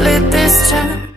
lit this town.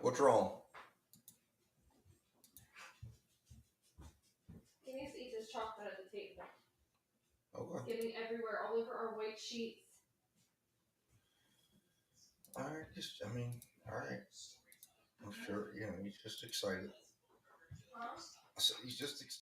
What's wrong? He needs to eat his chocolate at the table. Okay. It's getting everywhere, all over our white sheets. All right. All right. I'm sure, he's just excited. Huh? I said he's just excited.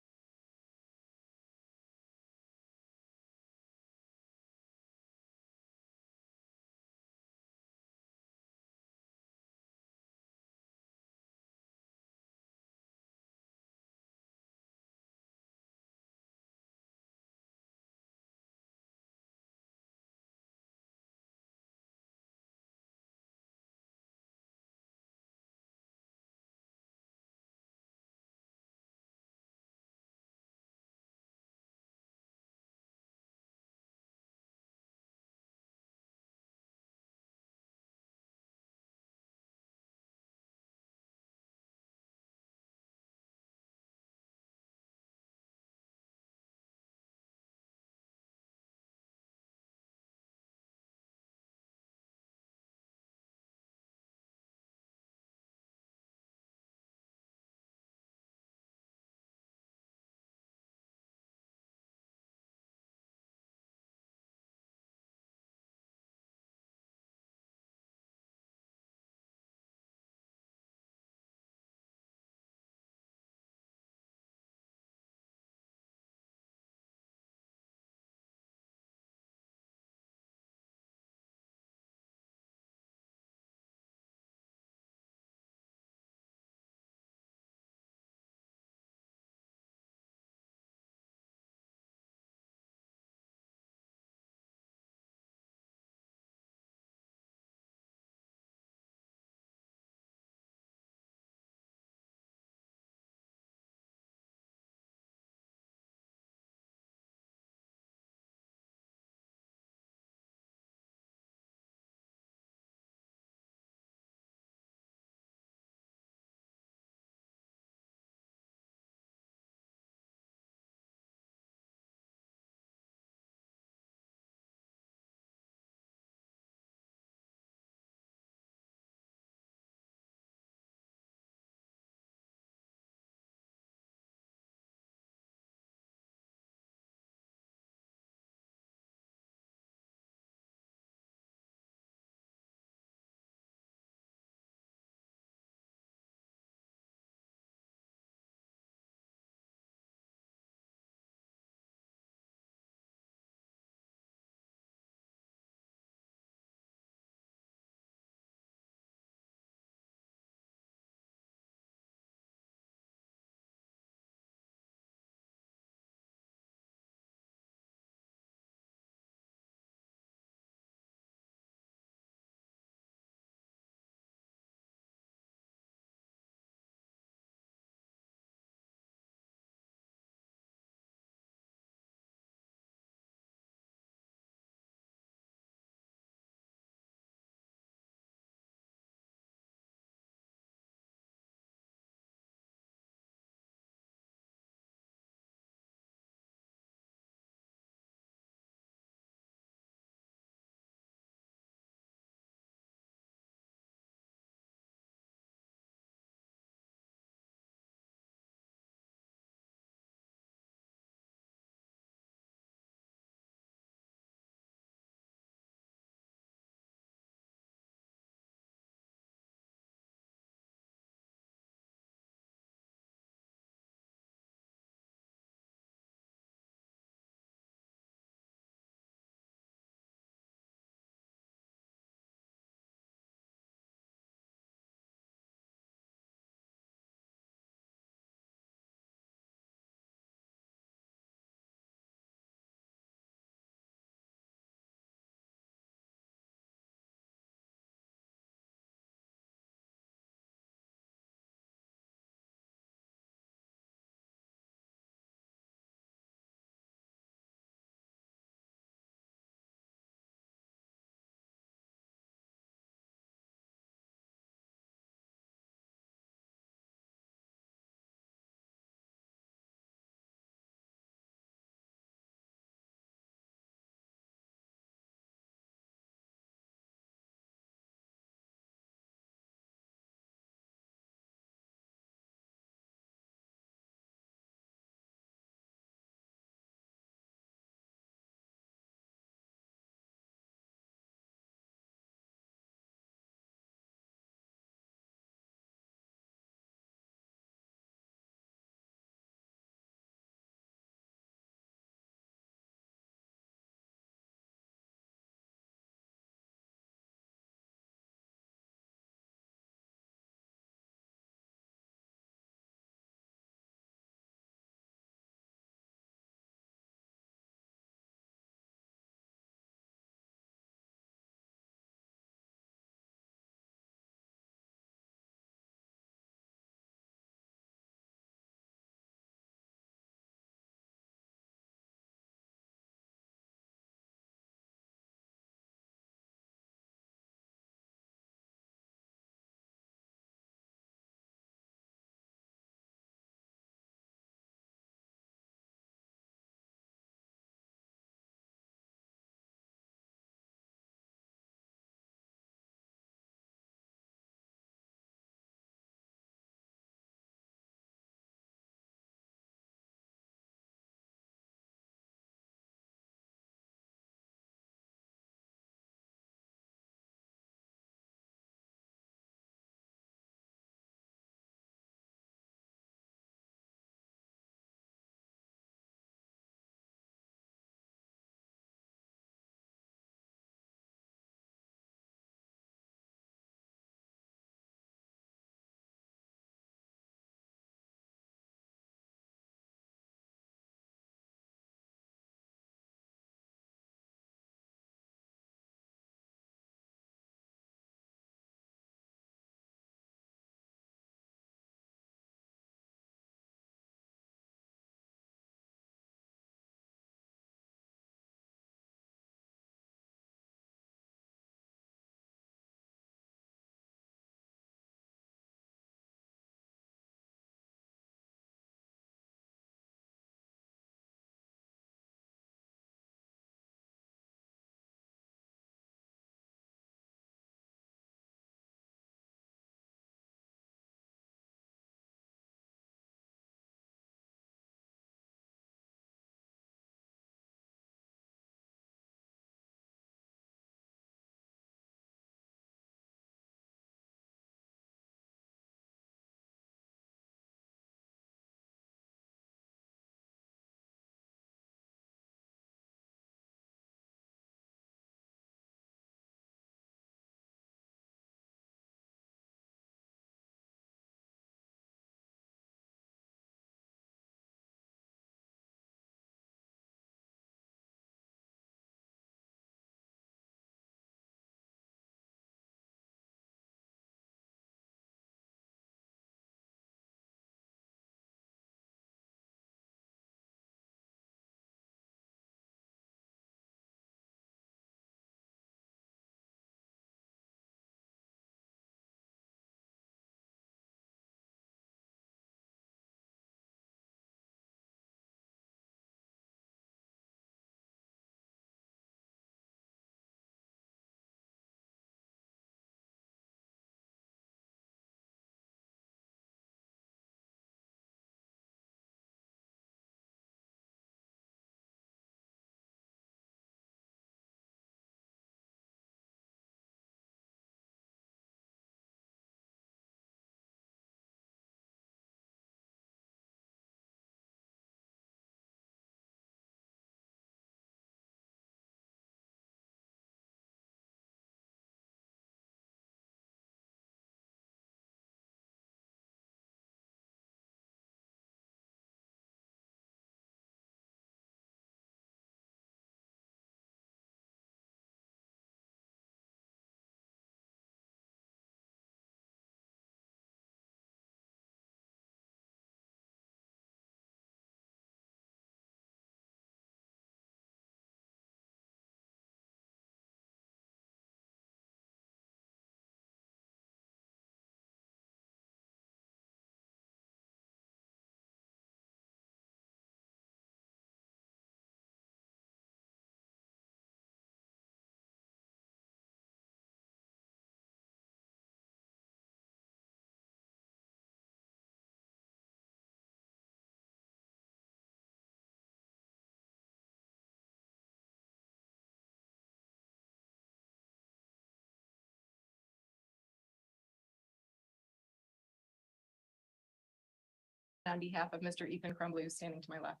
on behalf of Mr. Ethan Crumbley, who's standing to my left.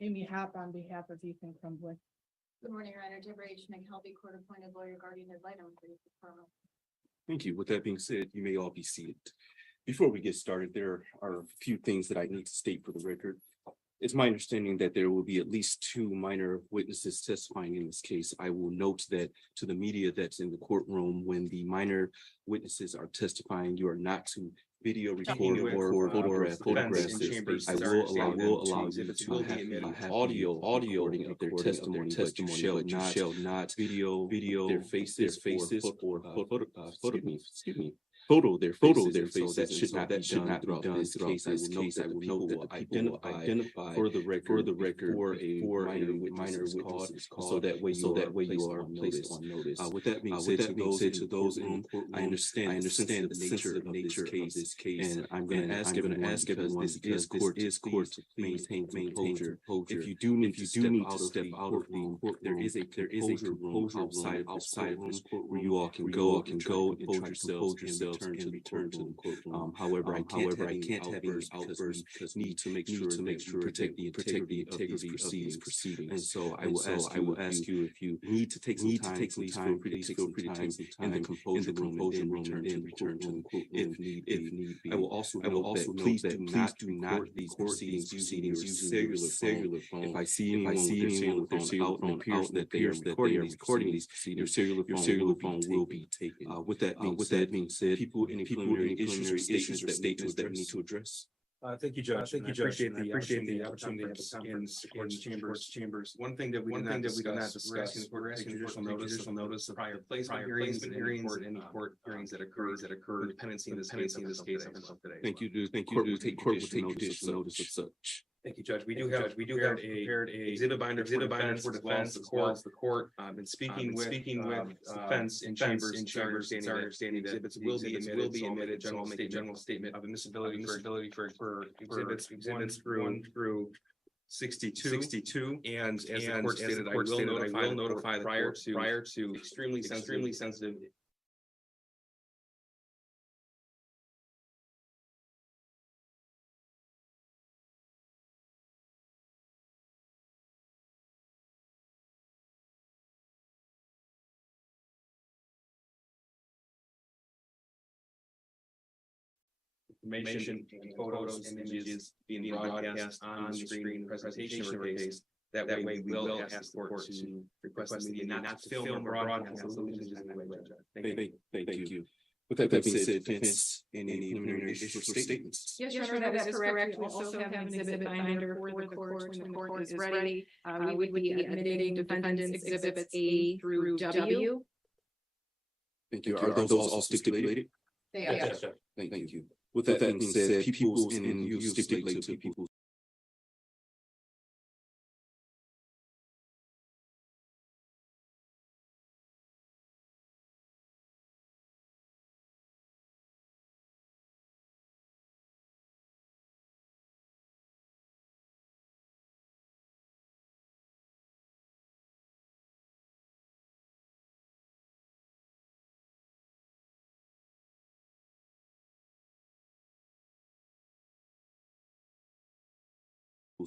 Amy Hop on behalf of Ethan Crumbley. Good morning, Your Honor. Deborah H. McKelvey, court-appointed lawyer, guardian ad litem for the department. Thank you. With that being said, you may all be seated. Before we get started, there are a few things that I need to state for the record. It's my understanding that there will be at least 2 minor witnesses testifying in this case. I will note that to the media that's in the courtroom, when the minor witnesses are testifying, you are not to video record or photograph this. I will allow you to have audio recording of their testimony, but you shall not video their faces or photo their faces. That should not be done throughout this case. I will note that the people identify for the record for a minor witness is called, so that way you are placed on notice. With that being said, to those in the courtroom, I understand the nature of this case, and I'm going to ask everyone, because this is court, to maintain composure. If you do need to step out of the courtroom, there is a composure room outside of this courtroom where you all can go and compose yourselves and return to the courtroom. However, I can't have any outbursts because we need to make sure to protect the integrity of these proceedings. And so I will ask you if you need to take some time, please feel free to take some time in the composure room and return to the courtroom if need be. I will also note that please do not record these proceedings using your cellular phone. If I see anyone with their cellular phone out and it appears that they are recording these proceedings, your cellular phone will be taken. With that being said, people in preliminary issues or statements that we need to address. Thank you, Judge. I appreciate the opportunity to have a conference in the court's chambers. One thing that we did not discuss, we're asking judicial notice of prior placement hearings and court hearings that occurred dependency in this case up until today. Thank you. Court will take judicial notice of such. Thank you, Judge. We do have prepared a exhibit binder for defense as well as the court. Been speaking with defense in chambers. It's our understanding that exhibits will be emitted. General statement of admissibility for exhibits 1 through 62. And as the court stated, I will notify the court prior to extremely sensitive. Information and photos and images being broadcast on the screen presentation of our case. That way we will ask the court to request the media not to film or broadcast those images. Thank you. With that being said, defense, any preliminary issues or statements? Yes, Your Honor, that is correct. We also have an exhibit binder for the court when the court is ready. We would be admitting defendants exhibits A through W. Thank you. Are those all stipulated? They are. Yes, Thank you. With that being said, people in you stipulate to people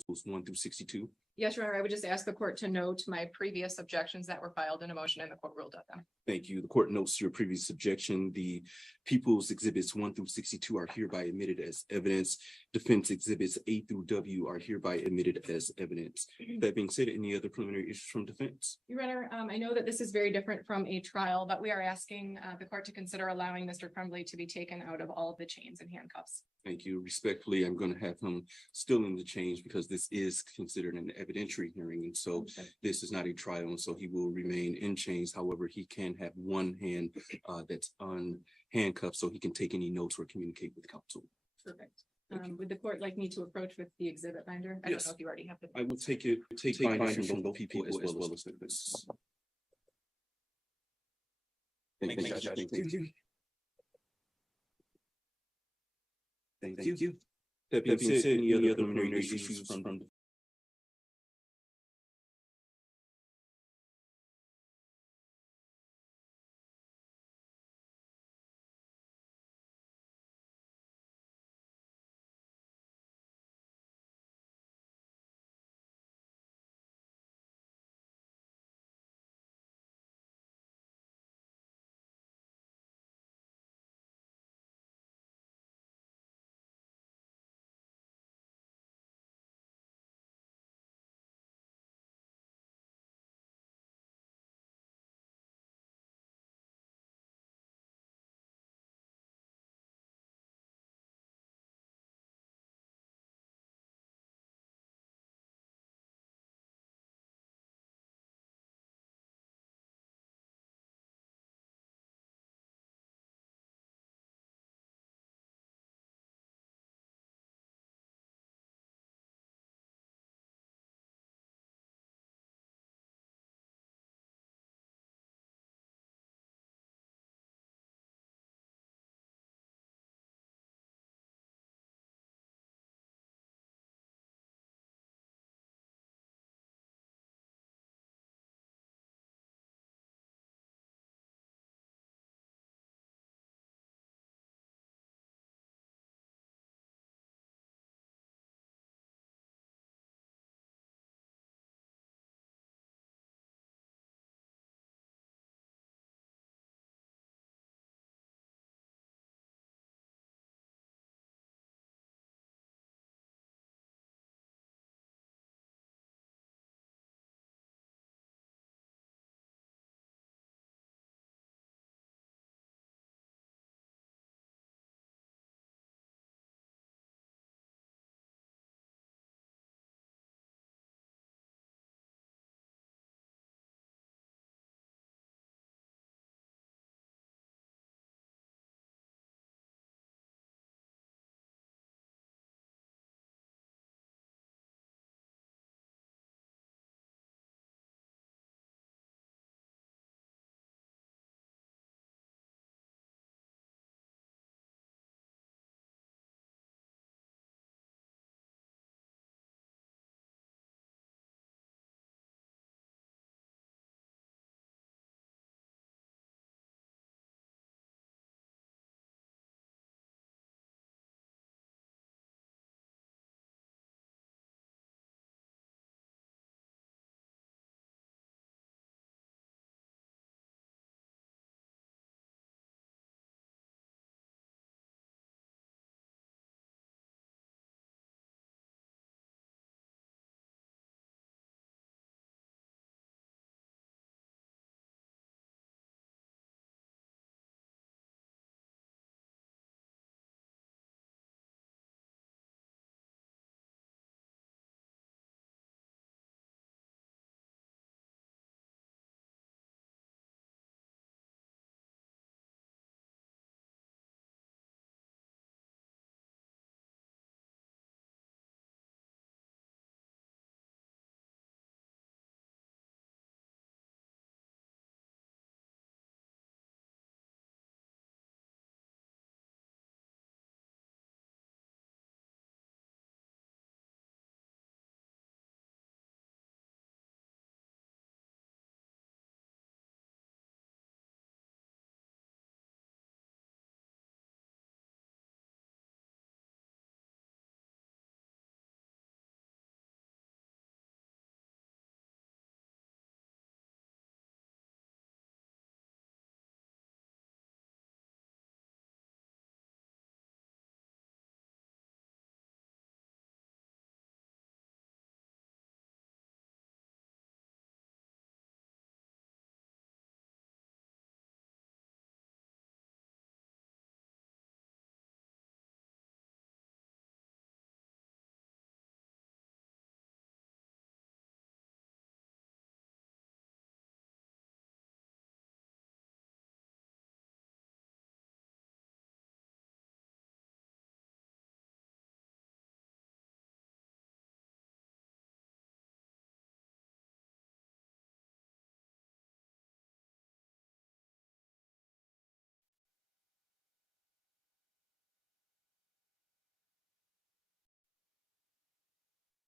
who's 1 through 62. Yes, Your Honor, I would just ask the court to note my previous objections that were filed in a motion and the court ruled on them. Thank you. The court notes your previous objection. The people's exhibits 1 through 62 are hereby admitted as evidence. Defense exhibits A through W are hereby admitted as evidence. That being said, any other preliminary issues from defense? Your Honor, I know that this is very different from a trial, but we are asking the court to consider allowing Mr. Crumbley to be taken out of all of the chains and handcuffs. Thank you. Respectfully, I'm going to have him still in the chains because this is considered an evidentiary hearing. And so this is not a trial. And so he will remain in chains. However, he can have one hand that's unhandcuffed so he can take any notes or communicate with counsel. Perfect. Would the court like me to approach with the exhibit binder? I don't know if you already have the. I will take binders from both people as well as witnesses. Thank you, Judge. Thank you. That being said, any other preliminary issues from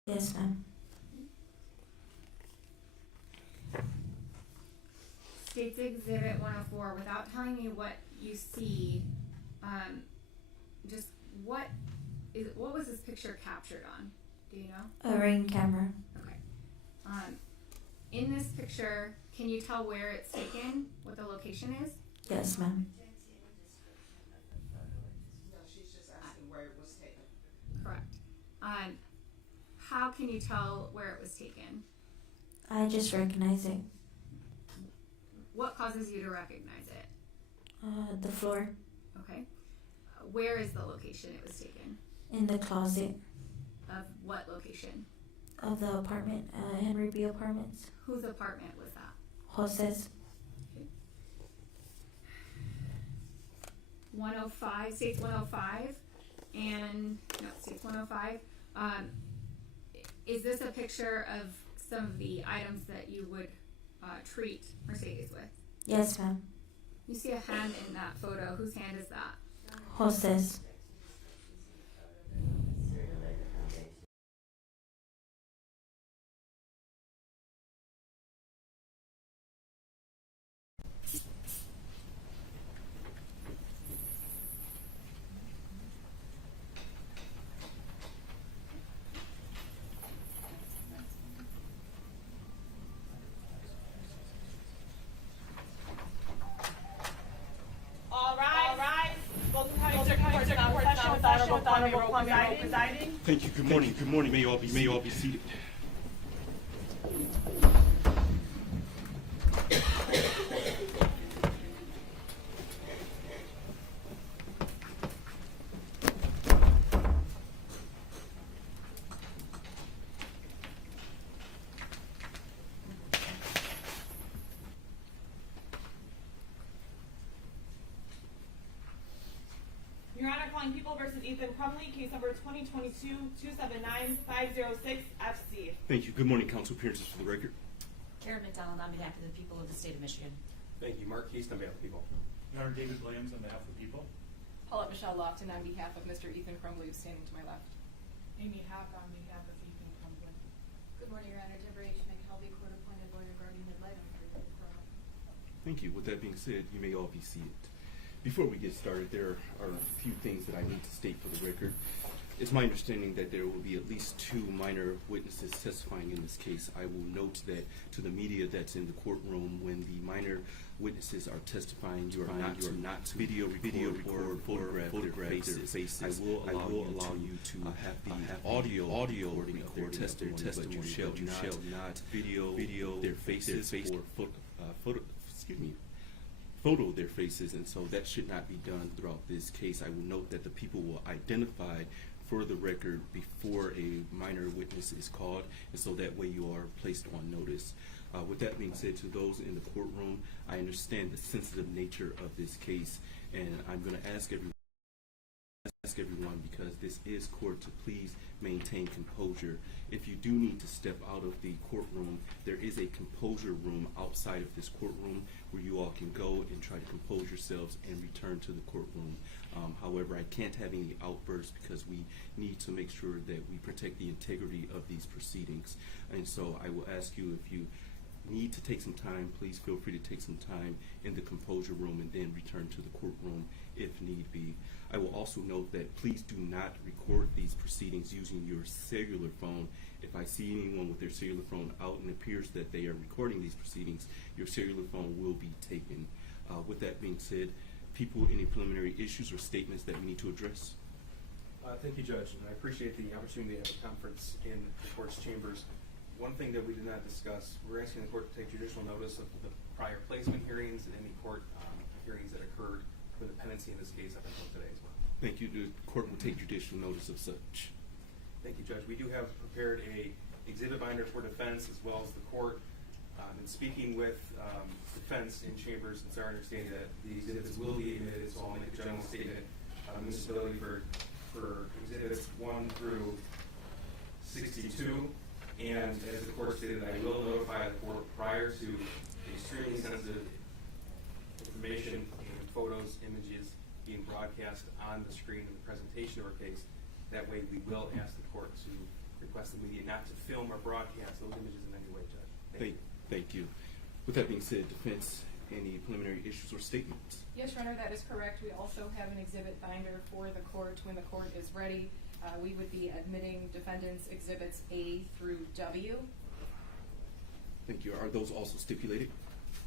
Yes, ma'am. States Exhibit 104, without telling me what you see, just what was this picture captured on? Do you know? A ring camera. Okay. In this picture, can you tell where it's taken, what the location is? Yes, ma'am. No, she's just asking where it was taken. Correct. How can you tell where it was taken? I just recognize it. What causes you to recognize it? The floor. Okay. Where is the location it was taken? In the closet Of what location? of the apartment, Henry B. Apartments. Whose apartment was that? Jose's. 105, states 105, and, no, states 105. Is this a picture of some of the items that you would treat Mercedes with? Yes, ma'am. You see a hand in that photo. Whose hand is that? Jose's. Thank you. Good morning. Good morning. May you all be seated. Your Honor, calling People versus Ethan Crumbley, case number 2022-279-506 FC. Thank you. Good morning, counsel. Appearances for the record. Karen McDonald on behalf of the people of the state of Michigan. Thank you. Mark Keast on behalf of the people. Your Honor, David Williams on behalf of the people. Paulette Michelle Lofton on behalf of Mr. Ethan Crumbley, who's standing to my left. Amy Hack on behalf of Ethan Crumbley. Good morning, Your Honor. Deborah H. McKelvey, court-appointed lawyer guarding ad litem for the court. Thank you. With that being said, you may all be seated. Before we get started, there are a few things that I need to state for the record. It's my understanding that there will be at least 2 minor witnesses testifying in this case. I will note that to the media that's in the courtroom, when the minor witnesses are testifying, you are not to video record or photograph their faces. I will allow you to have the audio recording of their testimony, but you shall not video their faces or photo their faces, and so that should not be done throughout this case. I will note that the people will identify for the record before a minor witness is called, and so that way you are placed on notice. With that being said, to those in the courtroom, I understand the sensitive nature of this case, and I'm going to ask everyone, because this is court, to please maintain composure. If you do need to step out of the courtroom, there is a composure room outside of this courtroom where you all can go and try to compose yourselves and return to the courtroom. However, I can't have any outbursts because we need to make sure that we protect the integrity of these proceedings. And so I will ask you, if you need to take some time, please feel free to take some time in the composure room and then return to the courtroom if need be. I will also note that please do not record these proceedings using your cellular phone. If I see anyone with their cellular phone out and it appears that they are recording these proceedings, your cellular phone will be taken. With that being said, people, any preliminary issues or statements that we need to address? Thank you, Judge, and I appreciate the opportunity to have a conference in the court's chambers. One thing that we did not discuss, we're asking the court to take judicial notice of the prior placement hearings and any court hearings that occurred for the pendency in this case up until today as well. Thank you. The court will take judicial notice of such. Thank you, Judge. We do have prepared a exhibit binder for defense as well as the court. In speaking with defense in chambers, it's our understanding that the exhibits will be admitted, so I'll make a general statement on admissibility for exhibits 1 through 62. And as the court stated, I will notify the court prior to extremely sensitive information and photos, images being broadcast on the screen in the presentation of our case. That way we will ask the court to request the media not to film or broadcast those images in any way, Judge. Thank you. With that being said, defense, any preliminary issues or statements? Yes, Your Honor, that is correct. We also have an exhibit binder for the court when the court is ready. We would be admitting defendants exhibits A through W. Thank you. Are those also stipulated?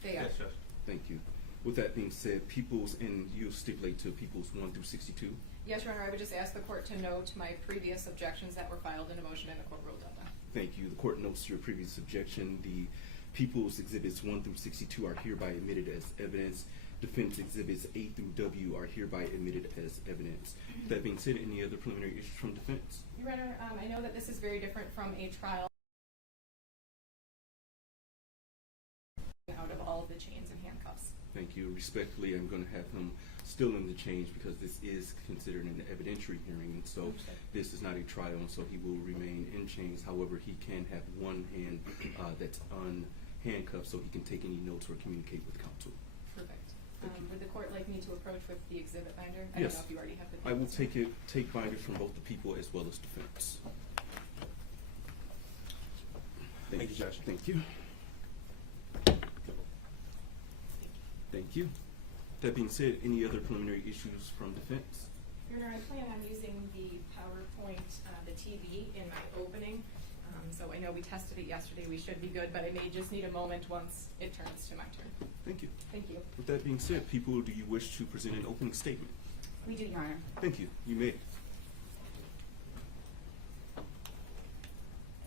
They are. Yes, Judge. Thank you. With that being said, peoples, and you stipulate to peoples 1 through 62? Yes, Your Honor, I would just ask the court to note my previous objections that were filed in a motion and the court ruled on them. Thank you. The court notes your previous objection. The people's exhibits 1 through 62 are hereby admitted as evidence. Defense exhibits A through W are hereby admitted as evidence. That being said, any other preliminary issues from defense? Your Honor, I know that this is very different from a trial. Out of all of the chains and handcuffs. Thank you. Respectfully, I'm going to have him still in the chains because this is considered an evidentiary hearing, and so this is not a trial, and so he will remain in chains. However, he can have one hand that's unhandcuffed so he can take any notes or communicate with counsel. Perfect. Would the court like me to approach with the exhibit binder? I Yes. don't know if you already have the I will take binders from both the people as well as defense. Thank you, Judge. Thank you. Thank you. That being said, any other preliminary issues from defense? Your Honor, I plan on using the PowerPoint, the TV in my opening. So I know we tested it yesterday. We should be good, but I may just need a moment once it turns to my turn. Thank you. Thank you. With that being said, people, do you wish to present an opening statement? We do, Your Honor. Thank you. You may.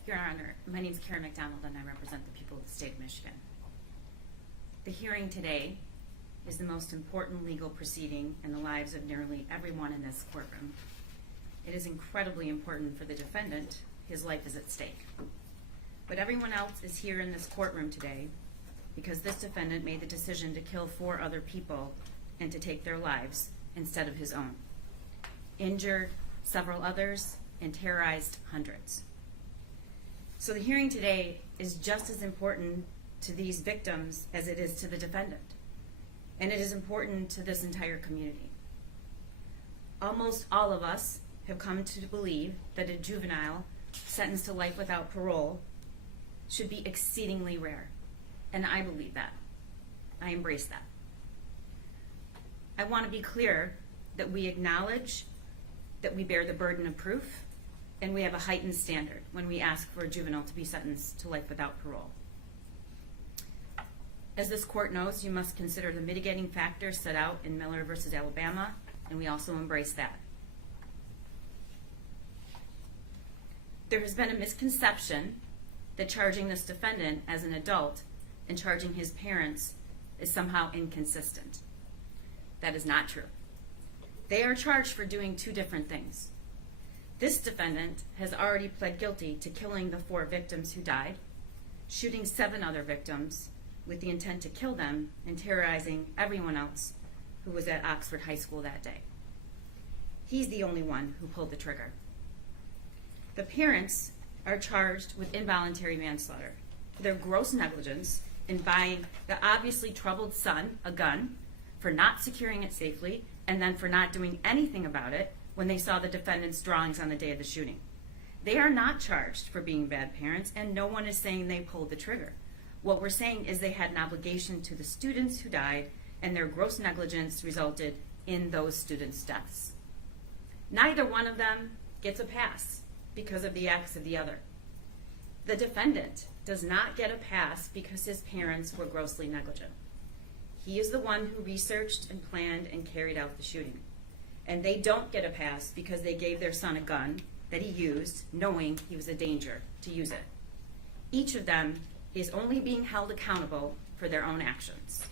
Your Honor, my name is Karen McDonald and I represent the people of the state of Michigan. The hearing today is the most important legal proceeding in the lives of nearly everyone in this courtroom. It is incredibly important for the defendant. His life is at stake. But everyone else is here in this courtroom today because this defendant made the decision to kill 4 other people and to take their lives instead of his own, injured several others, and terrorized hundreds. So the hearing today is just as important to these victims as it is to the defendant. And it is important to this entire community. Almost all of us have come to believe that a juvenile sentenced to life without parole should be exceedingly rare. And I believe that. I embrace that. I want to be clear that we acknowledge that we bear the burden of proof and we have a heightened standard when we ask for a juvenile to be sentenced to life without parole. As this court knows, you must consider the mitigating factors set out in Miller versus Alabama, and we also embrace that. There has been a misconception that charging this defendant as an adult and charging his parents is somehow inconsistent. That is not true. They are charged for doing 2 different things. This defendant has already pled guilty to killing the 4 victims who died, shooting 7 other victims with the intent to kill them, and terrorizing everyone else who was at Oxford High School that day. He's the only one who pulled the trigger. The parents are charged with involuntary manslaughter for their gross negligence in buying the obviously troubled son a gun, for not securing it safely, and then for not doing anything about it when they saw the defendant's drawings on the day of the shooting. They are not charged for being bad parents, and no one is saying they pulled the trigger. What we're saying is they had an obligation to the students who died, and their gross negligence resulted in those students' deaths. Neither one of them gets a pass because of the acts of the other. The defendant does not get a pass because his parents were grossly negligent. He is the one who researched and planned and carried out the shooting. And they don't get a pass because they gave their son a gun that he used, knowing he was a danger to use it. Each of them is only being held accountable for their own actions.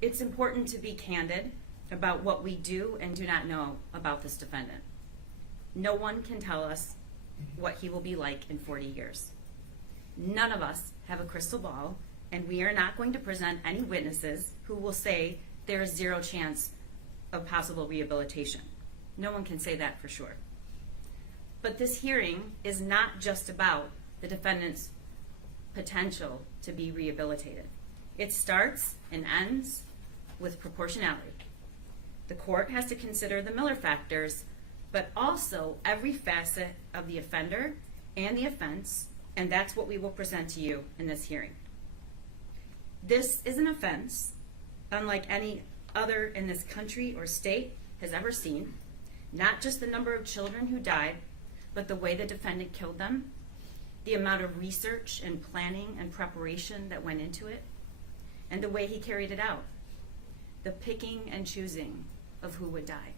It's important to be candid about what we do and do not know about this defendant. No one can tell us what he will be like in 40 years. None of us have a crystal ball, and we are not going to present any witnesses who will say there is 0 chance of possible rehabilitation. No one can say that for sure. But this hearing is not just about the defendant's potential to be rehabilitated. It starts and ends with proportionality. The court has to consider the Miller factors, but also every facet of the offender and the offense, and that's what we will present to you in this hearing. This is an offense unlike any other in this country or state has ever seen, not just the number of children who died, but the way the defendant killed them, the amount of research and planning and preparation that went into it, and the way he carried it out, the picking and choosing of who would die.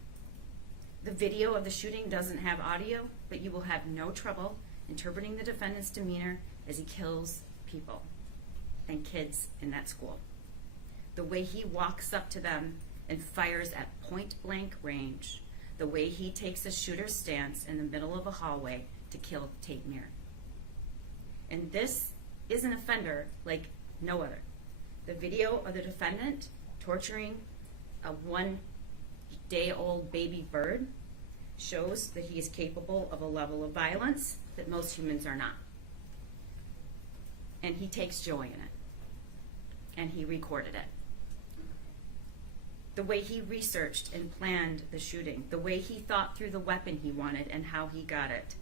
The video of the shooting doesn't have audio, but you will have no trouble interpreting the defendant's demeanor as he kills people and kids in that school. The way he walks up to them and fires at point-blank range, the way he takes a shooter's stance in the middle of a hallway to kill Tate Meir. And this is an offender like no other. The video of the defendant torturing a one-day-old baby bird shows that he is capable of a level of violence that most humans are not. And he takes joy in it. And he recorded it. The way he researched and planned the shooting, the way he thought through the weapon he wanted and how he got it,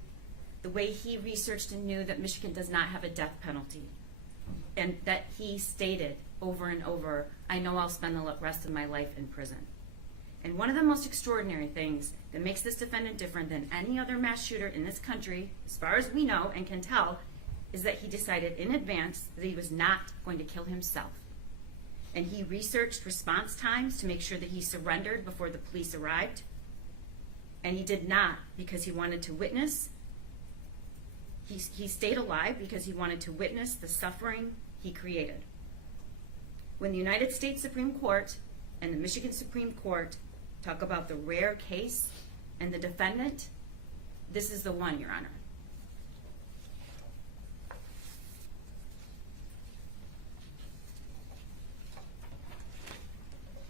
the way he researched and knew that Michigan does not have a death penalty, and that he stated over and over, I know I'll spend the rest of my life in prison. And one of the most extraordinary things that makes this defendant different than any other mass shooter in this country, as far as we know and can tell, is that he decided in advance that he was not going to kill himself. And he researched response times to make sure that he surrendered before the police arrived. And he did not because he wanted to witness. He stayed alive because he wanted to witness the suffering he created. When the United States Supreme Court and the Michigan Supreme Court talk about the rare case and the defendant, this is the one, Your Honor.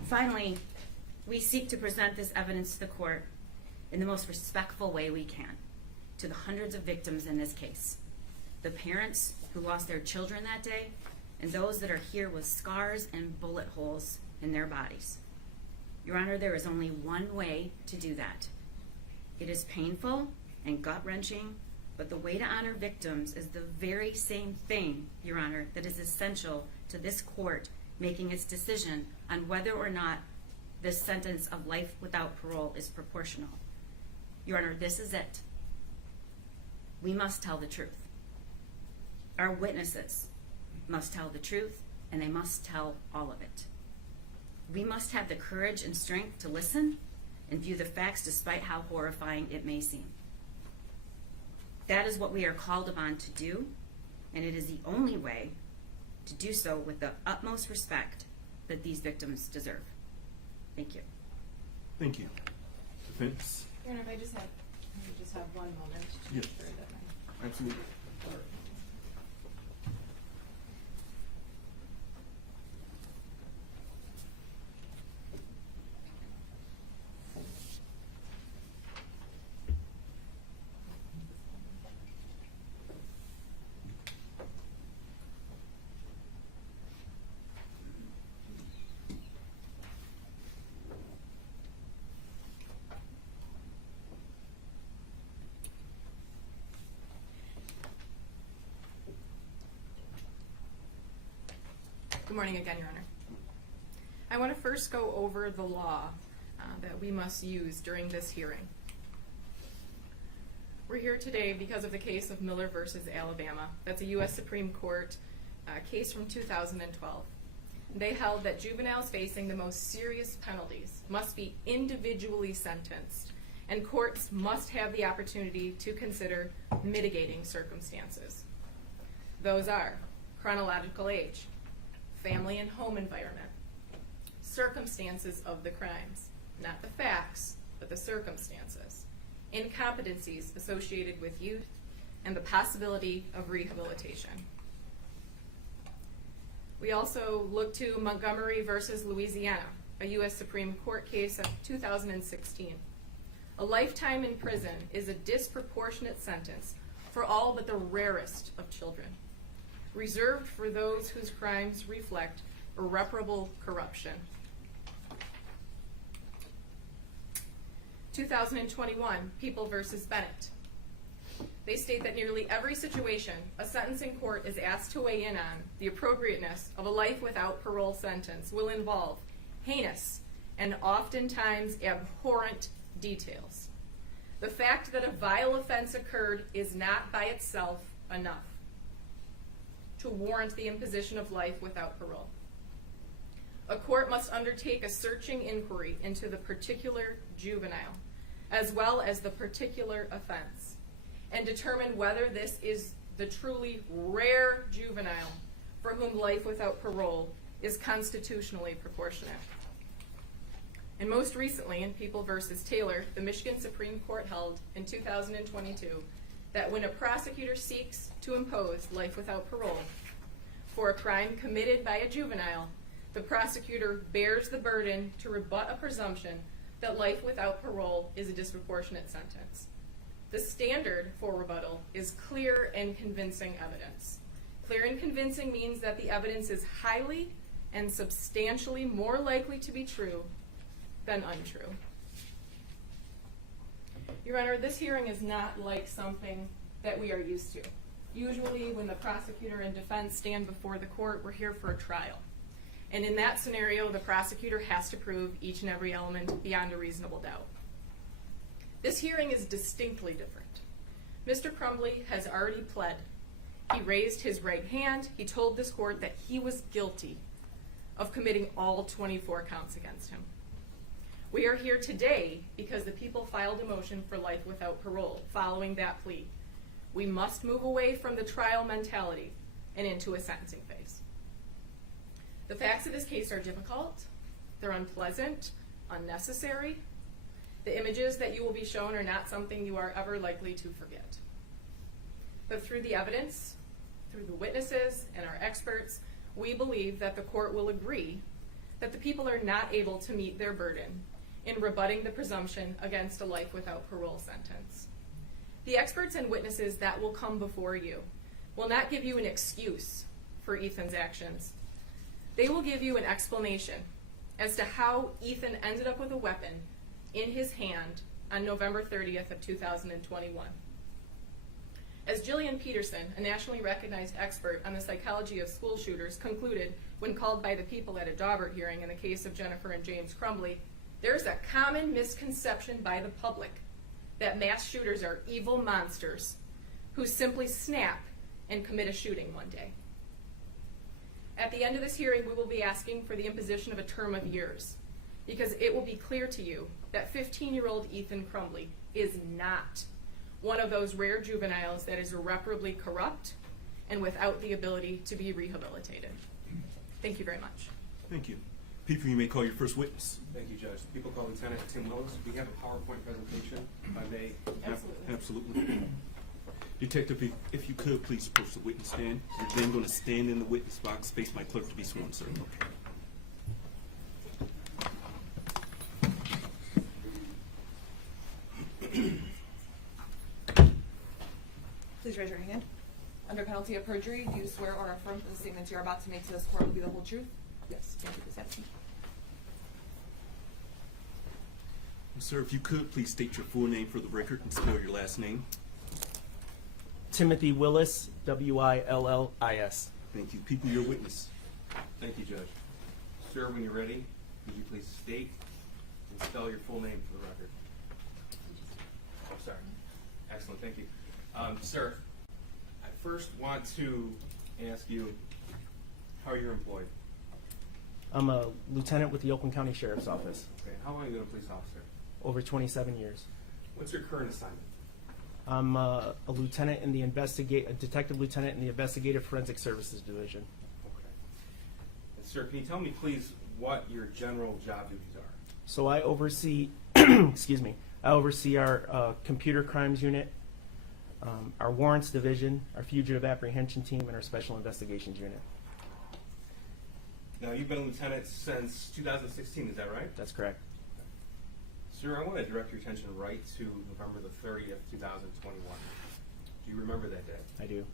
Finally, we seek to present this evidence to the court in the most respectful way we can to the hundreds of victims in this case, the parents who lost their children that day, and those that are here with scars and bullet holes in their bodies. Your Honor, there is only one way to do that. It is painful and gut-wrenching, but the way to honor victims is the very same thing, Your Honor, that is essential to this court making its decision on whether or not this sentence of life without parole is proportional. Your Honor, this is it. We must tell the truth. Our witnesses must tell the truth, and they must tell all of it. We must have the courage and strength to listen and view the facts despite how horrifying it may seem. That is what we are called upon to do, and it is the only way to do so with the utmost respect that these victims deserve. Thank you. Thank you. Defense? Your Honor, if I just have one moment to Yes. ensure that my Absolutely. Good morning again, Your Honor. I want to first go over the law that we must use during this hearing. We're here today because of the case of Miller versus Alabama. That's a U.S. Supreme Court case from 2012. They held that juveniles facing the most serious penalties must be individually sentenced, and courts must have the opportunity to consider mitigating circumstances. Those are chronological age, family and home environment, circumstances of the crimes, not the facts, but the circumstances, incompetencies associated with youth, and the possibility of rehabilitation. We also look to Montgomery versus Louisiana, a U.S. Supreme Court case of 2016. A lifetime in prison is a disproportionate sentence for all but the rarest of children, reserved for those whose crimes reflect irreparable corruption. 2021, People versus Bennett. They state that nearly every situation a sentencing court is asked to weigh in on the appropriateness of a life without parole sentence will involve heinous and oftentimes abhorrent details. The fact that a vile offense occurred is not by itself enough to warrant the imposition of life without parole. A court must undertake a searching inquiry into the particular juvenile, as well as the particular offense, and determine whether this is the truly rare juvenile for whom life without parole is constitutionally proportionate. And most recently, in People versus Taylor, the Michigan Supreme Court held in 2022 that when a prosecutor seeks to impose life without parole for a crime committed by a juvenile, the prosecutor bears the burden to rebut a presumption that life without parole is a disproportionate sentence. The standard for rebuttal is clear and convincing evidence. Clear and convincing means that the evidence is highly and substantially more likely to be true than untrue. Your Honor, this hearing is not like something that we are used to. Usually when the prosecutor and defense stand before the court, we're here for a trial. And in that scenario, the prosecutor has to prove each and every element beyond a reasonable doubt. This hearing is distinctly different. Mr. Crumbley has already pled. He raised his right hand. He told this court that he was guilty of committing all 24 counts against him. We are here today because the people filed a motion for life without parole following that plea. We must move away from the trial mentality and into a sentencing phase. The facts of this case are difficult, they're unpleasant, unnecessary. The images that you will be shown are not something you are ever likely to forget. But through the evidence, through the witnesses and our experts, we believe that the court will agree that the people are not able to meet their burden in rebutting the presumption against a life without parole sentence. The experts and witnesses that will come before you will not give you an excuse for Ethan's actions. They will give you an explanation as to how Ethan ended up with a weapon in his hand on November 30th of 2021. As Jillian Peterson, a nationally recognized expert on the psychology of school shooters, concluded when called by the people at a Daubert hearing in the case of Jennifer and James Crumbley, there is a common misconception by the public that mass shooters are evil monsters who simply snap and commit a shooting one day. At the end of this hearing, we will be asking for the imposition of a term of years, because it will be clear to you that 15-year-old Ethan Crumbley is not one of those rare juveniles that is irreparably corrupt and without the ability to be rehabilitated. Thank you very much. Thank you. People, you may call your first witness. Thank you, Judge. People call Lieutenant Tim Willis. We have a PowerPoint presentation, if I may. Absolutely. Absolutely. Detective, if you could, please approach the witness stand. You're then going to stand in the witness box, face my clerk to be sworn, sir. Please raise your hand. Under penalty of perjury, do you swear or affirm that the statements you're about to make to this court will be the whole truth? Yes. Thank you, Ms. Epstein. Sir, if you could, please state your full name for the record and spell your last name. Timothy Willis, W-I-L-L-I-S. Thank you. People, your witness. Thank you, Judge. Sir, when you're ready, would you please state and spell your full name for the record? Oh, sorry. Excellent, thank you. Sir, I first want to ask you how you're employed. I'm a lieutenant with the Oakland County Sheriff's Office. Okay, how long have you been a police officer? Over 27 years. What's your current assignment? I'm a lieutenant in the a detective lieutenant in the Investigative Forensic Services Division. Okay. And sir, can you tell me please what your general job duties are? So I oversee, excuse me, I oversee our computer crimes unit, our warrants division, our fugitive apprehension team, and our special investigations unit. Now, you've been a lieutenant since 2016, is that right? That's correct. Sir, I want to direct your attention right to November the 30th, 2021. Do you remember that day? I do.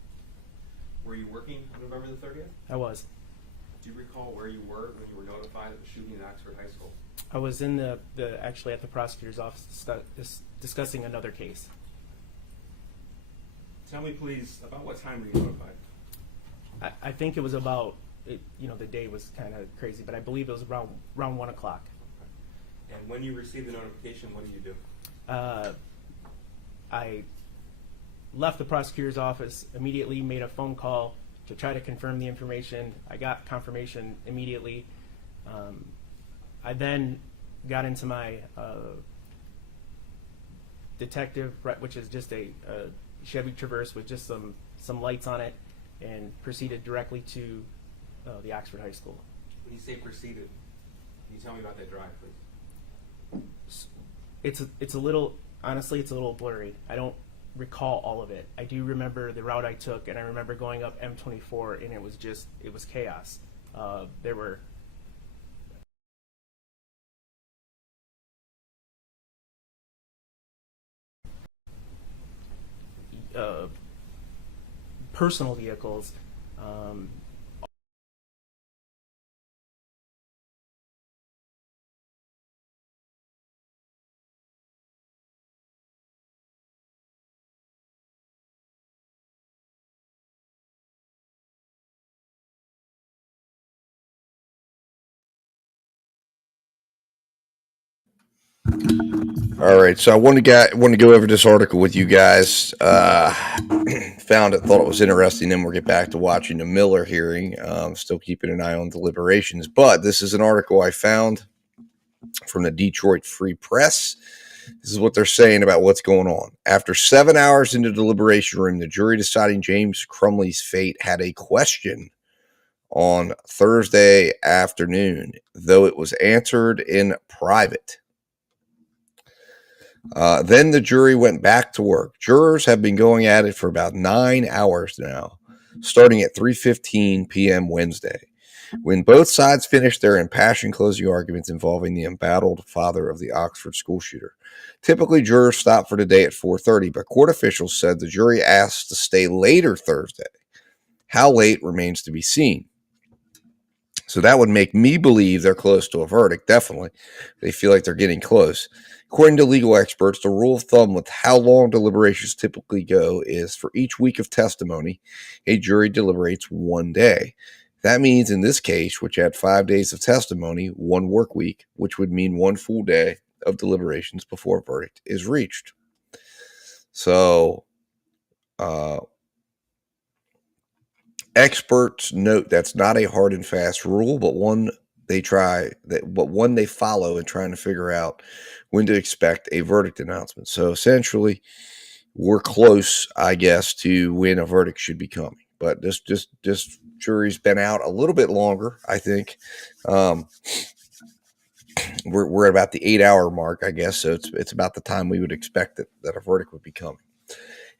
Were you working on November the 30th? I was. Do you recall where you were when you were notified of the shooting at Oxford High School? I was in actually at the prosecutor's office discussing another case. Tell me, please, about what time were you notified? I think it was about, the day was kind of crazy, but I believe it was around 1 o'clock. And when you received the notification, what do you do? I left the prosecutor's office, immediately made a phone call to try to confirm the information. I got confirmation immediately. I then got into my detective, which is just a Chevy Traverse with just some lights on it, and proceeded directly to the Oxford High School. When you say proceeded, can you tell me about that drive, please? It's a little, honestly, it's a little blurry. I don't recall all of it. I do remember the route I took, and I remember going up M24, and it was chaos. There were personal vehicles. All right, so I want to go over this article with you guys. Found it, thought it was interesting. Then we'll get back to watching the Miller hearing. Still keeping an eye on deliberations, but this is an article I found from the Detroit Free Press. This is what they're saying about what's going on. After 7 hours in the deliberation room, the jury deciding James Crumbley's fate had a question on Thursday afternoon, though it was answered in private. Then the jury went back to work. Jurors have been going at it for about 9 hours now, starting at 3:15 p.m. Wednesday, when both sides finished their impassioned closing arguments involving the embattled father of the Oxford school shooter. Typically, jurors stop for the day at 4:30, but court officials said the jury asked to stay later Thursday. How late remains to be seen. So that would make me believe they're close to a verdict, definitely. They feel like they're getting close. According to legal experts, the rule of thumb with how long deliberations typically go is for each week of testimony, a jury deliberates 1 day. That means in this case, which had 5 days of testimony, 1 work week, which would mean 1 full day of deliberations before a verdict is reached. So, experts note that's not a hard and fast rule, but one they follow in trying to figure out when to expect a verdict announcement. So essentially, we're close, I guess, to when a verdict should be coming. But this jury's been out a little bit longer, I think. We're at about the 8-hour mark, I guess. So it's about the time we would expect that a verdict would be coming.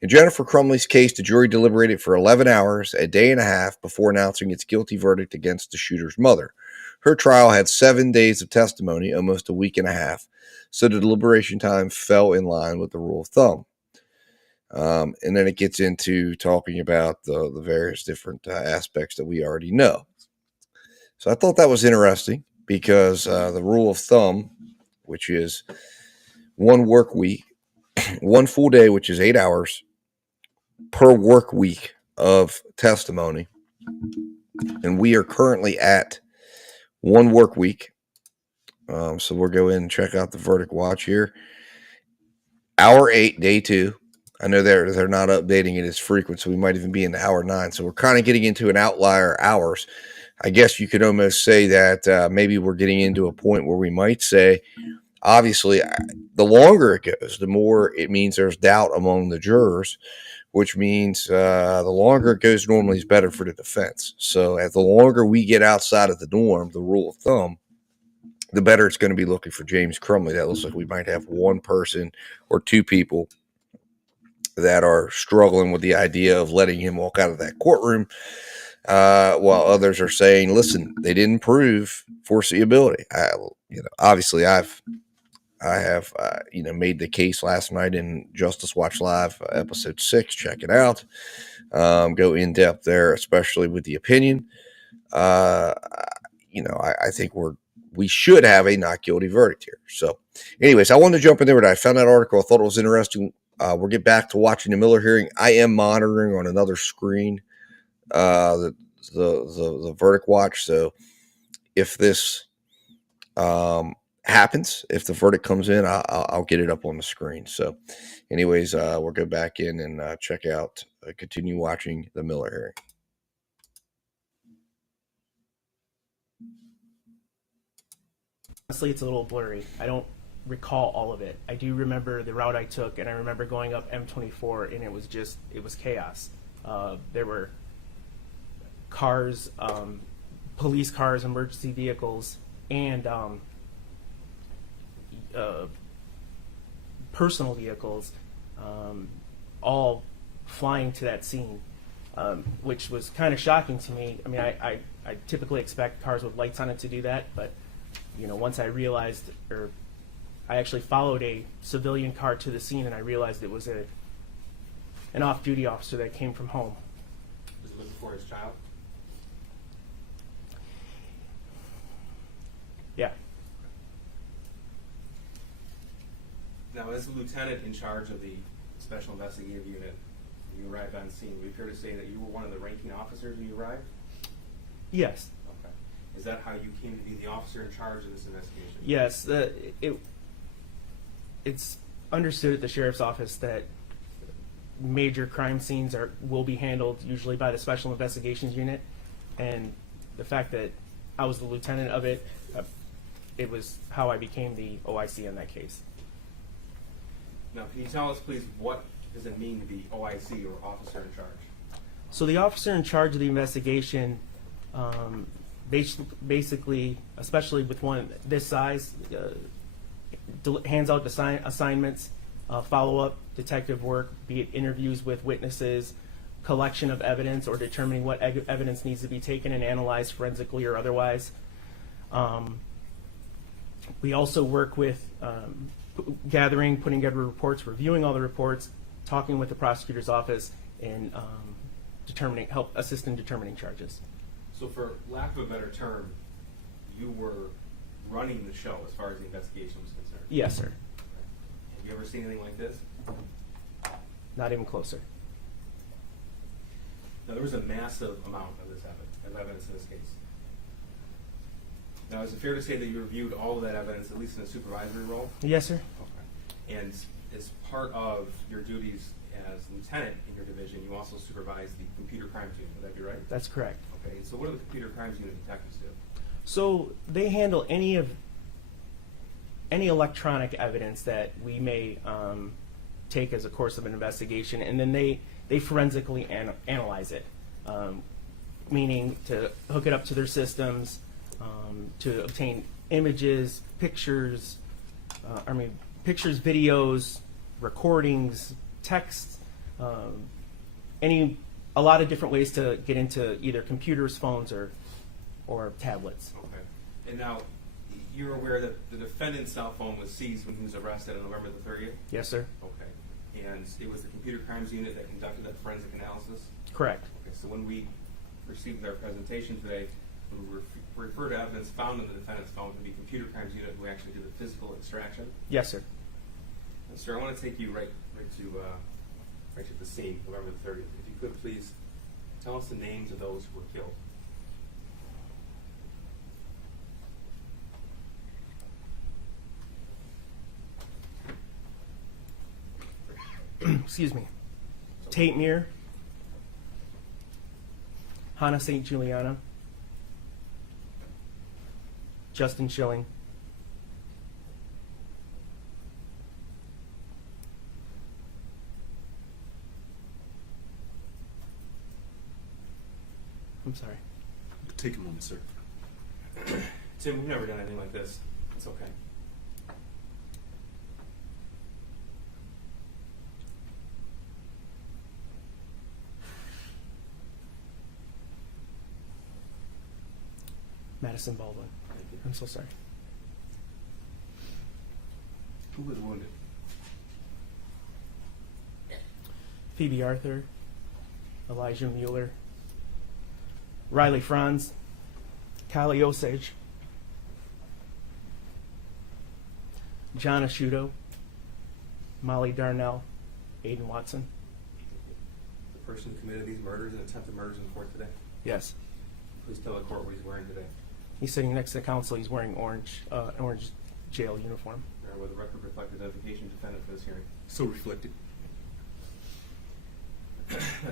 In Jennifer Crumbley's case, the jury deliberated for 11 hours, a day and a half, before announcing its guilty verdict against the shooter's mother. Her trial had 7 days of testimony, almost a week and a half, so the deliberation time fell in line with the rule of thumb. And then it gets into talking about the various different aspects that we already know. So I thought that was interesting because the rule of thumb, which is 1 work week, 1 full day, which is 8 hours per work week of testimony. And we are currently at 1 work week. So we'll go in and check out the verdict watch here. Hour 8, day 2. I know they're not updating it as frequent, so we might even be in hour 9. So we're kind of getting into an outlier hours. I guess you could almost say that maybe we're getting into a point where we might say, obviously, the longer it goes, the more it means there's doubt among the jurors, which means the longer it goes normally is better for the defense. So as the longer we get outside of the norm, the rule of thumb, the better it's going to be looking for James Crumbley. That looks like we might have 1 person or 2 people that are struggling with the idea of letting him walk out of that courtroom, while others are saying, listen, they didn't prove foreseeability. Obviously I have made the case last night in Justice Watch Live, episode 6. Check it out. Go in depth there, especially with the opinion. I think we're we should have a not guilty verdict here. So, anyways, I wanted to jump in there, but I found that article. I thought it was interesting. We'll get back to watching the Miller hearing. I am monitoring on another screen the verdict watch. So, if this happens, if the verdict comes in, I'll get it up on the screen. So, anyways, we'll go back in and check out, continue watching the Miller hearing. Honestly, it's a little blurry. I don't recall all of it. I do remember the route I took, and I remember going up M24, and it was chaos. There were cars, police cars, emergency vehicles, and personal vehicles, all flying to that scene, which was kind of shocking to me. I mean, I typically expect cars with lights on it to do that, but once I realized, or I actually followed a civilian car to the scene, and I realized it was an off-duty officer that came from home. Was it looking for his child? Yeah. Now, as the lieutenant in charge of the Special Investigative Unit, when you arrived on scene, would it be fair to say that you were one of the ranking officers when you arrived? Yes. Okay. Is that how you came to be the officer in charge of this investigation? Yes. It's understood at the sheriff's office that major crime scenes will be handled usually by the Special Investigations Unit, and the fact that I was the lieutenant of it, it was how I became the OIC in that case. Now, can you tell us, please, what does it mean to be OIC, or officer in charge? So the officer in charge of the investigation, basically, especially with one this size, hands out assignments, follow-up detective work, be it interviews with witnesses, collection of evidence, or determining what evidence needs to be taken and analyzed forensically or otherwise. We also work with gathering, putting together reports, reviewing all the reports, talking with the prosecutor's office, and help assist in determining charges. So, for lack of a better term, you were running the show as far as the investigation was concerned? Yes, sir. Have you ever seen anything like this? Not even closer. Now, there was a massive amount of this evidence in this case. Now, is it fair to say that you reviewed all of that evidence, at least in a supervisory role? Yes, sir. Okay. And as part of your duties as lieutenant in your division, you also supervise the computer crimes unit. Would that be right? That's correct. Okay. So what do the computer crimes unit detectives do? So they handle any electronic evidence that we may take as a course of an investigation, and then they forensically analyze it, meaning to hook it up to their systems, to obtain images, pictures, videos, recordings, text, a lot of different ways to get into either computers, phones, or tablets. Okay. And now, you're aware that the defendant's cell phone was seized when he was arrested on November the 30th? Yes, sir. Okay. And it was the computer crimes unit that conducted that forensic analysis? Correct. Okay, so when we received our presentation today, we refer to evidence found in the defendant's phone to be computer crimes unit who actually did the physical extraction? Yes, sir. And sir, I want to take you right to the scene, November the 30th. If you could please tell us the names of those who were killed. Excuse me. Tate Muir, Hannah St. Juliana, Justin Schilling, I'm sorry. Take a moment, sir. Tim, we've never done anything like this. It's okay. Madison Baldwin. I'm so sorry. Who was wounded? Phoebe Arthur, Elijah Mueller, Riley Franz, Kylie Osage, John Asciuto, Molly Darnell, Aiden Watson. The person who committed these murders and attempted murders in court today? Yes. Please tell the court what he's wearing today. He's sitting next to counsel. He's wearing an orange jail uniform. Or will the record reflect the identification of defendant for this hearing? So reflected.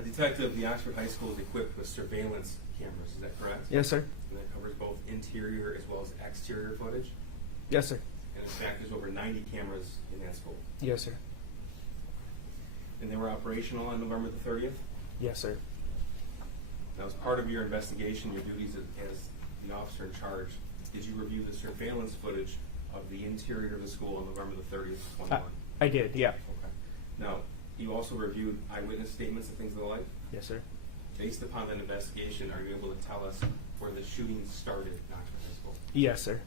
Detective, the Oxford High School is equipped with surveillance cameras, is that correct? Yes, sir. And that covers both interior as well as exterior footage? Yes, sir. And in fact, there's over 90 cameras in that school. Yes, sir. And they were operational on November the 30th? Yes, sir. Now, as part of your investigation, your duties as the officer in charge, did you review the surveillance footage of the interior of the school on November the 30th, 21? I did, yeah. Okay. Now, you also reviewed eyewitness statements and things of the like? Yes, sir. Based upon that investigation, are you able to tell us where the shooting started in Oxford High School? Yes, sir.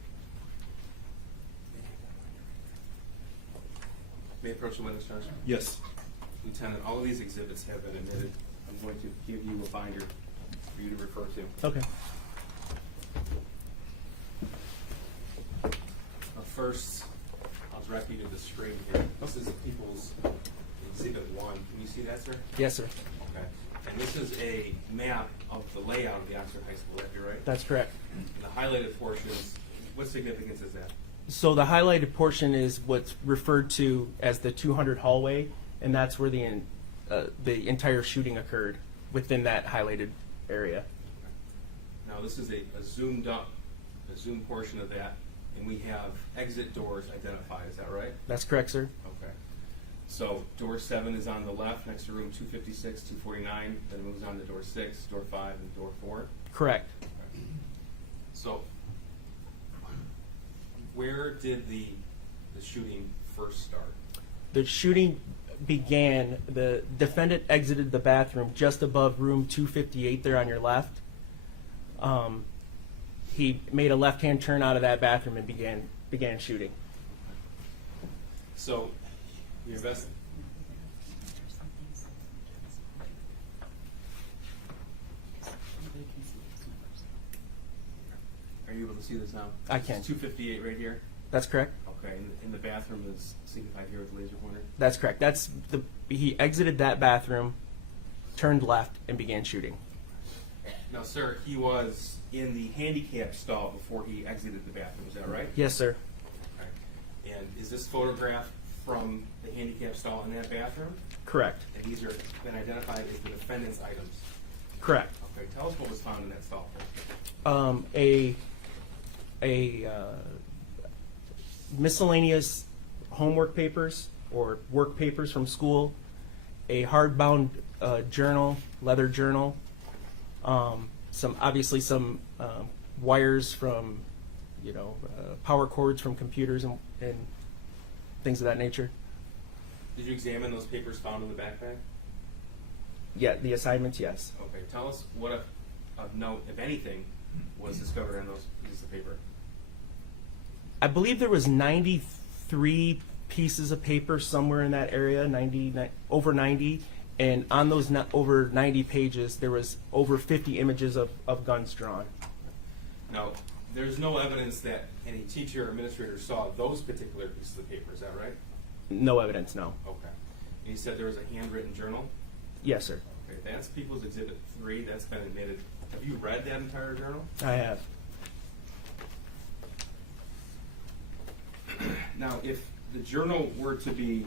May I approach the witness, Judge? Yes. Lieutenant, all of these exhibits have been admitted. I'm going to give you a binder for you to refer to. Okay. First, I'll direct you to the screen here. This is People's Exhibit 1. Can you see that, sir? Yes, sir. Okay. And this is a map of the layout of the Oxford High School. Would that be right? That's correct. And the highlighted portions, what significance is that? So the highlighted portion is what's referred to as the 200 hallway, and that's where the entire shooting occurred within that highlighted area. Now, this is a zoomed portion of that, and we have exit doors identified. Is that right? That's correct, sir. Okay. So door 7 is on the left next to room 256, 249, then it moves on to door 6, door 5, and door 4. Correct. Okay. So where did the shooting first start? The shooting began, the defendant exited the bathroom just above room 258 there on your left. He made a left-hand turn out of that bathroom and began shooting. So the Are you able to see this now? I can. It's 258 right here. That's correct. Okay, and the bathroom is signified here with the laser pointer. That's correct. He exited that bathroom, turned left, and began shooting. Now, sir, he was in the handicap stall before he exited the bathroom. Is that right? Yes, sir. Okay. And is this photograph from the handicap stall in that bathroom? Correct. And these are been identified as the defendant's items? Correct. Okay, tell us what was found in that stall. Miscellaneous homework papers or work papers from school, a hardbound journal, leather journal, some wires from, power cords from computers and things of that nature. Did you examine those papers found in the backpack? Yeah, the assignments, yes. Okay, tell us what of note, if anything, was discovered on those pieces of paper. I believe there was 93 pieces of paper somewhere in that area, over 90, and on those over 90 pages, there was over 50 images of guns drawn. Now, there's no evidence that any teacher or administrator saw those particular pieces of paper, is that right? No evidence, no. Okay. And you said there was a handwritten journal? Yes, sir. Okay, that's People's Exhibit 3, that's been admitted. Have you read that entire journal? I have. Now, if the journal were to be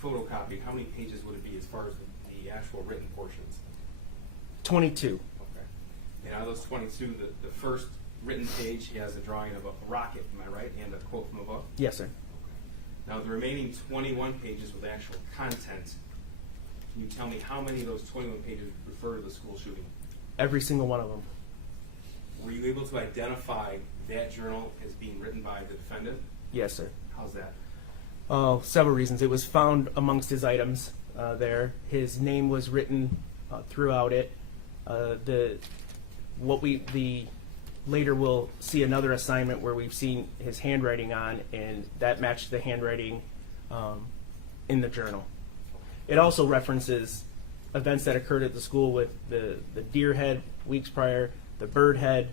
photocopied, how many pages would it be as far as the actual written portions? 22. Okay. And out of those 22, the first written page has a drawing of a rocket, am I right? And a quote from a book? Yes, sir. Okay. Now, the remaining 21 pages with actual content, can you tell me how many of those 21 pages refer to the school shooting? Every single one of them. Were you able to identify that journal as being written by the defendant? Yes, sir. How's that? Several reasons. It was found amongst his items there. His name was written throughout it. Later we'll see another assignment where we've seen his handwriting on, and that matched the handwriting in the journal. It also references events that occurred at the school with the deer head weeks prior, the bird head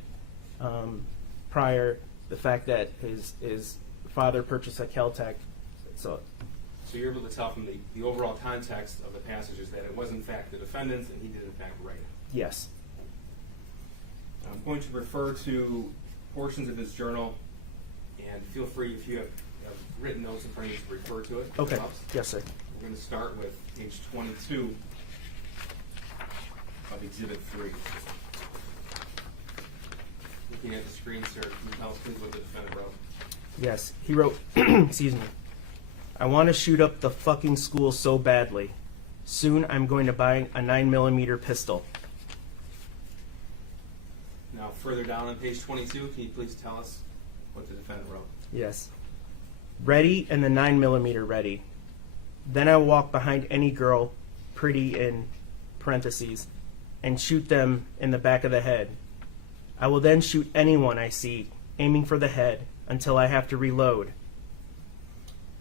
prior, the fact that his father purchased a Caltech. So you're able to tell from the overall context of the passages that it was in fact the defendant's and he did in fact write it. yes. I'm going to refer to portions of his journal, and feel free if you have written notes in front of you to refer to it. Okay. Helps. Yes, sir. We're going to start with page 22 of Exhibit 3. Looking at the screen, sir, can you tell us please what the defendant wrote? Yes, he wrote, excuse me, I want to shoot up the fucking school so badly. Soon I'm going to buy a 9mm pistol. Now, further down on page 22, can you please tell us what the defendant wrote? Yes. Ready and the 9mm ready. Then I will walk behind any girl, pretty in parentheses, and shoot them in the back of the head. I will then shoot anyone I see, aiming for the head, until I have to reload.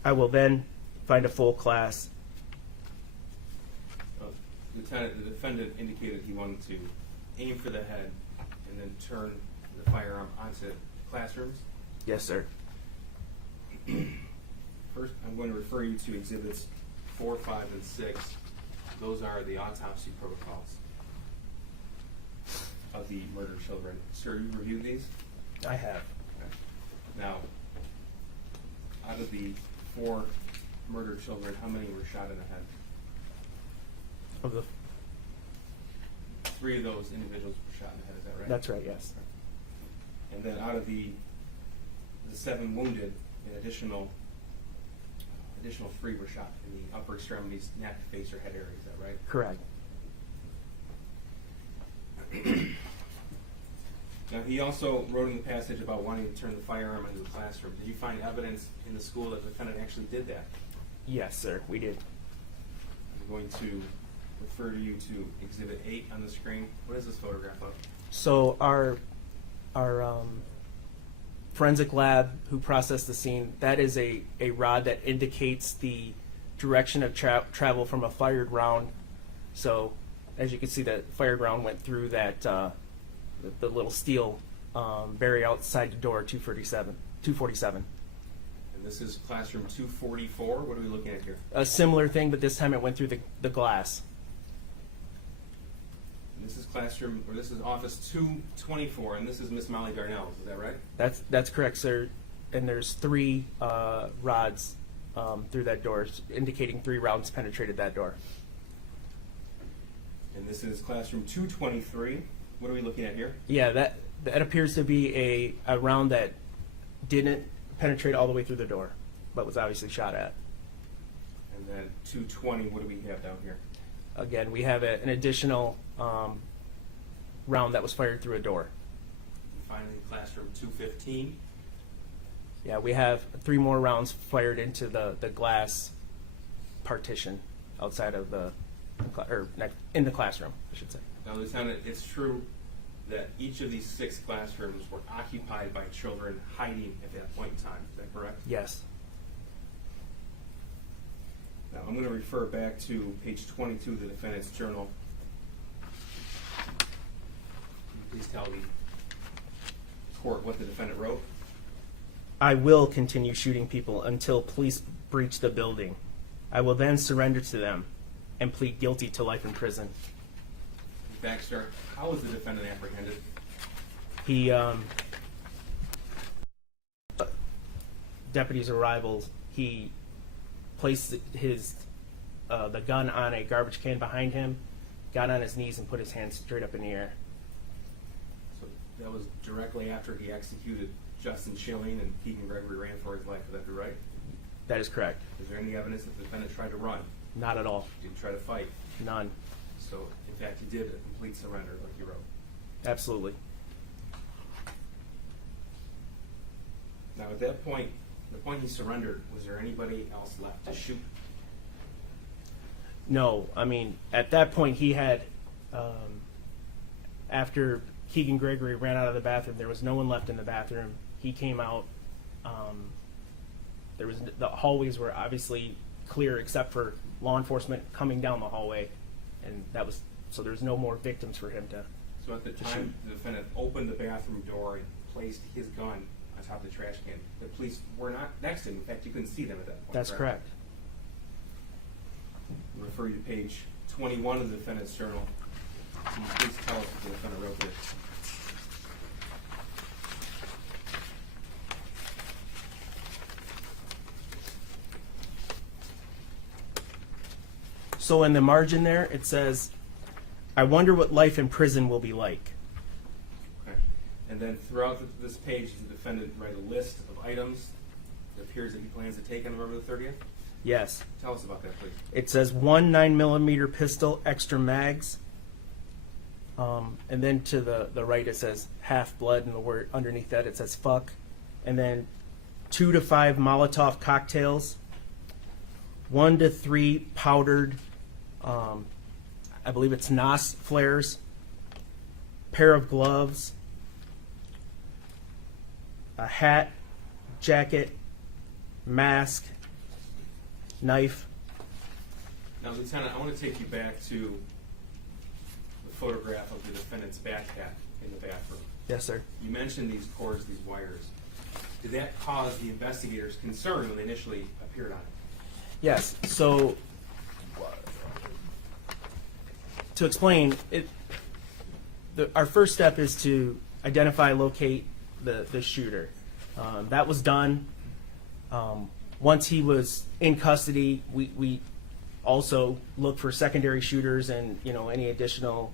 I will then find a full class. Lieutenant, the defendant indicated he wanted to aim for the head and then turn the firearm onto classrooms. Yes, sir. First, I'm going to refer you to Exhibits 4, 5, and 6. Those are the autopsy protocols of the murdered children. Sir, you reviewed these? I have. Okay. Now, out of the 4 murdered children, how many were shot in the head? Of the 3 of those individuals were shot in the head, is that right? That's right, yes. And then out of the 7 wounded, an additional 3 were shot in the upper extremities, neck, face, or head area, is that right? Correct. Now, he also wrote in the passage about wanting to turn the firearm into the classroom. Did you find evidence in the school that the defendant actually did that? Yes, sir, we did. I'm going to refer you to Exhibit 8 on the screen. What is this photograph of? So our forensic lab who processed the scene, that is a rod that indicates the direction of travel from a fired round. So as you can see, that fired round went through that the little steel barrier outside the door 247. And this is classroom 244. What are we looking at here? A similar thing, but this time it went through the glass. And this is classroom, or this is office 224, and this is Miss Molly Darnell's. Is that right? That's correct, sir. And there's 3 rods through that door, indicating 3 rounds penetrated that door. And this is classroom 223. What are we looking at here? Yeah, that appears to be a round that didn't penetrate all the way through the door, but was obviously shot at. And then 220, what do we have down here? Again, we have an additional round that was fired through a door. And finally, classroom 215. Yeah, we have 3 more rounds fired into the glass partition outside of in the classroom, I should say. Now, Lieutenant, it's true that each of these 6 classrooms were occupied by children hiding at that point in time. Is that correct? Yes. Now, I'm going to refer back to page 22 of the defendant's journal. Can you please tell the court what the defendant wrote? I will continue shooting people until police breach the building. I will then surrender to them and plead guilty to life in prison. In fact, sir, how was the defendant apprehended? He, deputy's arrival, he placed the gun on a garbage can behind him, got on his knees and put his hands straight up in the air. So that was directly after he executed Justin Schilling and Keegan Gregory ran for his life. Is that right? That is correct. Is there any evidence that the defendant tried to run? Not at all. Did he try to fight? None. So, in fact, he did a complete surrender, like you wrote. Absolutely. Now, at that point, the point he surrendered, was there anybody else left to shoot? No, I mean, at that point he had, after Keegan Gregory ran out of the bathroom, there was no one left in the bathroom. He came out. The hallways were obviously clear except for law enforcement coming down the hallway, and so there's no more victims for him to. So at the time the defendant opened the bathroom door and placed his gun on on top of the trash can. The police were not next to him. In fact, you couldn't see them at that point. That's correct. I'll refer you to page 21 of the defendant's journal. Can you please tell us what the defendant wrote there? So in the margin there, it says, I wonder what life in prison will be like. Okay. And then throughout this page, does the defendant write a list of items it appears that he plans to take on November the 30th? Yes. Tell us about that, please. It says 1 9mm pistol, extra mags. And then to the right it says half blood, and the word underneath that it says fuck. And then 2 to 5 Molotov cocktails, 1 to 3 powdered, I believe it's NOS flares, pair of gloves, a hat, jacket, mask, knife. Now, Lieutenant, I want to take you back to the photograph of the defendant's backpack in the bathroom. Yes, sir. You mentioned these cords, these wires. Did that cause the investigators concern when they initially appeared on it? Yes. So, to explain, our first step is to identify, locate the shooter. That was done. Once he was in custody, we also look for secondary shooters and any additional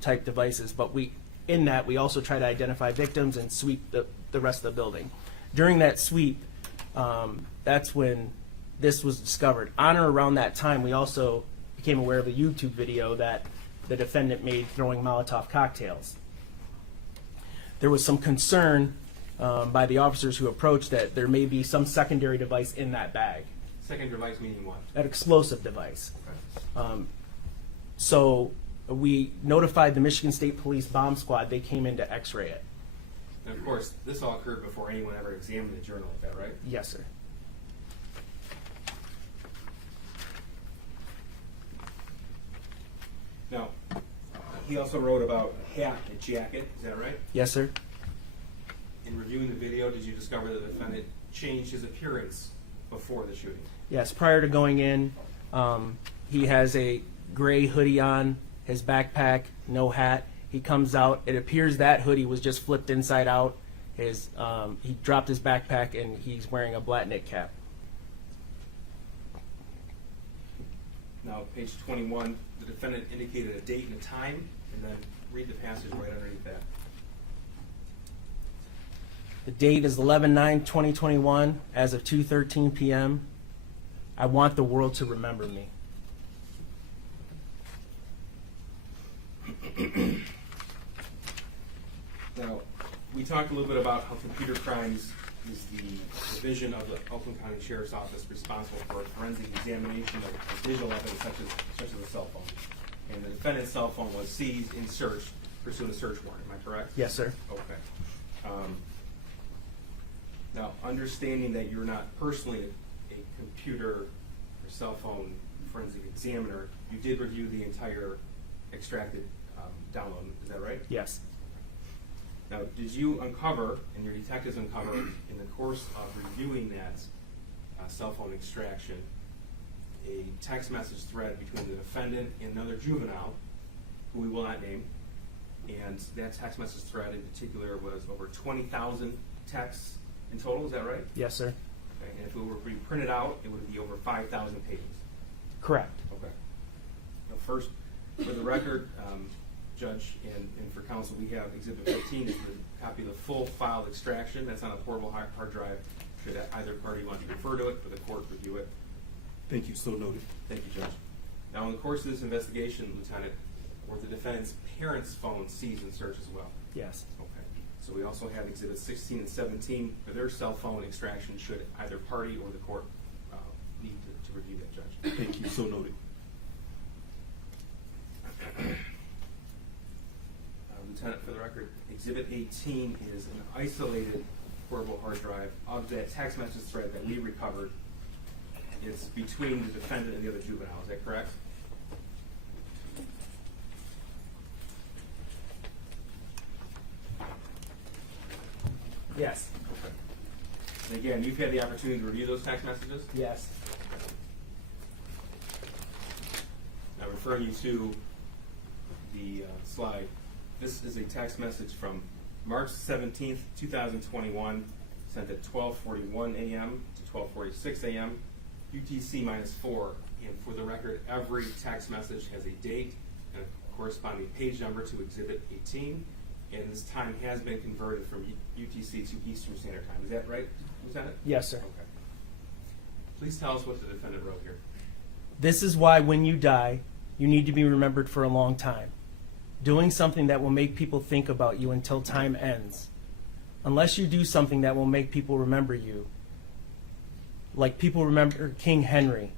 type devices. But we also try to identify victims and sweep the rest of the building. During that sweep, that's when this was discovered. On or around that time, we also became aware of a YouTube video that the defendant made throwing Molotov cocktails. There was some concern by the officers who approached that there may be some secondary device in that bag. Secondary device meaning what? An explosive device. Okay. So we notified the Michigan State Police Bomb Squad. They came in to x-ray it. And of course, this all occurred before anyone ever examined the journal, is that right? Yes, sir. Now, he also wrote about a hat, a jacket, is that right? Yes, sir. In reviewing the video, did you discover that the defendant changed his appearance before the shooting? Yes, prior to going in, he has a gray hoodie on, his backpack, no hat. He comes out. It appears that hoodie was just flipped inside out. He dropped his backpack, and he's wearing a black knit cap. Now, page 21, the defendant indicated a date and a time, and then read the passage right underneath that. The date is 11/9/2021 as of 2:13 p.m. I want the world to remember me. Now, we talked a little bit about how computer crimes is the division of the Oakland County Sheriff's Office responsible for a forensic examination of digital evidence such as a cell phone. And the defendant's cell phone was seized and searched pursuant to search warrant. Am I correct? Yes, sir. Okay. Now, understanding that you're not personally a computer or cell phone forensic examiner, you did review the entire extracted download. Is that right? Yes. Now, did you uncover, and your detectives uncover, in the course of reviewing that cell phone extraction, a text message thread between the defendant and another juvenile, who we will not name, and that text message thread in particular was over 20,000 texts in total, is that right? Yes, sir. Okay. And if it were to be printed out, it would be over 5,000 pages. Correct. Okay. Now, first, for the record, Judge, and for counsel, we have Exhibit 15, is the copy of the full file extraction. That's on a portable hard drive. Should either party want to refer to it, or the court review it. Thank you, so noted. Thank you, Judge. Now, in the course of this investigation, Lieutenant, were the defendant's parents' phones seized and searched as well? Yes. Okay. So we also have Exhibits 16 and 17 for their cell phone extraction should either party or the court need to review that, Judge. Thank you, so noted. Lieutenant, for the record, Exhibit 18 is an isolated portable hard drive of that text message thread that we recovered. It's between the defendant and the other juvenile. Is that correct? Yes. Okay. And again, you've had the opportunity to review those text messages? Yes. I refer you to the slide. This is a text message from March 17th, 2021, sent at 12:41 a.m. to 12:46 a.m., UTC -4. And for the record, every text message has a date and a corresponding page number to Exhibit 18. And this time has been converted from UTC to Eastern Standard Time. Is that right, Lieutenant? Yes, sir. Okay. Please tell us what the defendant wrote here. This is why when you die, you need to be remembered for a long time. Doing something that will make people think about you until time ends. Unless you do something that will make people remember you, like people remember King Henry,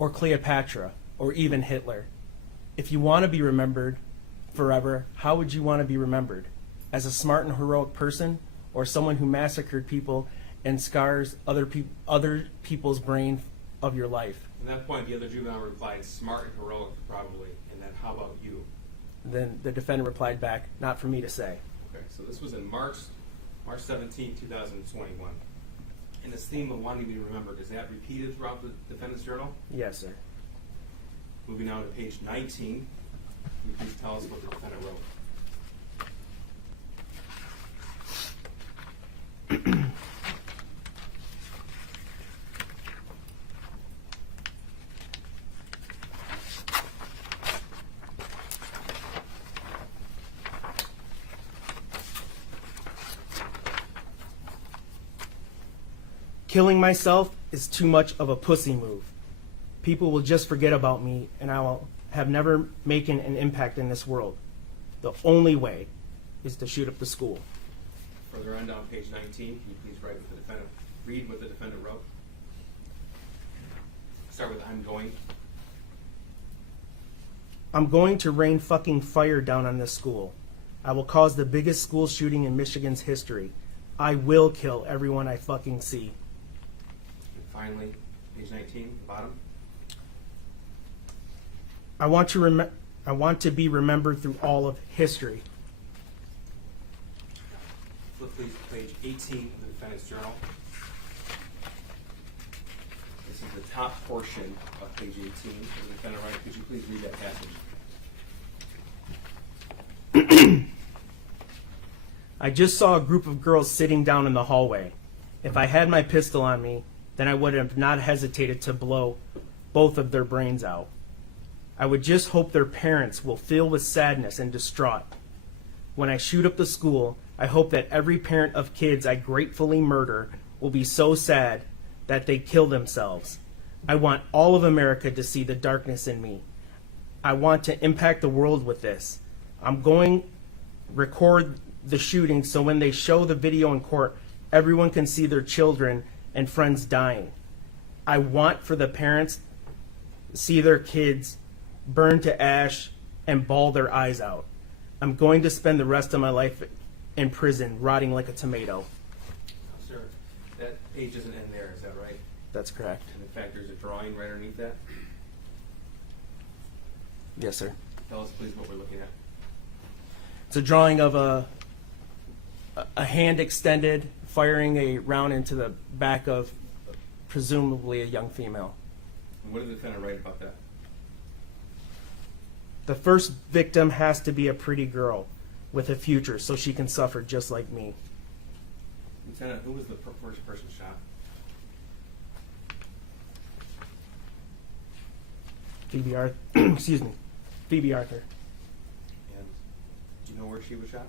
or Cleopatra, or even Hitler. If you want to be remembered forever, how would you want to be remembered? As a smart and heroic person, or someone who massacred people and scars other people's brain of your life? At that point, the other juvenile replied, smart and heroic, probably. And then, how about you? Then the defendant replied back, not for me to say. Okay, so this was in March 17, 2021. And this theme of wanting to be remembered, is that repeated throughout the defendant's journal? Yes, sir. Moving on to page 19, can you please tell us what the defendant wrote? Killing myself is too much of a pussy move. People will just forget about me, and I will have never making an impact in this world. The only way is to shoot up the school. Further on down page 19, can you please read what the defendant wrote? Start with I'm going. I'm going to rain fucking fire down on this school. I will cause the biggest school shooting in Michigan's history. I will kill everyone I fucking see. And finally, page 19, the bottom. I want to be remembered through all of history. Flip please to page 18 of the defendant's journal. This is the top portion of page 18 of the defendant writing. Could you please read that passage? I just saw a group of girls sitting down in the hallway. If I had my pistol on me, then I would have not hesitated to blow both of their brains out. I would just hope their parents will feel with sadness and distraught. When I shoot up the school, I hope that every parent of kids I gratefully murder will be so sad that they kill themselves. I want all of America to see the darkness in me. I want to impact the world with this. I'm going to record the shooting so when they show the video in court, everyone can see their children and friends dying. I want for the parents to see their kids burn to ash and bawl their eyes out. I'm going to spend the rest of my life in prison, rotting like a tomato. Sir, that page doesn't end there, is that right? That's correct. And in fact, there's a drawing right underneath that. Yes, sir. Tell us, please, what we're looking at. It's a drawing of a hand extended, firing a round into the back of presumably a young female. And what did the defendant write about that? The first victim has to be a pretty girl with a future so she can suffer just like me. Lieutenant, who was the first person shot? Phoebe Arthur. Excuse me. Phoebe Arthur. And do you know where she was shot?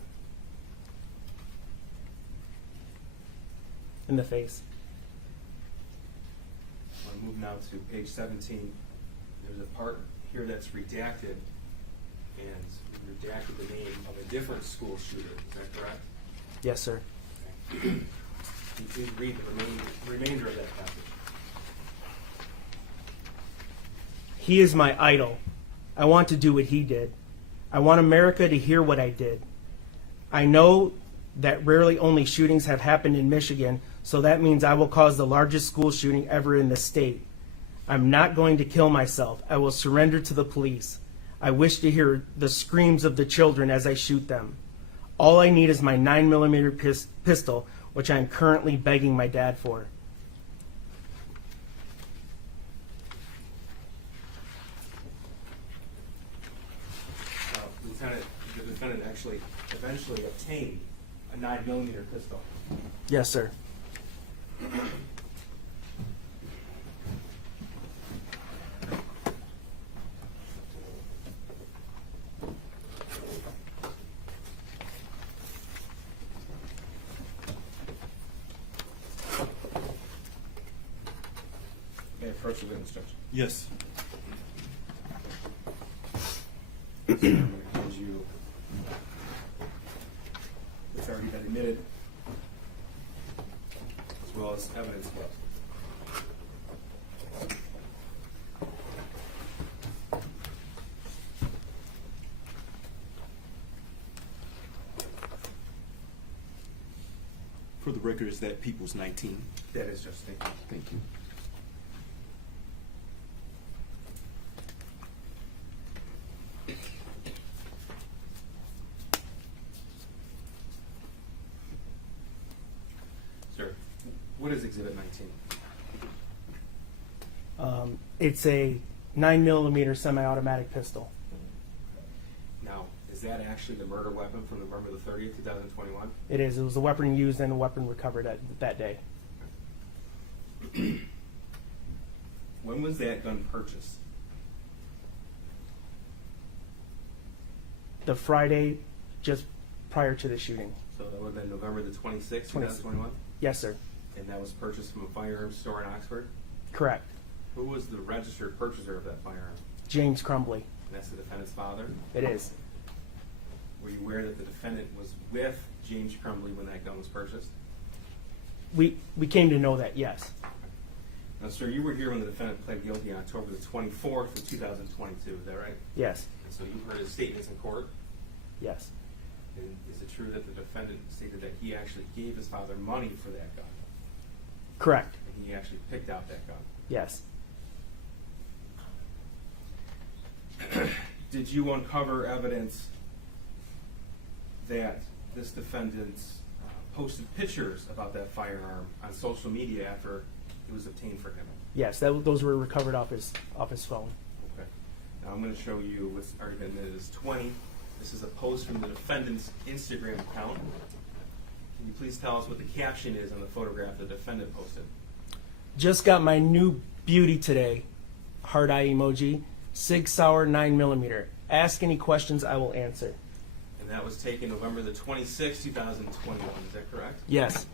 In the face. I want to move now to page 17. There's a part here that's redacted, and redacted the name of a different school shooter. Is that correct? Yes, sir. Okay. Can you please read the remainder of that passage? He is my idol. I want to do what he did. I want America to hear what I did. I know that rarely only shootings have happened in Michigan, so that means I will cause the largest school shooting ever in the state. I'm not going to kill myself. I will surrender to the police. I wish to hear the screams of the children as I shoot them. All I need is my 9mm pistol which I'm currently begging my dad for. Lieutenant, the defendant actually eventually obtained a 9mm pistol. Yes, sir. May I approach the witness, Judge? Yes. I'm going to hand you what's already been admitted, as well as evidence left. For the record, is that People's 19? That is just thank you. Thank you. Sir, what is Exhibit 19? It's a 9mm semi-automatic pistol. Now, is that actually the murder weapon from November the 30th, 2021? It is. It was the weapon used and the weapon recovered that day. When was that gun purchased? The Friday just prior to the shooting. So that would have been November the 26th, 2021? Yes, sir. And that was purchased from a firearms store in Oxford? Correct. Who was the registered purchaser of that firearm? James Crumbley. And that's the defendant's father? It is. Were you aware that the defendant was with James Crumbley when that gun was purchased? We came to know that, yes. Now, sir, you were here when the defendant pled guilty on October the 24th of 2022, is that right? Yes. And so you heard his statements in court? Yes. And is it true that the defendant stated that he actually gave his father money for that gun? Correct. And he actually picked out that gun? Yes. Did you uncover evidence that this defendant posted pictures about that firearm on social media after it was obtained for him? Yes, those were recovered off his phone. Okay. Now I'm going to show you what's already been admitted as 20. This is a post from the defendant's Instagram account. Can you please tell us what the caption is on the photograph the defendant posted? Just got my new beauty today. Heart eye emoji. Sig Sauer 9mm. Ask any questions, I will answer. And that was taken November the 26th, 2021. Is that correct? Yes.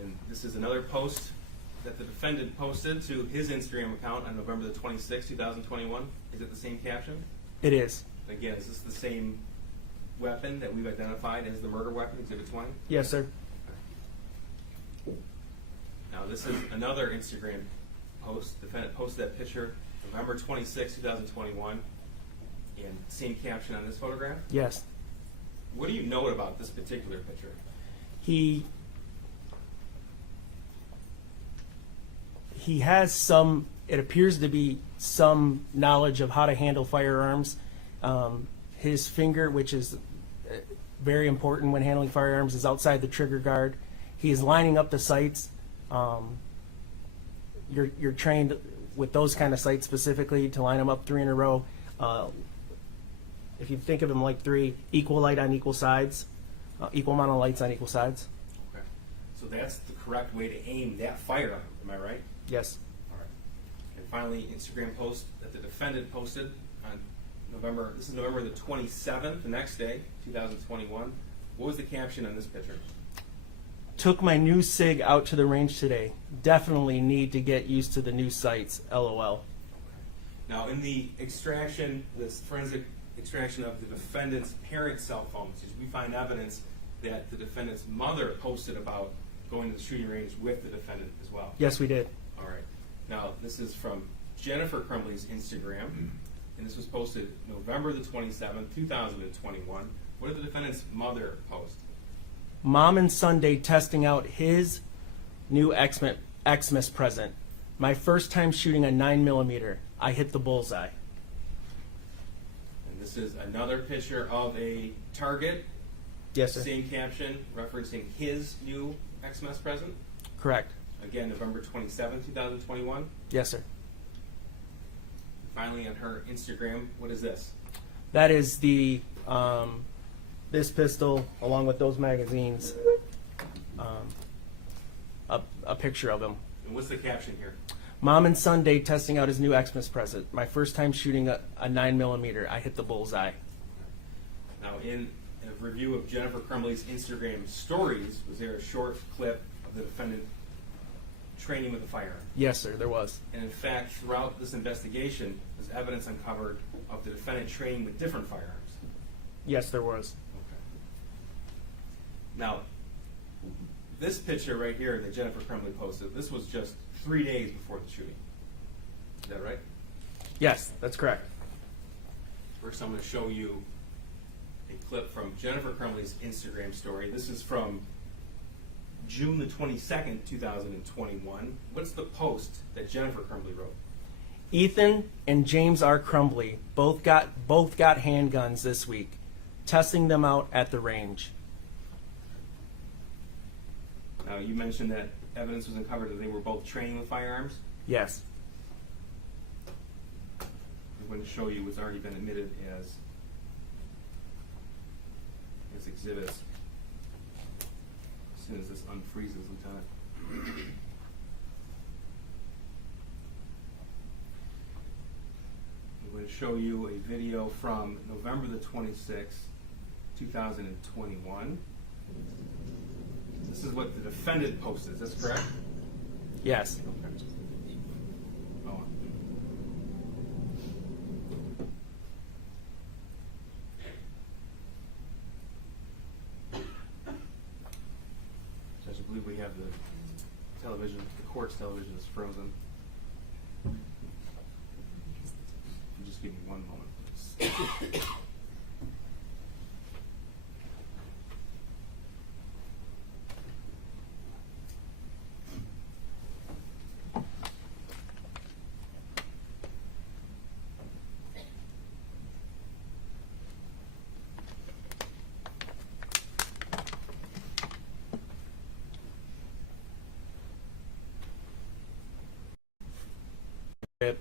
And this is another post that the defendant posted to his Instagram account on November the 26th, 2021. Is it the same caption? It is. Again, is this the same weapon that we've identified as the murder weapon, Exhibit 20? Yes, sir. Now, this is another Instagram post. The defendant posted that picture November 26, 2021, and same caption on this photograph? Yes. What do you know about this particular picture? He has some, it appears to be some knowledge of how to handle firearms. His finger, which is very important when handling firearms, is outside the trigger guard. He is lining up the sights. You're trained with those kind of sights specifically to line them up 3 in a row. If you think of them like 3, equal light on equal sides, equal amount of lights on equal sides. Okay. So that's the correct way to aim that firearm, am I right? Yes. All right. And finally, Instagram post that the defendant posted on November, this is November the 27th, the next day, 2021. What was the caption on this picture? Took my new SIG out to the range today. Definitely need to get used to the new sights. LOL. Now, in the extraction, this forensic extraction of the defendant's parents' cell phones, we find evidence that the defendant's mother posted about going to the shooting range with the defendant as well. Yes, we did. All right. Now, this is from Jennifer Crumbley's Instagram, and this was posted November the 27th, 2021. What did the defendant's mother post? Mom and Sunday testing out his new Xmas present. My first time shooting a 9mm. I hit the bullseye. And this is another picture of a target Yes, sir. Same caption referencing his new Xmas present. Correct. Again, November 27, 2021. Yes, sir. Finally, on her Instagram, what is this? That is the this pistol along with those magazines. A picture of him. And what's the caption here? Mom and Sunday testing out his new Xmas present. My first time shooting a 9mm. I hit the bullseye. Now, in a review of Jennifer Crumbley's Instagram stories, was there a short clip of the defendant training with a firearm? Yes, sir, there was. And in fact, throughout this investigation, there's evidence uncovered of the defendant training with different firearms. Yes, there was. Okay. Now, this picture right here that Jennifer Crumbley posted, this was just 3 days before the shooting. Is that right? Yes, that's correct. First, I'm going to show you a clip from Jennifer Crumbley's Instagram story. This is from June the 22nd, 2021. What's the post that Jennifer Crumbley wrote? Ethan and James R. Crumbley both got handguns this week, testing them out at the range. Now, you mentioned that evidence was uncovered that they were both training with firearms. Yes. I'm going to show you what's already been admitted as exhibits. As soon as this unfreezes, Lieutenant. I'm going to show you a video from November the 26th, 2021. This is what the defendant posted. Is this correct? Yes. Okay. Go on. Judge, I believe we have the television, the court's television is frozen. Just give me one moment, please. Yep.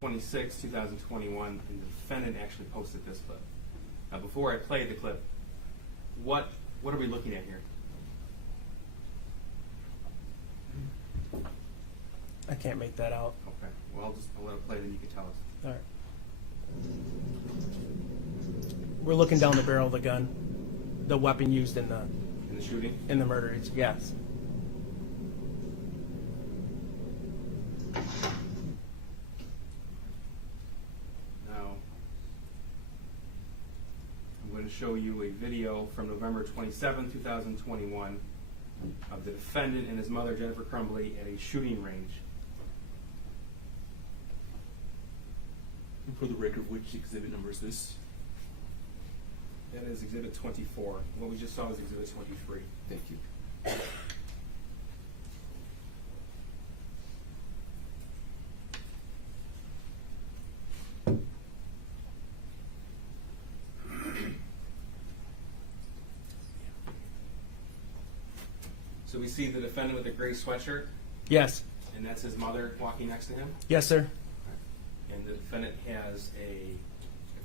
26, 2021, and the defendant actually posted this clip. Now, before I play the clip, what are we looking at here? I can't make that out. Okay. Well, I'll let it play, then you can tell us. All right. We're looking down the barrel of the gun, the weapon used in the shooting, in the murder. Yes. Now, I'm going to show you a video from November 27, 2021 of the defendant and his mother, Jennifer Crumbley, at a shooting range. And for the record, which exhibit number is this? That is Exhibit 24. What we just saw was Exhibit 23. Thank you. So we see the defendant with a gray sweatshirt, Yes. and that's his mother walking next to him. Yes, sir. And the defendant has a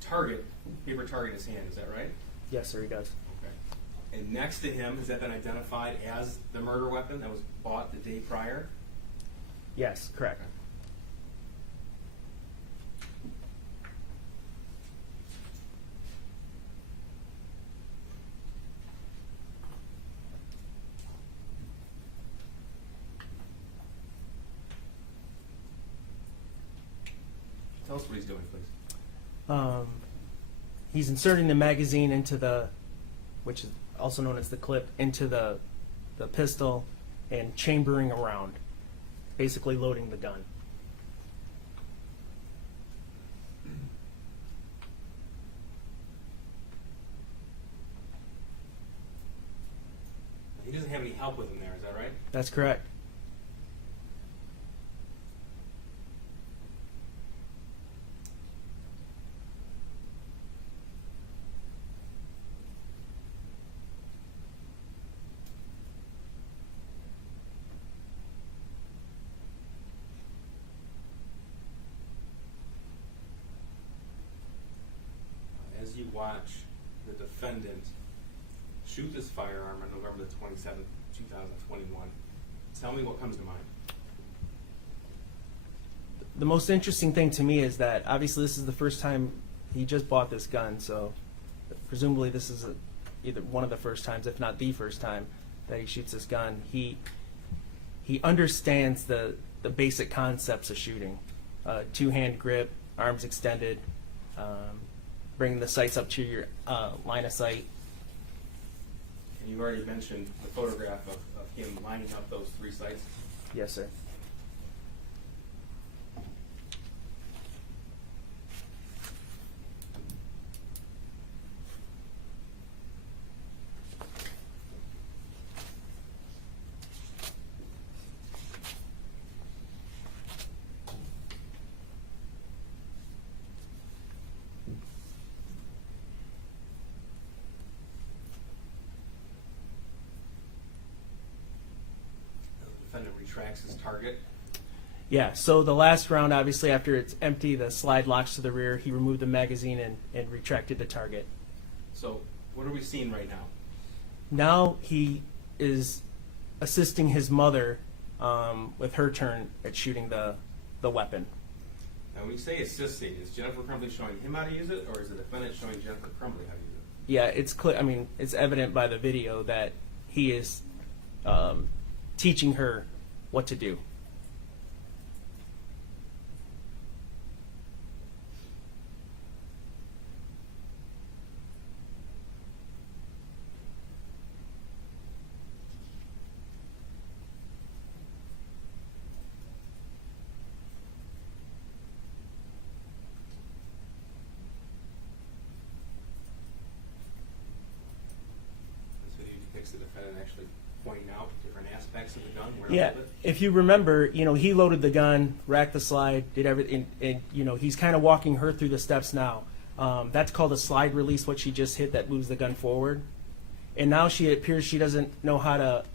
target, paper target in his hand. Is that right? Yes, sir. He does. Okay. And next to him, has that been identified as the murder weapon that was bought the day prior? Yes, correct. Tell us what he's doing, please. He's inserting the magazine into the, which is also known as the clip, into the pistol and chambering around, basically loading the gun. He doesn't have any help with him there, is that right? That's correct. watch the defendant shoot this firearm on November the 27th, 2021. Tell me what comes to mind. The most interesting thing to me is that obviously this is the first time he just bought this gun, so presumably this is either one of the first times, if not the first time, that he shoots this gun. He understands the basic concepts of shooting. Two-hand grip, arms extended, bringing the sights up to your line of sight. And you already mentioned the photograph of him lining up those 3 sights. Yes, sir. Defendant retracts his target. Yeah, so the last round, obviously, after it's empty, the slide locks to the rear. He removed the magazine and retracted the target. So what are we seeing right now? Now he is assisting his mother with her turn at shooting the weapon. Now when you say assisting, is Jennifer Crumbley showing him how to use it, or is the defendant showing Jennifer Crumbley how to use it? Yeah, it's clear. I mean, it's evident by the video that he is teaching her what to do. This video depicts the defendant actually pointing out different aspects of the gun. Where Yeah, to hold it. if you remember, he loaded the gun, racked the slide, did everything, and he's kind of walking her through the steps now. That's called a slide release, what she just hit that moves the gun forward. And now it appears she doesn't know how to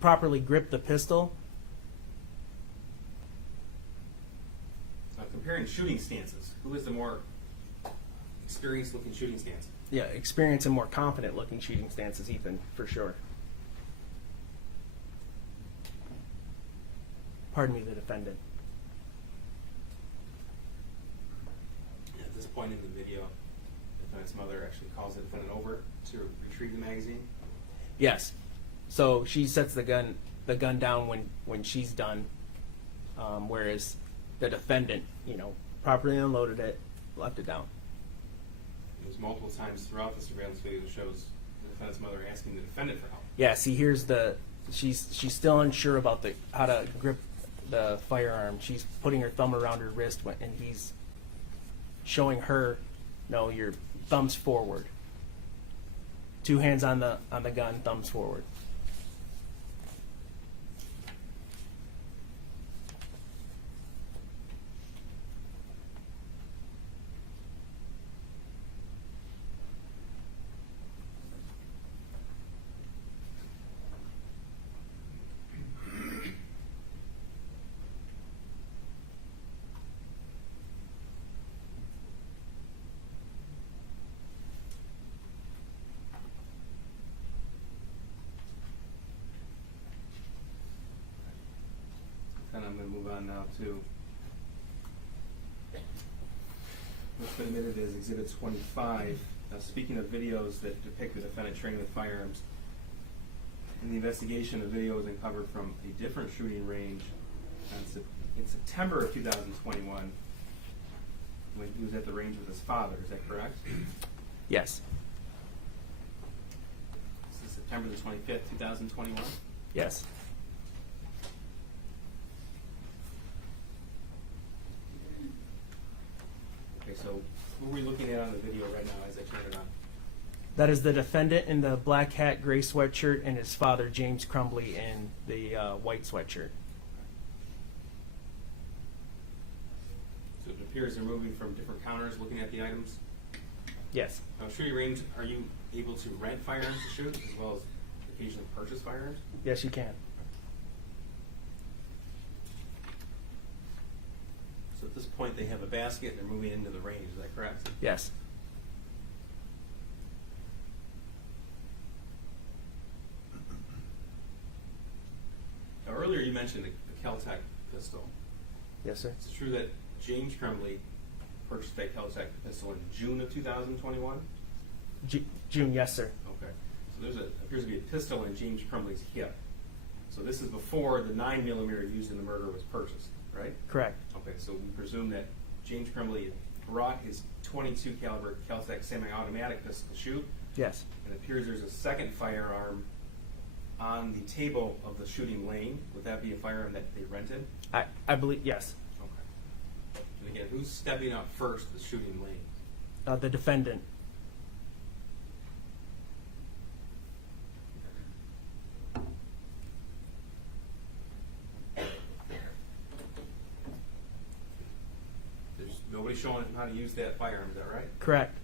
properly grip the pistol. Now comparing shooting stances, who is the more experienced looking shooting stance? Yeah, experience and more confident looking shooting stance is Ethan, for sure. Pardon me, the defendant. At this point in the video, the defendant's mother actually calls the defendant over to retrieve the magazine. Yes. So she sets the gun down when she's done, whereas the defendant, properly unloaded it, left it down. There's multiple times throughout the surveillance video that shows the defendant's mother asking the defendant for help. Yeah. See, here's she's still unsure about how to grip the firearm. She's putting her thumb around her wrist and he's showing her, no, your thumbs forward. 2 hands on the gun, thumbs forward. And I'm going to move on now to what's been admitted as Exhibit 25. Now, speaking of videos that depict the defendant training with firearms, in the investigation, the video was uncovered from a different shooting range in September of 2021 when he was at the range with his father. Is that correct? Yes. This is September the 25th, 2021? Yes. Okay, so who are we looking at on the video right now as I turn it on? That is the defendant in the black hat, gray sweatshirt, and his father, James Crumbley, in the white sweatshirt. So it appears they're moving from different counters looking at the items? Yes. Now, shooting range, are you able to rent firearms to shoot as well as occasionally purchase firearms? Yes, you can. So at this point, they have a basket and they're moving into the range. Is that correct? Yes. mentioned the Kel-Tec pistol. Yes, sir. It's true that James Crumbley purchased that Kel-Tec pistol in June of 2021? June, yes, sir. Okay. So there appears to be a pistol in James Crumbley's hip. So this is before the 9mm used in the murder was purchased, right? Correct. Okay, so we presume that James Crumbley brought his .22 caliber Kel-Tec semi-automatic pistol to shoot. Yes. And it appears there's a second firearm on the table of the shooting lane. Would that be a firearm that they rented? I believe, yes. Okay. And again, who's stepping up first the shooting lane? The defendant. There's nobody showing him how to use that firearm, is that right? Correct.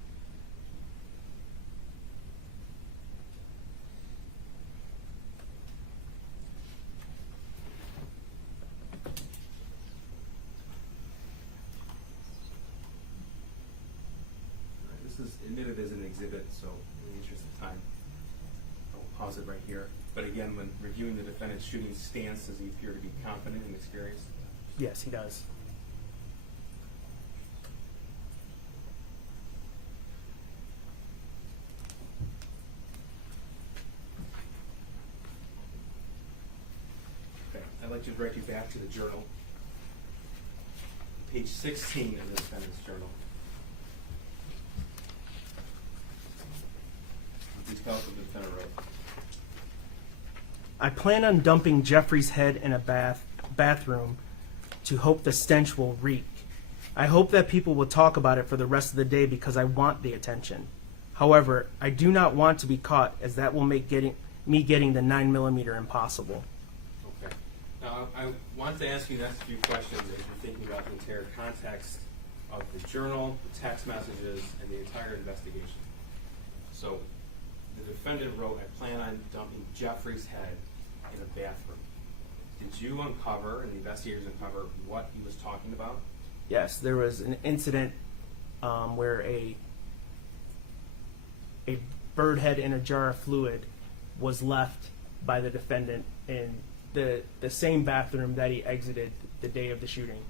This is admitted as an exhibit, so in the interest of time, I'll pause it right here. But again, when reviewing the defendant's shooting stance, does he appear to be confident and experienced? Yes, he does. Okay, I'd like to direct you back to the journal. Page 16 of the defendant's journal. Please tell us what the defendant wrote. I plan on dumping Jeffrey's head in a bathroom to hope the stench will reek. I hope that people will talk about it for the rest of the day because I want the attention. However, I do not want to be caught, as that will make me getting the 9mm impossible. Okay. Now, I want to ask you the next few questions as you're thinking about the entire context of the journal, the text messages, and the entire investigation. So, the defendant wrote, I plan on dumping Jeffrey's head in a bathroom. Did you uncover, and the investigators uncover, what he was talking about? Yes, there was an incident where a bird head in a jar of fluid was left by the defendant in the same bathroom that he exited the day of the shooting.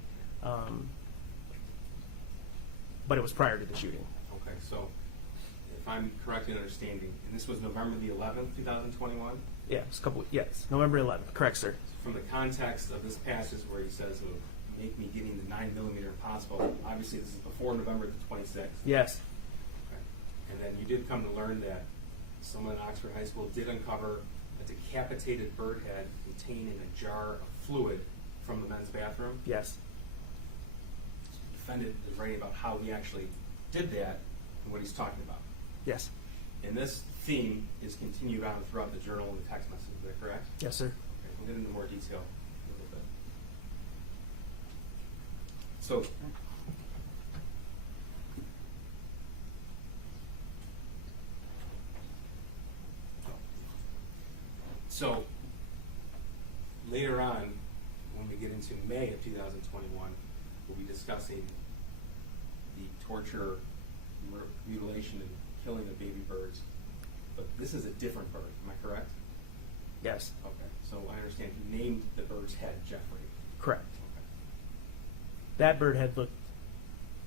But it was prior to the shooting. Okay, so if I'm correct in understanding, and this was November the 11th, 2021? Yeah, it was yes, November 11th. Correct, sir. From the context of this passage where he says it would make me getting the 9mm impossible, obviously this is before November the 26th. Yes. Okay. And then you did come to learn that someone at Oxford High School did uncover a decapitated bird head contained in a jar of fluid from the men's bathroom. Yes. The defendant is writing about how he actually did that and what he's talking about. Yes. And this theme is continued on throughout the journal and the text message. Is that correct? Yes, sir. Okay, we'll get into more detail in a little bit. So later on, when we get into May of 2021, we'll be discussing the torture, mutilation, and killing of baby birds. But this is a different bird, am I correct? Yes. Okay, so I understand he named the bird's head Jeffrey. Correct. Okay. That bird head looked.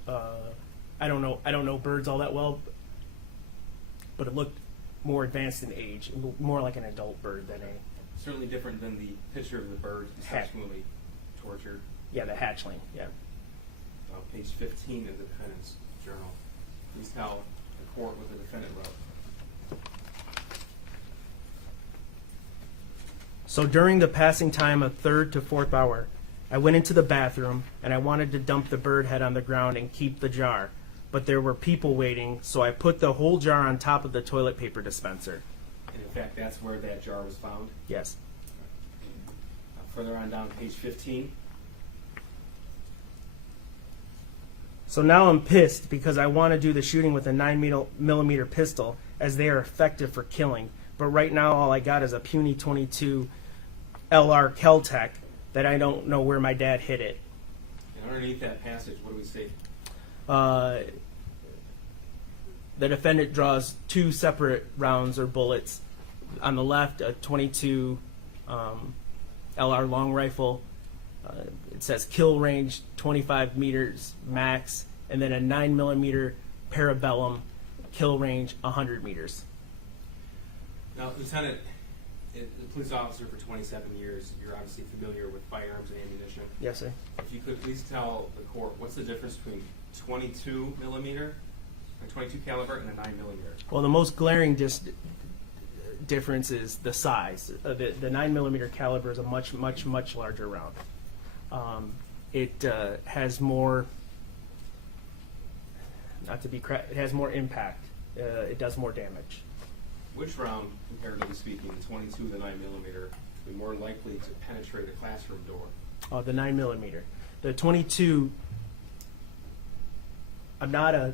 I don't know birds all that well, but it looked more advanced in age, more like an adult bird than a. Certainly different than the picture of the bird subsequently tortured. Yeah, the hatchling. Yeah. Page 15 of the defendant's journal. Please tell the court what the defendant wrote. So during the passing time of 3rd to 4th hour, I went into the bathroom and I wanted to dump the bird head on the ground and keep the jar, but there were people waiting, so I put the whole jar on top of the toilet paper dispenser. And in fact, that's where that jar was found? Yes. Further on down page 15. So now I'm pissed because I want to do the shooting with a 9mm pistol, as they are effective for killing. But right now all I got is a puny .22 LR Kel-Tec that I don't know where my dad hid it. And underneath that passage, what do we see? The defendant draws 2 separate rounds or bullets. On the left, a .22 LR long rifle. It says kill range 25 meters max, and then a 9mm Parabellum, kill range 100 meters. Now, Lieutenant, a police officer for 27 years, you're obviously familiar with firearms and ammunition. Yes, sir. If you could please tell the court, what's the difference between 22 millimeter, a 22 caliber, and a 9mm? Well, the most glaring difference is the size. The 9mm caliber is a much larger round. It has more, it has more impact. It does more damage. Which round, comparatively speaking, the 22 to 9mm, would be more likely to penetrate a classroom door? The 9mm. The 22, I'm not a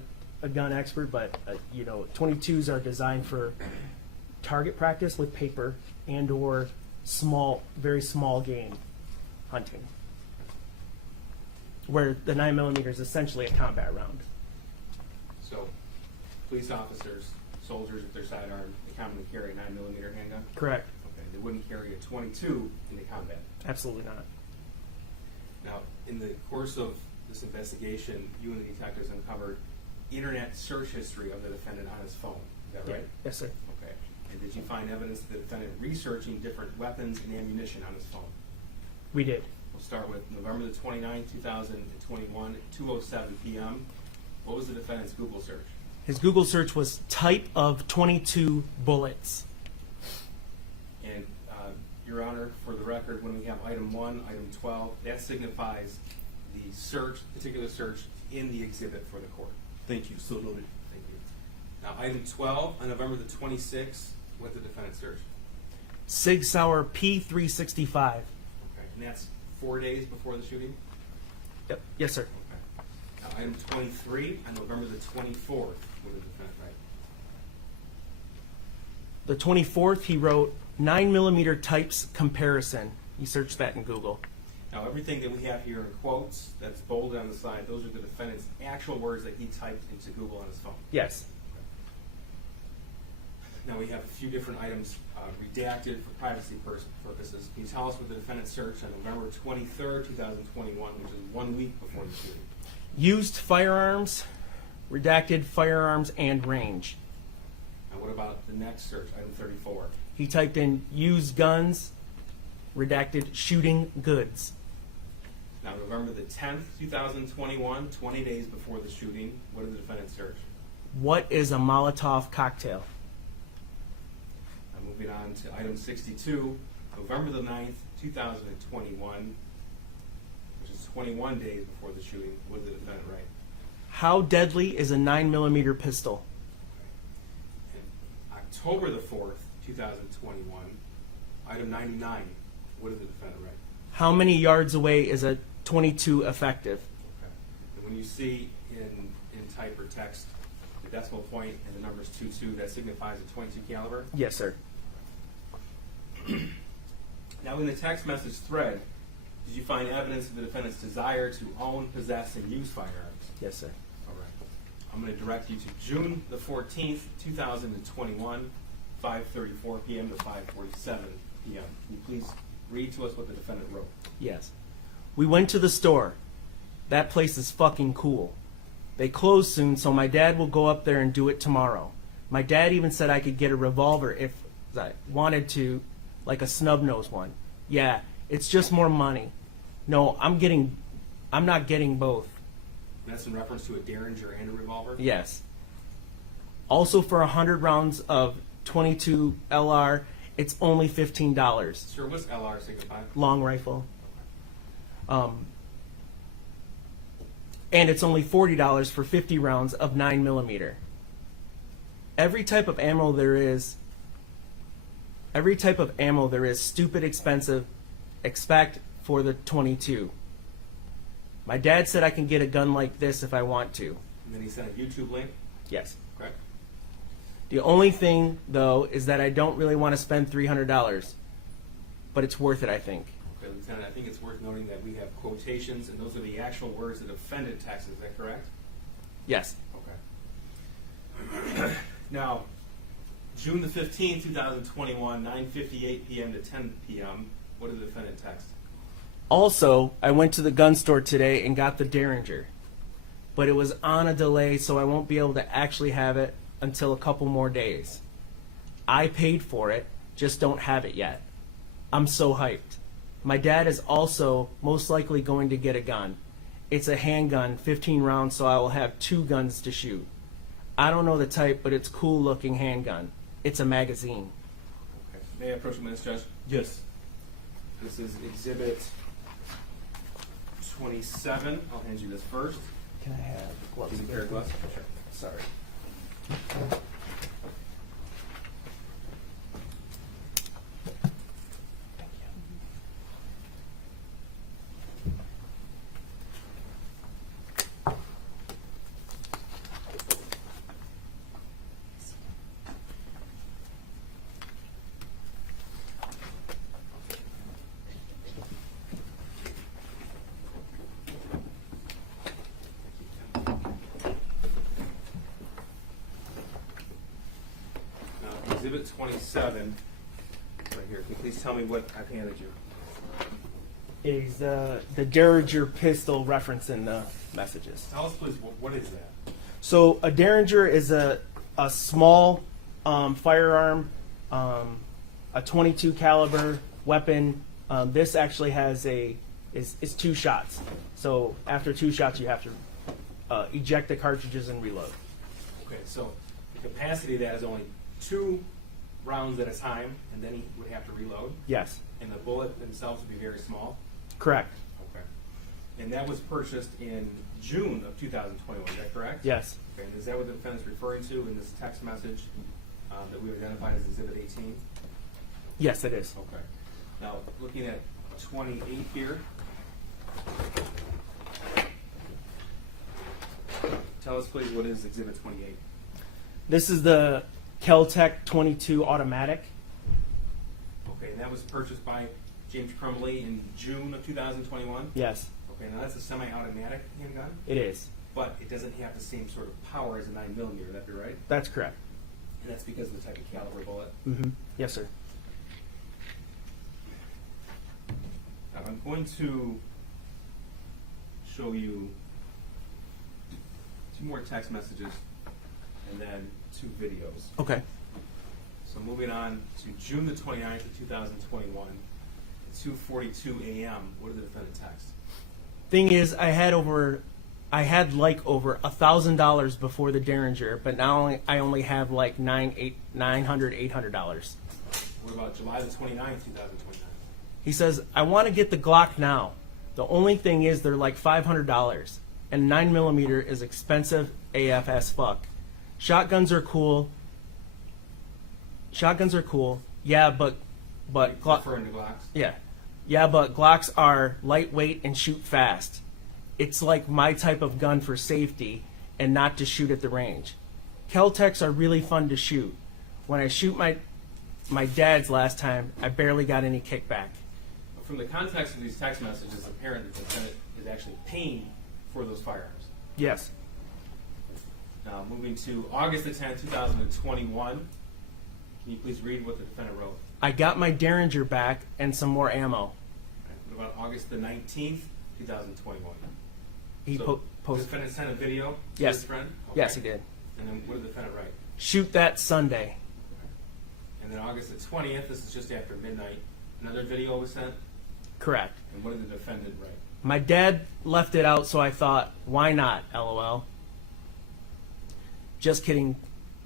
gun expert, but 22s are designed for target practice with paper and or very small game hunting, where the 9mm is essentially a combat round. So, police officers, soldiers, if they're sidearmed, they commonly carry a 9mm handgun? Correct. Okay, they wouldn't carry a 22 into combat? Absolutely not. Now, in the course of this investigation, you and the detectives uncovered internet search history of the defendant on his phone. Is that right? Yes, sir. Okay. And did you find evidence of the defendant researching different weapons and ammunition on his phone? We did. We'll start with November the 29th, 2021, at 2:07 p.m. What was the defendant's Google search? His Google search was type of 22 bullets. And, Your Honor, for the record, when we have item 1, item 12, that signifies the search, particular search in the exhibit for the court. Thank you. So noted. Thank you. Now, item 12, on November the 26th, what did the defendant search? Sig Sauer P365. Okay, and that's 4 days before the shooting? Yep. Yes, sir. Okay. Now, item 23, on November the 24th, what did the defendant write? The 24th, he wrote 9mm types comparison. He searched that in Google. Now, everything that we have here in quotes, that's bolded on the side, those are the defendant's actual words that he typed into Google on his phone. Yes. Now, we have a few different items redacted for privacy purposes. Can you tell us what the defendant searched on November 23rd, 2021, which is 1 week before the shooting? Used firearms, redacted firearms and range. Now, what about the next search, item 34? He typed in used guns, redacted shooting goods. Now, November the 10th, 2021, 20 days before the shooting, what did the defendant search? What is a Molotov cocktail? Now, moving on to item 62, November the 9th, 2021, which is 21 days before the shooting, what did the defendant write? How deadly is a 9mm pistol? And October the 4th, 2021, item 99, what did the defendant write? How many yards away is a 22 effective? Okay. And when you see in type or text the decimal point and the numbers 22, that signifies a 22 caliber? Yes, sir. Now, in the text message thread, did you find evidence of the defendant's desire to own, possess, and use firearms? Yes, sir. All right. I'm going to direct you to June the 14th, 2021, 5:34 p.m. to 5:47 p.m. Can you please read to us what the defendant wrote? Yes. We went to the store. That place is fucking cool. They close soon, so my dad will go up there and do it tomorrow. My dad even said I could get a revolver if I wanted to, like a snub-nosed one. Yeah, it's just more money. No, I'm not getting both. That's in reference to a Derringer and a revolver? Yes. Also, for 100 rounds of 22 LR, it's only $15. Sir, what's LR signify? Long rifle. And it's only $40 for 50 rounds of 9mm. Every type of ammo there is, stupid expensive, expect for the 22. My dad said I can get a gun like this if I want to. And then he sent a YouTube link? Yes. Correct. The only thing, though, is that I don't really want to spend $300. But it's worth it, I think. Okay, Lieutenant, I think it's worth noting that we have quotations, and those are the actual words that the defendant text. Is that correct? Yes. Okay. Now, June the 15th, 2021, 9:58 p.m. to 10 p.m., What did the defendant text? Also, I went to the gun store today and got the Derringer, but it was on a delay, so I won't be able to actually have it until a couple more days. I paid for it, just don't have it yet. I'm so hyped. My dad is also most likely going to get a gun. It's a handgun, 15 rounds, so I will have 2 guns to shoot. I don't know the type, but it's cool looking handgun. It's a magazine. Okay. May I approach the witness, Judge? Yes. This is Exhibit 27. I'll hand you this first. Can I have gloves? Is it a pair of gloves? Sure. Sorry. Now, Exhibit 27, right here. Can you please tell me what I've handed you? Is the Derringer pistol reference in the messages. Tell us, please, what is that? So a Derringer is a small firearm, a .22 caliber weapon. This actually has is 2 shots. So after 2 shots, you have to eject the cartridges and reload. Okay, so the capacity of that is only 2 rounds at a time, and then he would have to reload? Yes. And the bullet themselves would be very small? Correct. Okay. And that was purchased in June of 2021, is that correct? Yes. Okay, and is that what the defendant's referring to in this text message that we've identified as Exhibit 18? Yes, it is. Okay. Now, looking at 28 here. Tell us, please, what is Exhibit 28? This is the Kel-Tec 22 automatic. Okay, and that was purchased by James Crumbley in June of 2021? Yes. Okay, now that's a semi-automatic handgun? It is. But it doesn't have the same sort of power as a 9mm, would that be right? That's correct. And that's because of the type of caliber bullet? Mm-hmm. Yes, sir. Now, I'm going to show you 2 more text messages and then 2 videos. Okay. So moving on to June the 29th of 2021, at 2:42 a.m., what did the defendant text? Thing is, I had like over $1,000 before the Derringer, but now I only have like $800. What about July the 29th, 2029? He says, I want to get the Glock now. The only thing is they're like $500, and 9mm is expensive AF as fuck. Shotguns are cool. Yeah, but Referring to Glocks? Yeah, but Glocks are lightweight and shoot fast. It's like my type of gun for safety and not to shoot at the range. Kel-Tecs are really fun to shoot. When I shoot my dad's last time, I barely got any kickback. From the context of these text messages, it's apparent that the defendant is actually paying for those firearms. Yes. Now, moving to August the 10th, 2021, can you please read what the defendant wrote? I got my Derringer back and some more ammo. What about August the 19th, 2021? He The posted. defendant sent a video to Yes. his friend? Yes, he did. And then what did the defendant write? Shoot that Sunday. And then August the 20th, this is just after midnight, another video was sent? Correct. And what did the defendant write? My dad left it out, so I thought, why not? LOL. Just kidding.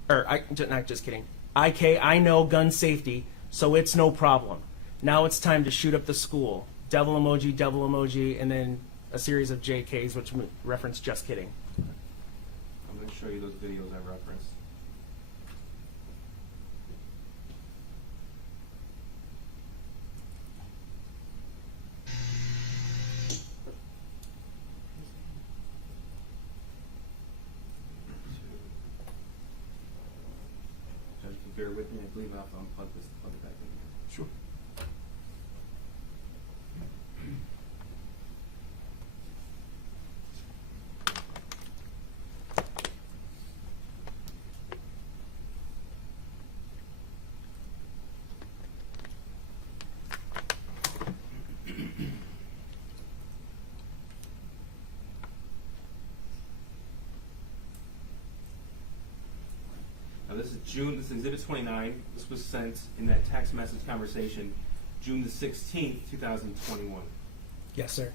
Not just kidding. I know gun safety, so it's no problem. Now it's time to shoot up the school. Devil emoji, and then a series of JKs, which reference just kidding. I'm going to show you those videos I referenced. Judge, if you bear with me, I believe I'll unplug this and plug it back in again. Sure. June, this is Exhibit 29. This was sent in that text message conversation, June the 16th, 2021. Yes, sir.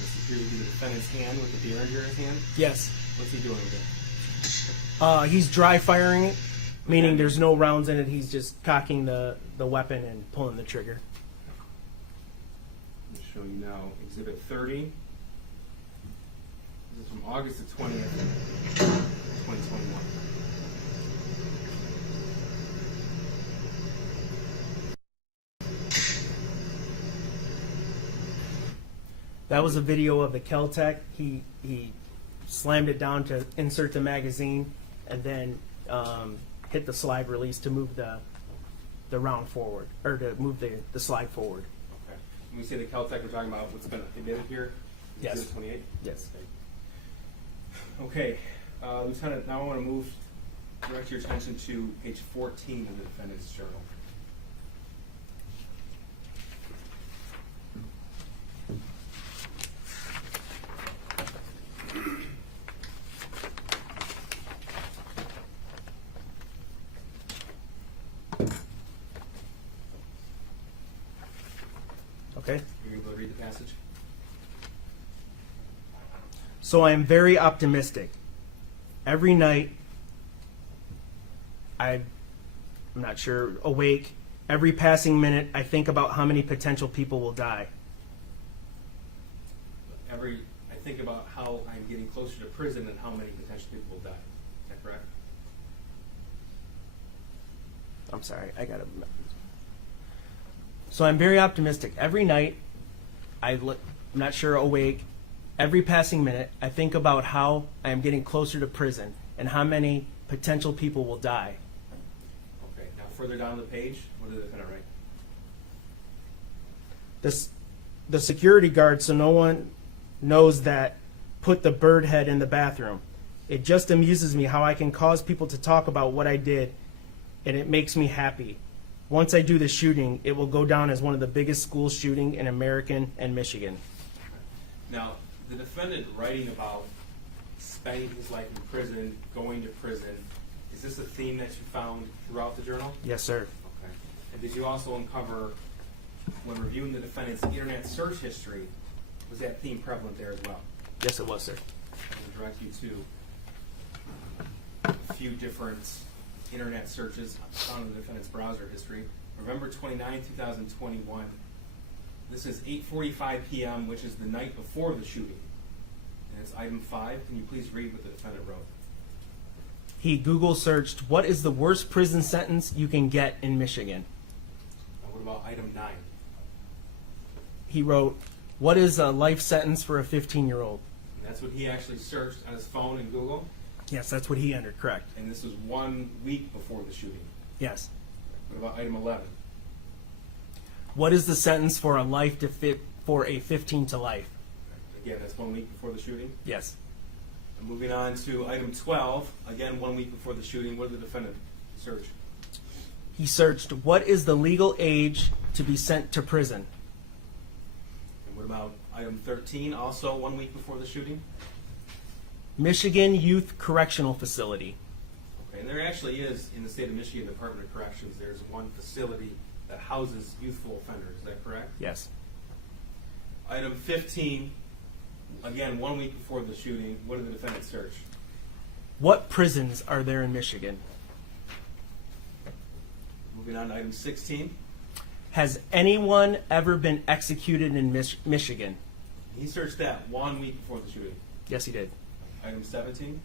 This appears to be the defendant's hand with the Derringer in his hand. Yes. What's he doing with it? He's dry firing it, meaning there's no rounds in it. He's just cocking the weapon and pulling the trigger. I'll show you now Exhibit 30. This is from August the 20th, 2021. That was a video of the Kel-Tec. He slammed it down to insert the magazine, and then hit the slide release to move the round forward, or to move the slide forward. Okay. When we say the Kel-Tec, we're talking about what's been admitted here? Yes. Exhibit 28? Yes. Okay. Lieutenant, now I want to direct your attention to page 14 of the defendant's journal. Okay. You're able to read the passage? So I am very optimistic. Every night, I'm not sure, awake. Every passing minute, I think about how many potential people will die. I think about how I'm getting closer to prison and how many potential people will die. Is that correct? I'm sorry, I got to. So I'm very optimistic. Every night, I'm not sure, awake. Every passing minute, I think about how I am getting closer to prison and how many potential people will die. Okay. Now, further down the page, what did the defendant write? The security guard, so no one knows that, put the bird head in the bathroom. It just amuses me how I can cause people to talk about what I did, and it makes me happy. Once I do the shooting, it will go down as one of the biggest school shooting in American and Michigan. Now, the defendant writing about spending his life in prison, going to prison, is this a theme that you found throughout the journal? Yes, sir. Okay. And did you also uncover, when reviewing the defendant's internet search history, was that theme prevalent there as well? Yes, it was, sir. I will direct you to a few different internet searches found in the defendant's browser history. November 29, 2021. This is 8:45 p.m., which is the night before the shooting. And it's item 5. Can you please read what the defendant wrote? He Google searched, what is the worst prison sentence you can get in Michigan? Now, what about item 9? He wrote, what is a life sentence for a 15-year-old? And that's what he actually searched on his phone in Google? Yes, that's what he entered, correct. And this was 1 week before the shooting. Yes. What about item 11? What is the sentence for for a 15 to life? Again, that's 1 week before the shooting. Yes. And moving on to item 12, again 1 week before the shooting. What did the defendant search? He searched, what is the legal age to be sent to prison? And what about item 13, also 1 week before the shooting? Michigan Youth Correctional Facility. Okay, and there actually is, in the state of Michigan Department of Corrections, there's one facility that houses youthful offenders. Is that correct? Yes. Item 15, again 1 week before the shooting. What did the defendant search? What prisons are there in Michigan? Moving on to item 16. Has anyone ever been executed in Michigan? He searched that 1 week before the shooting. Yes, he did. Item 17.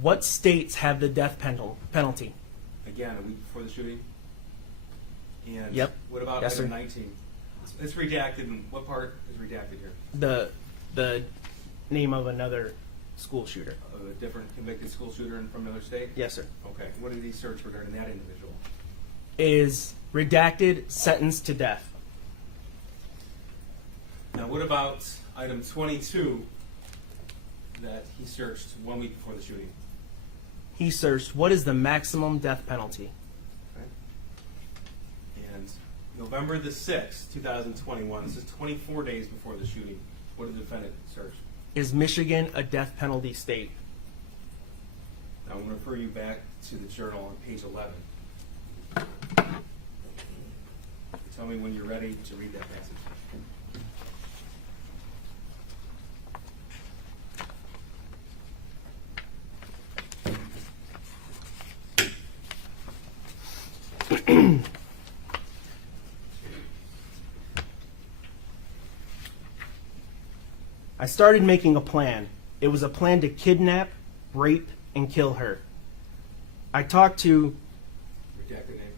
What states have the death penalty? Again, a week before the shooting. And Yep. what about Yes, item sir. 19? It's redacted. And what part is redacted here? The name of another school shooter. A different convicted school shooter from another state? Yes, sir. Okay. What did he search regarding that individual? Is redacted, sentenced to death. Now, what about item 22 that he searched 1 week before the shooting? He searched, what is the maximum death penalty? Okay. And November the 6th, 2021, this is 24 days before the shooting. What did the defendant search? Is Michigan a death penalty state? I'm going to refer you back to the journal on page 11. Tell me when you're ready to read that passage. I started making a plan. It was a plan to kidnap, rape, and kill her. I talked to Redacted name.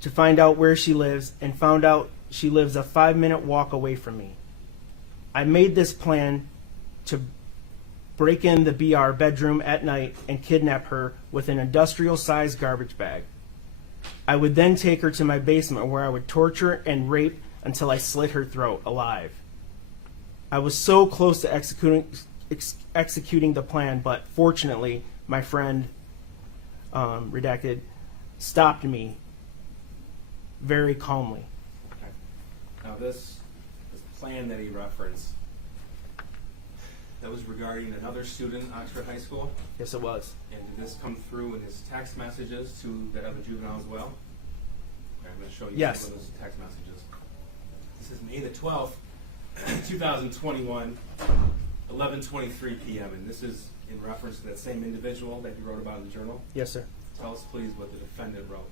to find out where she lives and found out she lives a 5-minute walk away from me. I made this plan to break in the BR bedroom at night and kidnap her with an industrial-sized garbage bag. I would then take her to my basement where I would torture and rape until I slit her throat alive. I was so close to executing the plan, but fortunately, my friend, redacted, stopped me very calmly. Okay. Now this plan that he referenced, that was regarding another student in Oxford High School? Yes, it was. And did this come through in his text messages to that other juvenile as well? Okay, I'm going to show you Yes. some of those text messages. This is May the 12th, 2021, 11:23 p.m. And this is in reference to that same individual that you wrote about in the journal? Yes, sir. Tell us, please, what the defendant wrote.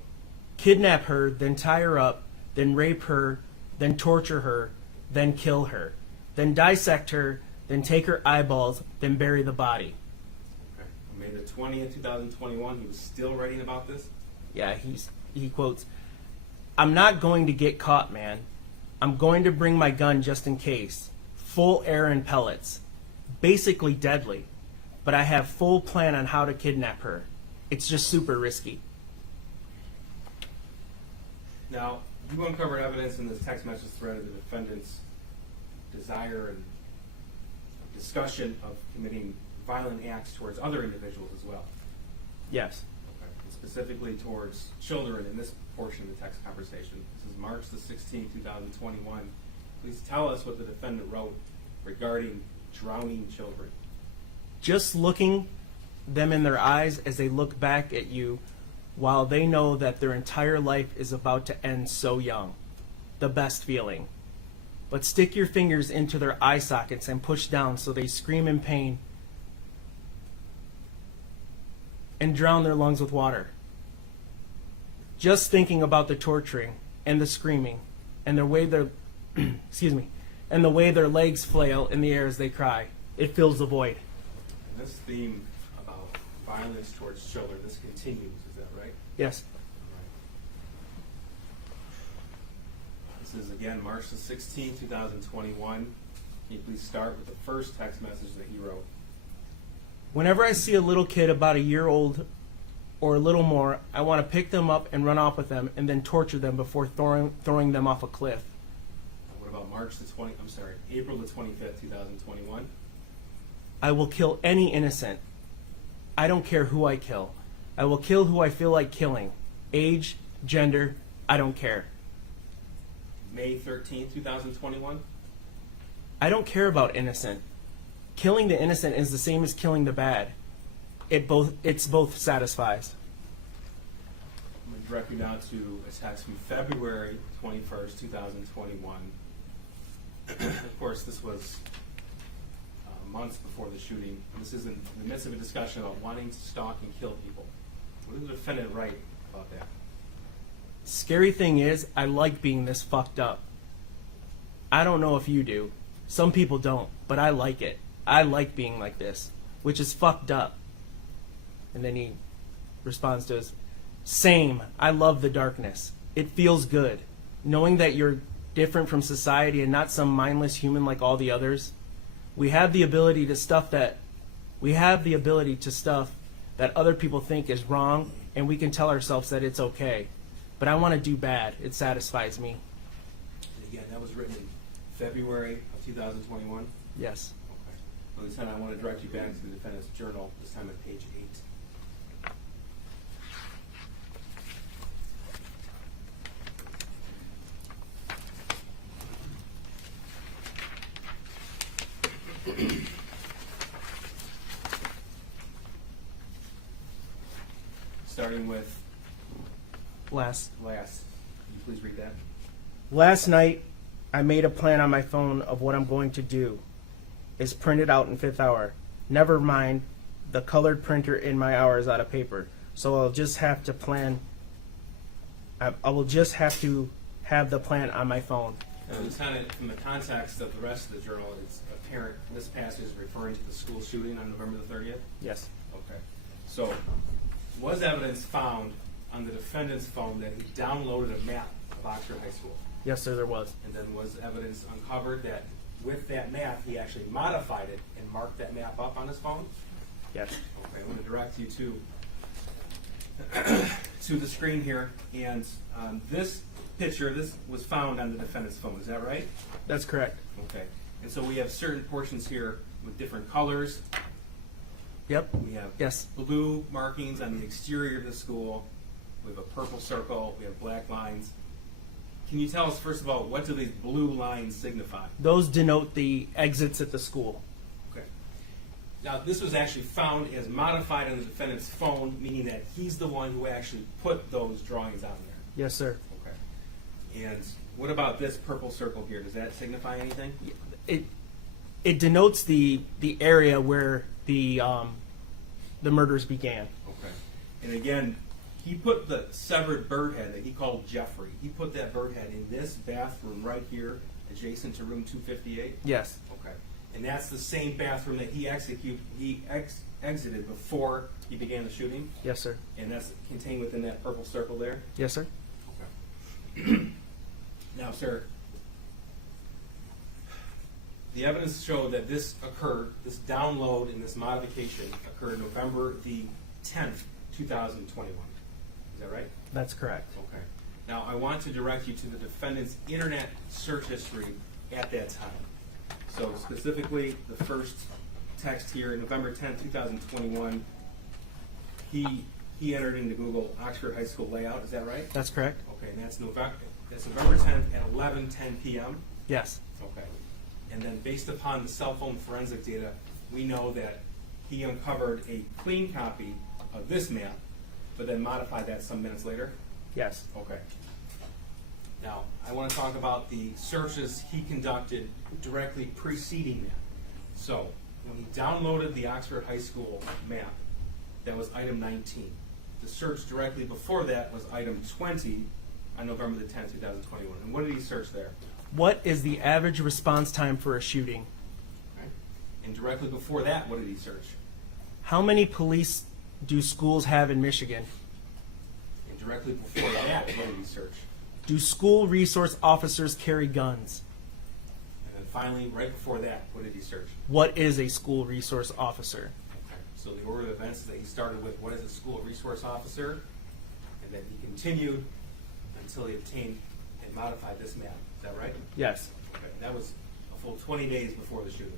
Kidnap her, then tie her up, then rape her, then torture her, then kill her, then dissect her, then take her eyeballs, then bury the body. Okay. On May the 20th, 2021, he was still writing about this? Yeah, he quotes, "I'm not going to get caught, man. I'm going to bring my gun just in case. Full air and pellets. Basically deadly. But I have full plan on how to kidnap her. It's just super risky." Now, you uncovered evidence in this text message thread of the defendant's desire and discussion of committing violent acts towards other individuals as well. Yes. Okay. And specifically towards children in this portion of the text conversation. This is March the 16th, 2021. Please tell us what the defendant wrote regarding drowning children. Just looking them in their eyes as they look back at you while they know that their entire life is about to end so young. The best feeling. But stick your fingers into their eye sockets and push down so they scream in pain and drown their lungs with water. Just thinking about the torturing and the screaming and the way their and the way their legs flail in the air as they cry, it fills the void. And this theme about violence towards children, this continues, is that right? Yes. This is again March the 16th, 2021. Can you please start with the first text message that he wrote? Whenever I see a little kid about a year old or a little more, I want to pick them up and run off with them and then torture them before throwing them off a cliff. What about April the 25th, 2021? I will kill any innocent. I don't care who I kill. I will kill who I feel like killing. Age, gender, I don't care. May 13th, 2021? I don't care about innocent. Killing the innocent is the same as killing the bad. It's both satisfies. I'm going to direct you now to a text from February 21st, 2021. Of course, this was months before the shooting. And this is in the midst of a discussion about wanting to stalk and kill people. What did the defendant write about that? Scary thing is, I like being this fucked up. I don't know if you do. Some people don't, but I like it. I like being like this, which is fucked up. And then he responds to us, same, I love the darkness. It feels good. Knowing that you're different from society and not some mindless human like all the others. We have the ability to stuff that other people think is wrong, and we can tell ourselves that it's okay. But I want to do bad. It satisfies me. And again, that was written in February of 2021? Yes. Okay. Well, Lieutenant, I want to direct you back to the defendant's journal, this time at page 8. starting with Last Can you please read that? Last night, I made a plan on my phone of what I'm going to do. It's printed out in 5th hour. Never mind, the colored printer in my hour is out of paper. So I'll just have to plan. I will just have to have the plan on my phone. Now, Lieutenant, from the context of the rest of the journal, it's apparent this passage is referring to the school shooting on November the 30th? Yes. Okay. So, was evidence found on the defendant's phone that he downloaded a map of Oxford High School? Yes, sir, there was. And then was evidence uncovered that with that map, he actually modified it and marked that map up on his phone? Yes. Okay, I'm going to direct you to the screen here, and this picture, this was found on the defendant's phone, is that right? That's correct. Okay, and so we have certain portions here with different colors. Yep. We have Yes. blue markings on the exterior of the school, we have a purple circle, we have black lines. Can you tell us, first of all, what do these blue lines signify? Those denote the exits at the school. Okay. Now, this was actually found as modified on the defendant's phone, meaning that he's the one who actually put those drawings on there. Yes, sir. Okay. And what about this purple circle here? Does that signify anything? It denotes the area where the murders began. Okay. And again, he put the severed bird head that he called Jeffrey. He put that bird head in this bathroom right here, adjacent to room 258. Yes. Okay. And that's the same bathroom that he exited before he began the shooting. Yes, sir. And that's contained within that purple circle there. Yes, sir. Okay. Now, sir, the evidence showed that this occurred, this download and this modification occurred November the 10th, 2021. Is that right? That's correct. Okay. Now, I want to direct you to the defendant's internet search history at that time. So, specifically, the first text here, November 10th, 2021, he entered into Google Oxford High School layout. Is that right? That's correct. Okay, and that's November 10th at 11:10 p.m.? Yes. Okay. And then based upon the cell phone forensic data, we know that he uncovered a clean copy of this map, but then modified that some minutes later? Yes. Okay. Now, I want to talk about the searches he conducted directly preceding that. So, when he downloaded the Oxford High School map, that was item 19. The search directly before that was item 20 on November the 10th, 2021. And what did he search there? What is the average response time for a shooting? Okay. And directly before that, what did he search? How many police do schools have in Michigan? And directly before that, what did he search? Do school resource officers carry guns? And then finally, right before that, what did he search? What is a school resource officer? Okay. So the order of events is that he started with what is a school resource officer, and then he continued until he obtained and modified this map. Is that right? Yes. Okay. That was a full 20 days before the shooting.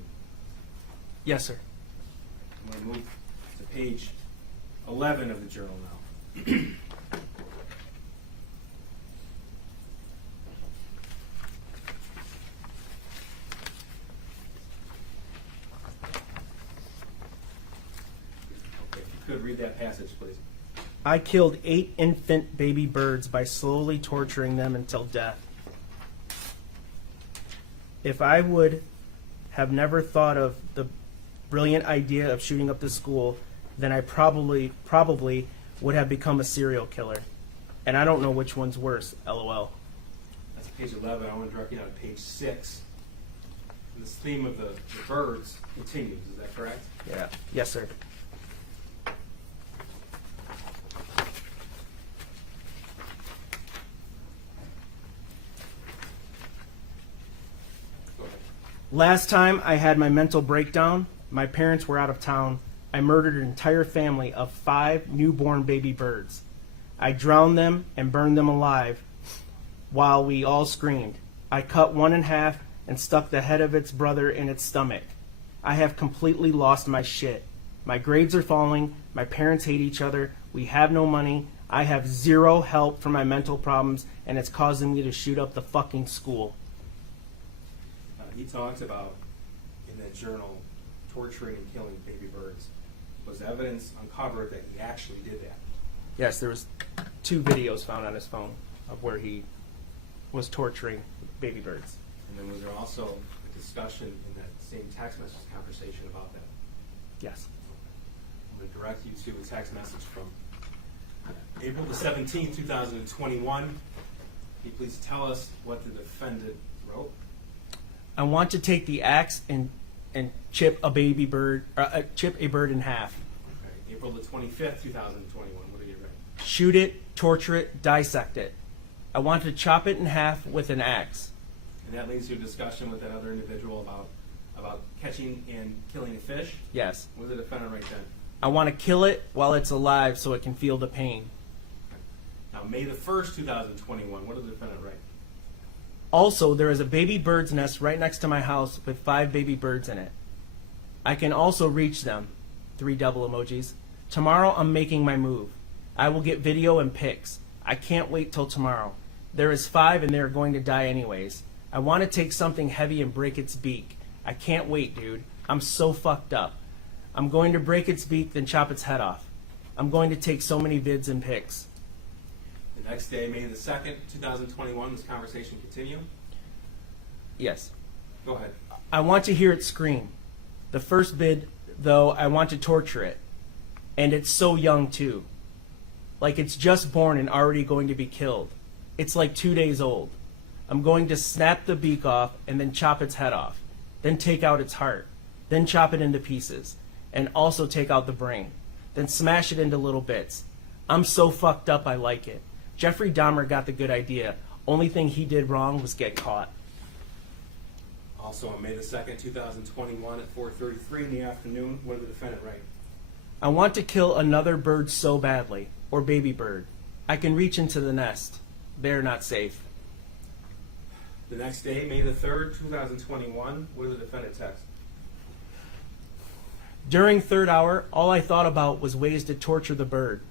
Yes, sir. I'm going to move to page 11 of the journal now. Okay, if you could read that passage, please. I killed 8 infant baby birds by slowly torturing them until death. If I would have never thought of the brilliant idea of shooting up the school, then I probably would have become a serial killer. And I don't know which one's worse, LOL. That's page 11. I want to direct you now to page 6. And this theme of the birds continues. Is that correct? Yeah. Yes, sir. Go ahead. Last time I had my mental breakdown, my parents were out of town. I murdered an entire family of 5 newborn baby birds. I drowned them and burned them alive while we all screamed. I cut one in half and stuck the head of its brother in its stomach. I have completely lost my shit. My grades are falling. My parents hate each other. We have no money. I have zero help for my mental problems, and it's causing me to shoot up the fucking school. He talks about, in that journal, torturing and killing baby birds. Was evidence uncovered that he actually did that? Yes, there was 2 videos found on his phone of where he was torturing baby birds. And then was there also a discussion in that same text message conversation about that? Yes. I'm going to direct you to a text message from April the 17th, 2021. Can you please tell us what the defendant wrote? I want to take the axe and chip a baby bird, chip a bird in half. Okay. April the 25th, 2021. What did you write? Shoot it, torture it, dissect it. I want to chop it in half with an axe. And that leads to a discussion with that other individual about catching and killing a fish? Yes. What did the defendant write then? I want to kill it while it's alive so it can feel the pain. Now, May the 1st, 2021. What did the defendant write? Also, there is a baby bird's nest right next to my house with 5 baby birds in it. I can also reach them. 3 double emojis. Tomorrow I'm making my move. I will get video and pics. I can't wait till tomorrow. There is 5 and they are going to die anyways. I want to take something heavy and break its beak. I can't wait, dude. I'm so fucked up. I'm going to break its beak, then chop its head off. I'm going to take so many vids and pics. The next day, May the 2nd, 2021, this conversation continue? Yes. Go ahead. I want to hear it scream. The first vid, though, I want to torture it. And it's so young, too. Like it's just born and already going to be killed. It's like 2 days old. I'm going to snap the beak off and then chop its head off. Then take out its heart. Then chop it into pieces. And also take out the brain. Then smash it into little bits. I'm so fucked up I like it. Jeffrey Dahmer got the good idea. Only thing he did wrong was get caught. Also on May the 2nd, 2021 at 4:33 in the afternoon, what did the defendant write? I want to kill another bird so badly. Or baby bird. I can reach into the nest. They're not safe. The next day, May the 3rd, 2021, what did the defendant text? During third hour, all I thought about was ways to torture the bird.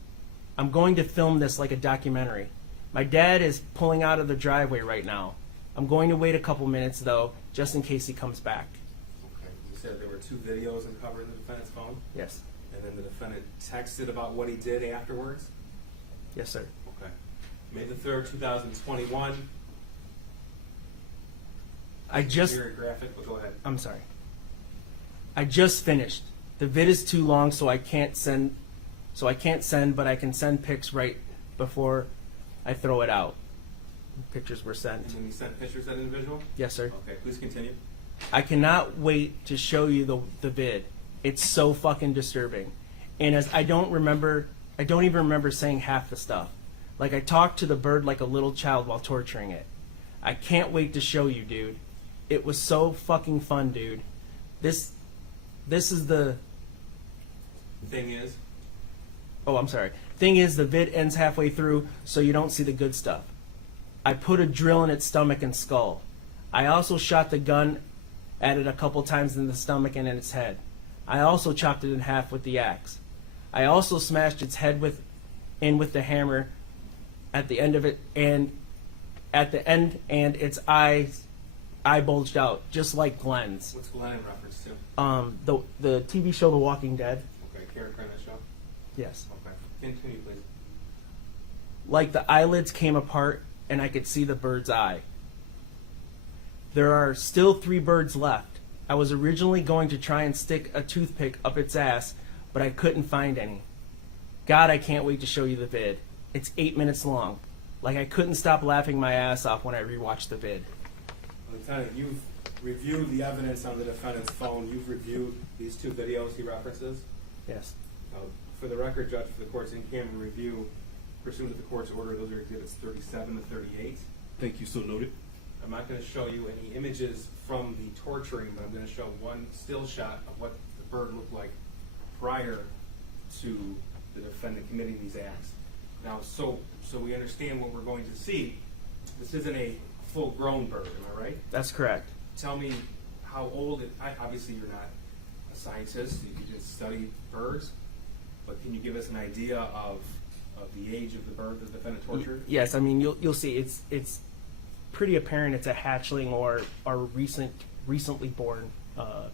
I'm going to film this like a documentary. My dad is pulling out of the driveway right now. I'm going to wait a couple minutes, though, just in case he comes back. Okay. You said there were 2 videos uncovered in the defendant's phone? Yes. And then the defendant texted about what he did afterwards? Yes, sir. Okay. May the 3rd, 2021. Very graphic, but go ahead. I'm sorry. I just finished. The vid is too long, so I can't send, but I can send pics right before I throw it out. Pictures were sent. And then you sent pictures of that individual? Yes, sir. Okay, please continue. I cannot wait to show you the vid. It's so fucking disturbing. And as I don't even remember saying half the stuff. Like I talked to the bird like a little child while torturing it. I can't wait to show you, dude. It was so fucking fun, dude. This is the Thing is? Oh, I'm sorry. Thing is, the vid ends halfway through, so you don't see the good stuff. I put a drill in its stomach and skull. I also shot the gun at it a couple times in the stomach and in its head. I also chopped it in half with the axe. I also smashed its head with the hammer at the end of it, and its eye bulged out, just like Glenn's. What's Glenn in reference to? The TV show The Walking Dead. Okay, Karen Krennic show? Yes. Okay. Continue, please. Like the eyelids came apart and I could see the bird's eye. There are still 3 birds left. I was originally going to try and stick a toothpick up its ass, but I couldn't find any. God, I can't wait to show you the vid. It's 8 minutes long. Like I couldn't stop laughing my ass off when I rewatched the vid. Lieutenant, you've reviewed the evidence on the defendant's phone. You've reviewed these 2 videos he references? Yes. For the record, Judge, for the court's in-camera review, pursuant to the court's order, those are exhibits 37 to 38. Thank you, so noted. I'm not going to show you any images from the torturing, but I'm going to show one still shot of what the bird looked like prior to the defendant committing these acts. Now, so we understand what we're going to see. This isn't a full-grown bird, am I right? That's correct. Tell me how old it, obviously you're not a scientist, you just study birds, but can you give us an idea of the age of the bird that the defendant tortured? Yes, I mean you'll see it's pretty apparent it's a hatchling or recently born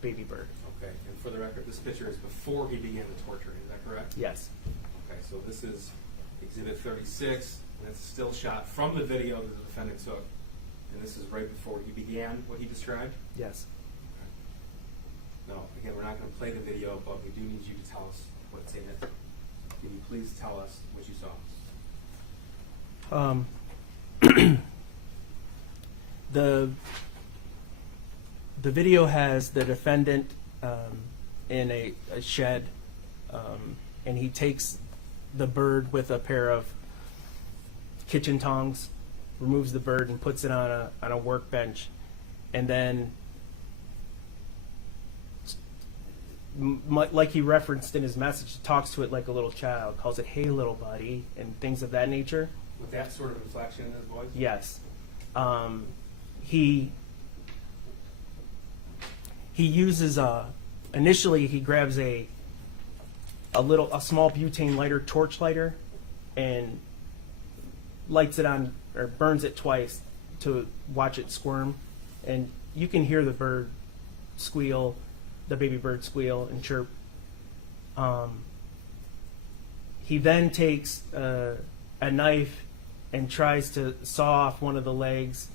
baby bird. Okay, and for the record, this picture is before he began the torturing, is that correct? Yes. Okay, so this is Exhibit 36, and it's a still shot from the video that the defendant took. And this is right before he began what he described? Yes. No, again, we're not going to play the video, but we do need you to tell us what's in it. Can you please tell us what you saw? The video has the defendant in a shed, and he takes the bird with a pair of kitchen tongs, removes the bird and puts it on a workbench, and then, like he referenced in his message, talks to it like a little child, calls it, "Hey, little buddy," and things of that nature. With that sort of inflection in his voice? Yes. He uses initially he grabs a small butane lighter, torch lighter, and lights it on or burns it twice to watch it squirm, and you can hear the bird squeal, the baby bird squeal and chirp. He then takes a knife and tries to saw off one of the legs.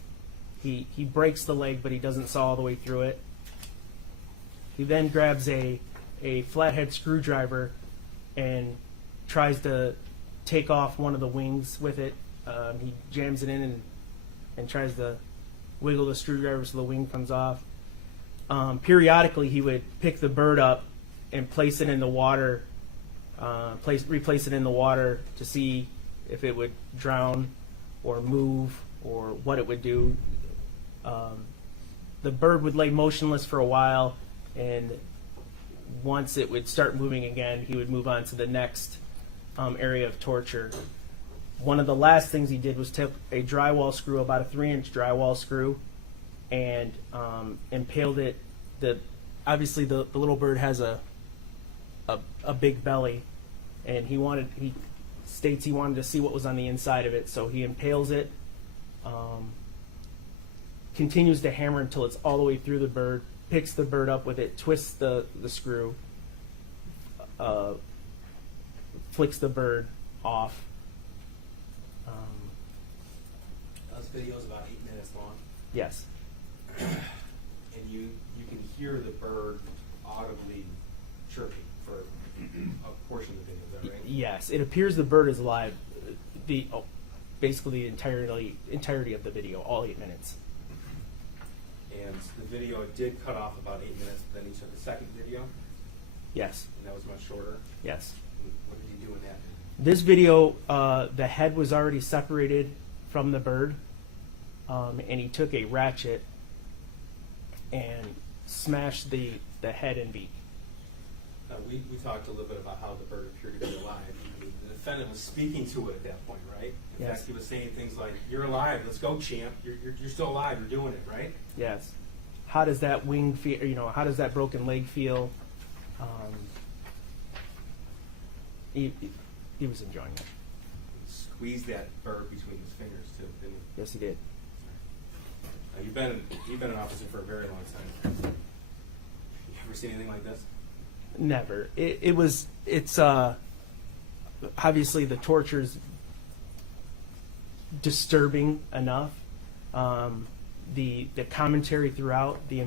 He breaks the leg, but he doesn't saw all the way through it. He then grabs a flathead screwdriver and tries to take off one of the wings with it. He jams it in and tries to wiggle the screwdriver so the wing comes off. Periodically, he would pick the bird up and place it in the water, replace it in the water to see if it would drown or move or what it would do. The bird would lay motionless for a while, and once it would start moving again, he would move on to the next area of torture. One of the last things he did was take a drywall screw, about a 3-inch drywall screw, and impaled it. Obviously the little bird has a big belly, and he states he wanted to see what was on the inside of it, so he impales it, continues to hammer until it's all the way through the bird, picks the bird up with it, twists the screw, flicks the bird off. This video is about 8 minutes long. Yes. And you can hear the bird audibly chirping for a portion of the video, is that right? Yes, it appears the bird is alive. Basically the entirety of the video, all 8 minutes. And the video did cut off about 8 minutes, but then he took a second video? Yes. And that was much shorter? Yes. What did he do in that? This video, the head was already separated from the bird, and he took a ratchet and smashed the head and beak. We talked a little bit about how the bird appeared to be alive. I mean, the defendant was speaking to it at that point, right? In Yes. fact, he was saying things like, "You're alive, let's go, champ. You're still alive, you're doing it," right? Yes. How does that wing feel? How does that broken leg feel? He was enjoying it. He squeezed that bird between his fingers too, didn't he? Yes, he did. You've been an officer for a very long time. You ever seen anything like this? Never. It's obviously the torture's disturbing enough. The commentary throughout, the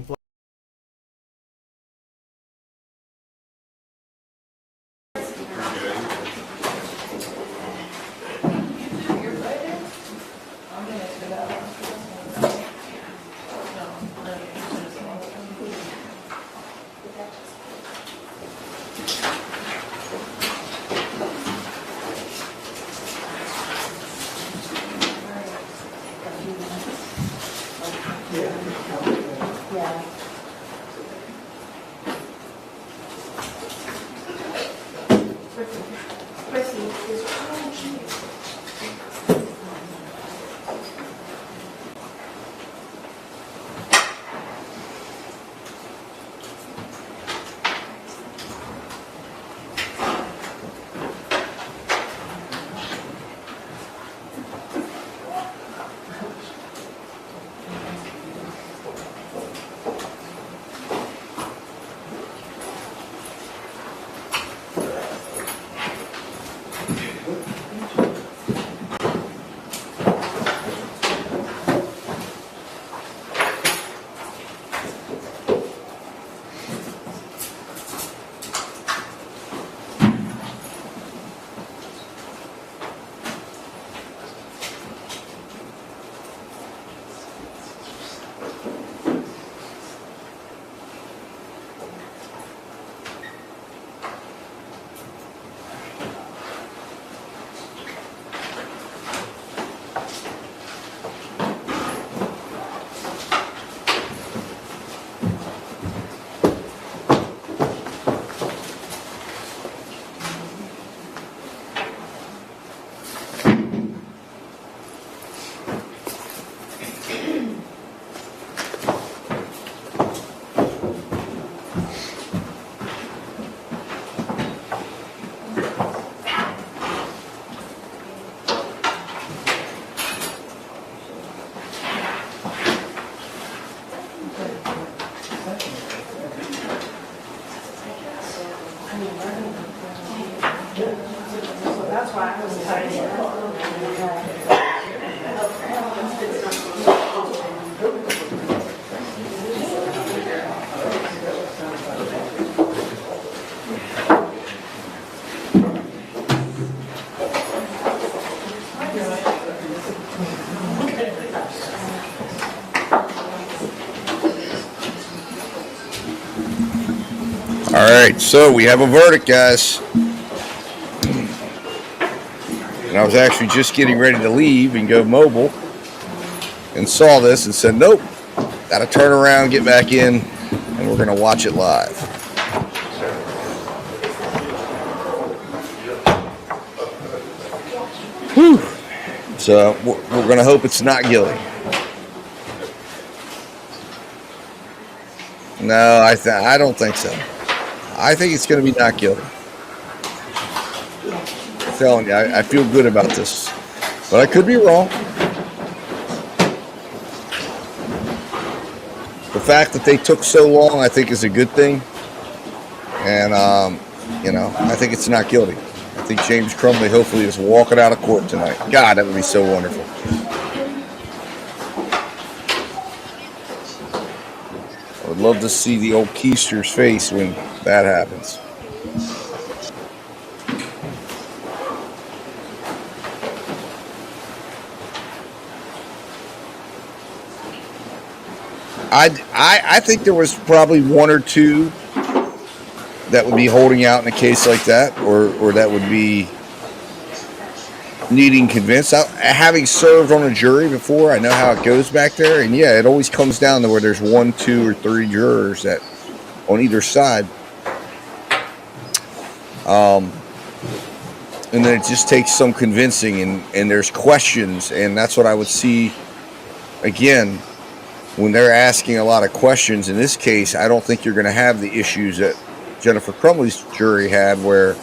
All right, so we have a verdict, guys. And I was actually just getting ready to leave and go mobile and saw this and said, nope, got to turn around, get back in, and we're going to watch it live. Whew. So we're going to hope it's not guilty. No, I don't think so. I think it's going to be not guilty. I'm telling you, I feel good about this, but I could be wrong. The fact that they took so long, I think, is a good thing, and I think it's not guilty. I think James Crumbley hopefully is walking out of court tonight. God, that would be so wonderful. I would love to see the old Keister's face when that happens. I think there was probably one or two that would be holding out in a case like that, or that would be needing convinced. Having served on a jury before, I know how it goes back there, and yeah, it always comes down to where there's 1, 2, or 3 jurors that on either side, and then it just takes some convincing, and there's questions, and that's what I would see again when they're asking a lot of questions. In this case, I don't think you're going to have the issues that Jennifer Crumbley's jury had, where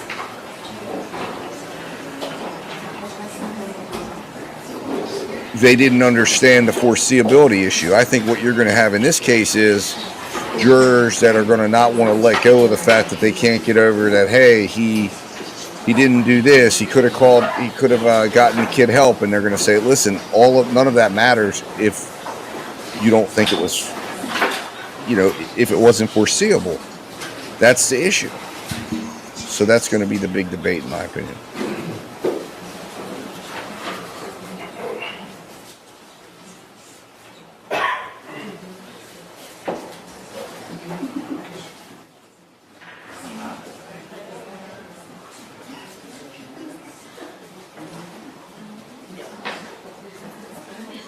they didn't understand the foreseeability issue. I think what you're going to have in this case is jurors that are going to not want to let go of the fact that they can't get over that, hey, he didn't do this, he could have gotten the kid help, and they're going to say, listen, none of that matters if you don't think it was, if it wasn't foreseeable. That's the issue. So that's going to be the big debate, in my opinion.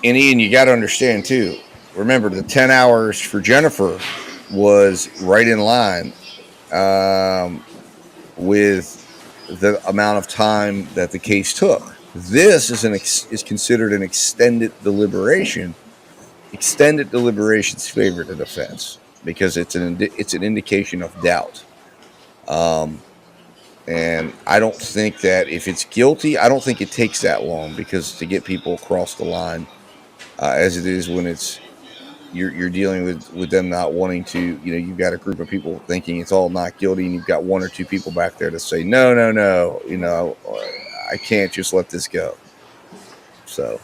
And Ian, you got to understand too, remember the 10 hours for Jennifer was right in line with the amount of time that the case took. This is considered an extended deliberation. Extended deliberations favor the defense because it's an indication of doubt. And I don't think that if it's guilty, I don't think it takes that long because to get people across the line, as it is when you're dealing with them not wanting to, you've got a group of people thinking it's all not guilty, and you've got 1 or 2 people back there to say, no, I can't just let this go. So.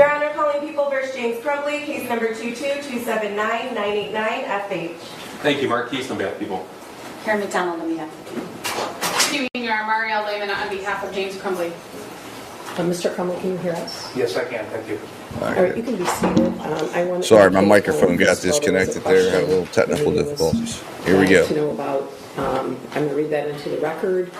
Your Honor, calling People v. James Crumbley, case number 2279989FH. Thank you, Mark Keys on behalf of people. Karen McDonald on behalf of the Excuse me, Your Honor, Marielle Lehman on behalf of James Crumbley. Mr. Crumbley, can you hear us? Yes, I can. Thank you. All right, you can be seated. I want to Sorry, my indicate, microphone got this photo is a disconnected there. Had a question little technical that he was difficulties. Here we wanting go. to know about, I'm going to read that into the record.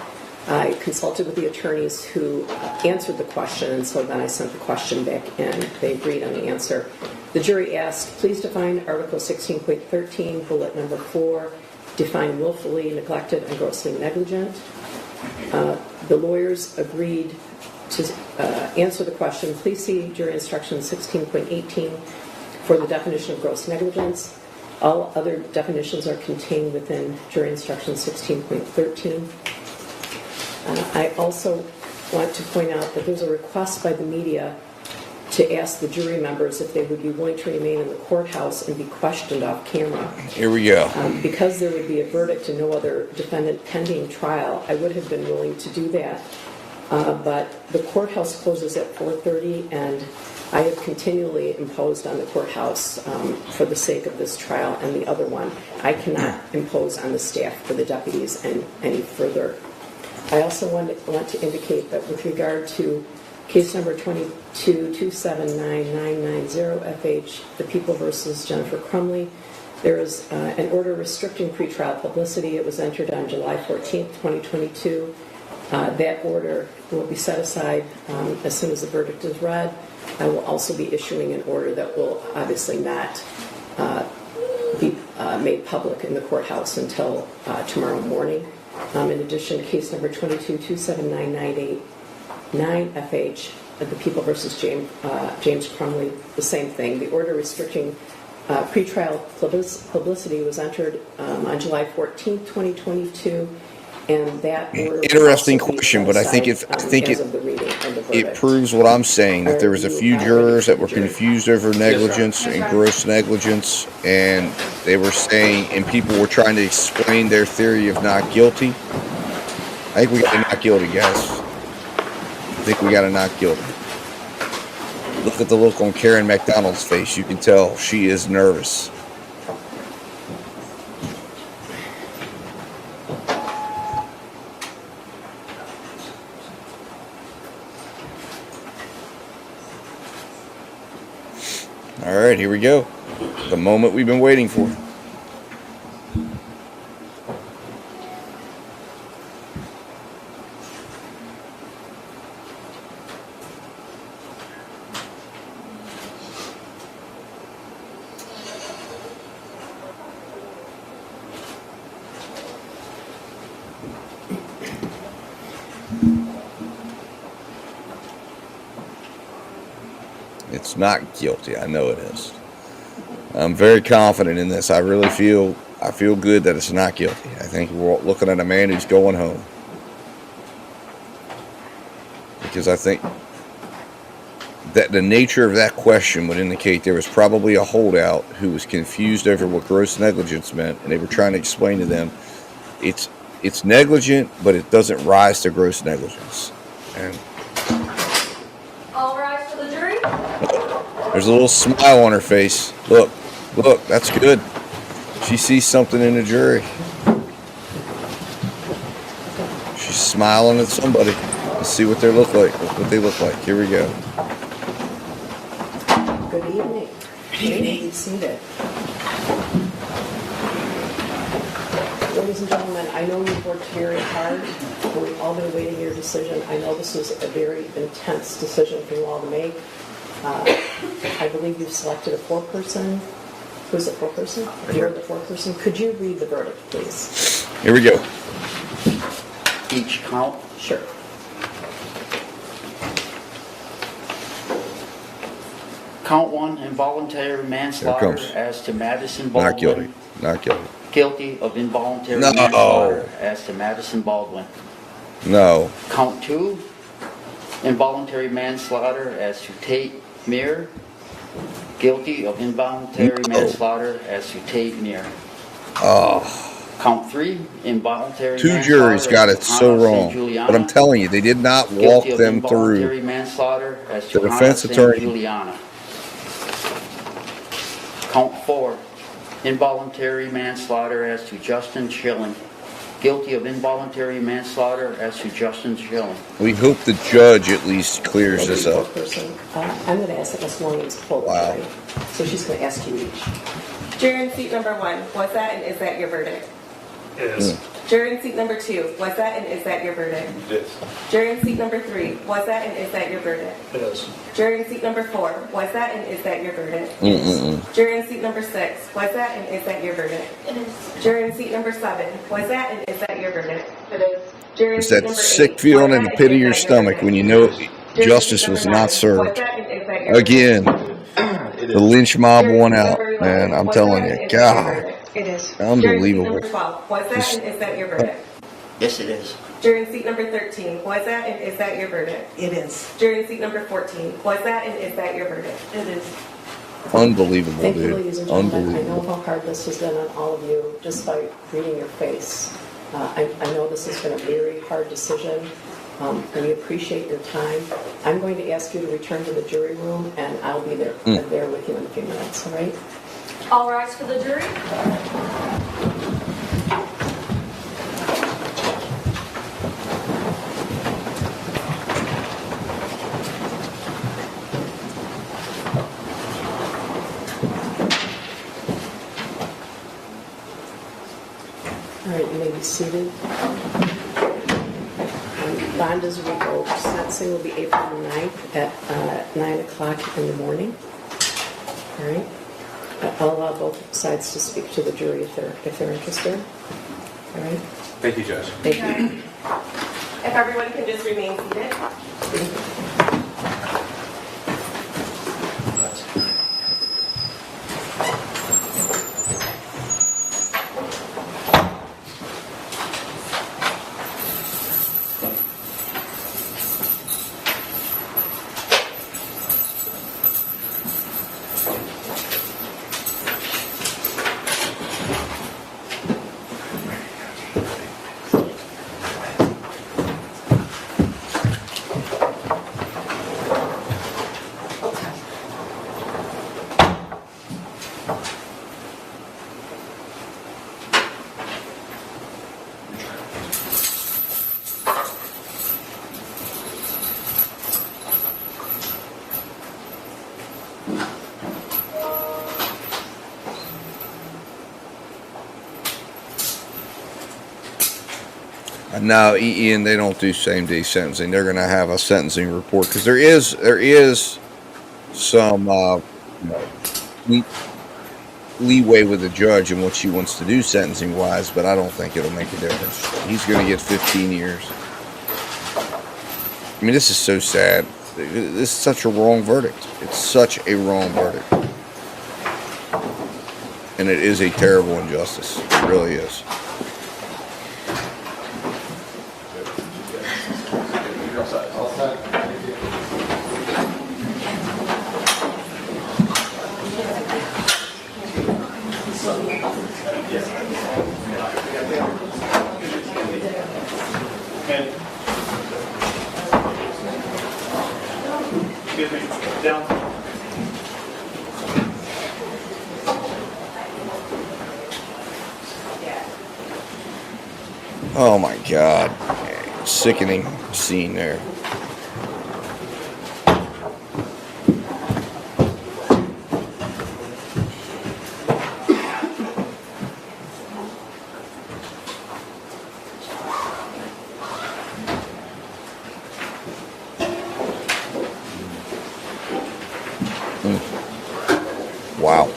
I consulted with the attorneys who answered the question, and so then I sent the question back in. They agreed on the answer. The jury asked, please define Article 16.13, bullet number 4, define willfully neglected and grossly negligent. The lawyers agreed to answer the question. Please see jury instruction 16.18 for the definition of gross negligence. All other definitions are contained within jury instruction 16.13. I also want to point out that there's a request by the media to ask the jury members if they would be willing to remain in the courthouse and be questioned off camera. Here we go. Because there would be a verdict and no other defendant pending trial, I would have been willing to do that. But the courthouse closes at 4:30, and I have continually imposed on the courthouse for the sake of this trial and the other one. I cannot impose on the staff for the deputies any further. I also want to indicate that with regard to case number 22279990FH, the People versus Jennifer Crumbley, there is an order restricting pretrial publicity. It was entered on July 14th, 2022. That order will be set aside as soon as the verdict is read. I will also be issuing an order that will obviously not be made public in the courthouse until tomorrow morning. In addition, case number 22279989FH, the People versus James Crumbley, the same thing. The order restricting pretrial publicity was entered on July 14th, 2022, and that order. Interesting question, but I think it proves what I'm saying, that there was a few jurors that were confused over negligence and gross negligence, and they were saying, and people were trying to explain their theory of not guilty. I think we got a not guilty, guys. I think we got a not guilty. Look at the look on Karen McDonald's face. You can tell she is nervous. All right, here we go. The moment we've been waiting for. it's not guilty. I know it is. I'm very confident in this. I feel good that it's not guilty. I think we're looking at a man who's going home. Because I think that the nature of that question would indicate there was probably a holdout who was confused over what gross negligence meant, and they were trying to explain to them it's negligent, but it doesn't rise to gross negligence. And All rise for the jury. there's a little smile on her face. Look, that's good. She sees something in the jury. She's smiling at somebody. Let's see what they look like. Here we go. Good evening. Good evening. Be seated. Ladies and gentlemen, I know you've worked very hard. We've all been awaiting your decision. I know this was a very intense decision for you all to make. I believe you've selected a four-person. Who's the four-person? You're the four-person. Could you read the verdict, please? Here we go. Each count? Sure. Count 1, involuntary manslaughter as to Madison Baldwin. Not guilty. Not guilty. Guilty of involuntary manslaughter as to Madison Baldwin. No. Count 2, involuntary manslaughter as to Tate Meir. Guilty of involuntary manslaughter as to Tate Meir. Oh. Count 3, involuntary Two manslaughter juries got as it to so Hannah wrong. St. Juliana. But I'm telling you, they did not walk Guilty of them through. involuntary manslaughter as to The defense Hannah attorney. St. Juliana. Count 4, involuntary manslaughter as to Justin Schilling. Guilty of involuntary manslaughter as to Justin Schilling. We hope the judge at least clears this up. I'm going to ask that Ms. Williams pull the jury. So she's going to ask you each. Jury in seat number 1, was that and is that your verdict? Yes. Jury in seat number 2, was that and is that your verdict? Yes. Jury in seat number 3, was that and is that your verdict? Yes. Jury in seat number 4, was that and is that your verdict? Mm-mm-mm. Jury in seat number 6, was that and is that your verdict? It is. Jury in seat number 7, was that and is that your verdict? It is. Jury in It's seat that number sick 8, feeling was in the that pit and of is your that stomach when you verdict? know Jury in justice seat was number 9, not served. was that and is that your Again, the lynch mob won out, man. I'm Was telling that you, and is that your God, verdict? It is. unbelievable. Jury in seat number 12, was that and is that your verdict? Yes, it is. Jury in seat number 13, was that and is that your verdict? It is. Jury in seat number 14, was that and is that your verdict? It is. Unbelievable, Thank you, dude. ladies and gentlemen. I know Unbelievable. how hard this has been on all of you just by reading your face. I know this has been a very hard decision. We appreciate your time. I'm going to ask you to return to the jury room, and I'll be there with you in a few minutes, all right? All rise for the jury. All right, you may be seated. Bond is revoked. Sentencing will be April 9th at 9 o'clock in the morning. All right. I'll allow both sides to speak to the jury if they're interested. All right. Thank you, Judge. Thank you. If everyone can just remain seated. No, Ian, they don't do same-day sentencing. They're going to have a sentencing report because there is some leeway with the judge in what she wants to do sentencing-wise, but I don't think it'll make a difference. He's going to get 15 years. I mean, this is so sad. This is such a wrong verdict. It's such a wrong verdict. And it is a terrible injustice. It really is. Oh my God. Sickening scene there. Wow.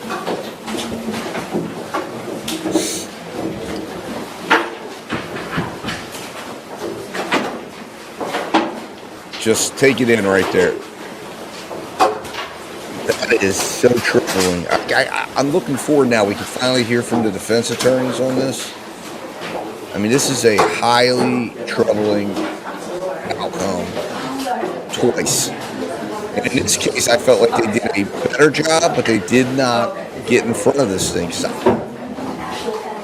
Just take it in right there. That is so troubling. I'm looking forward now. We can finally hear from the defense attorneys on this. I mean, this is a highly troubling outcome twice. And in this case, I felt like they did a better job, but they did not get in front of this thing. So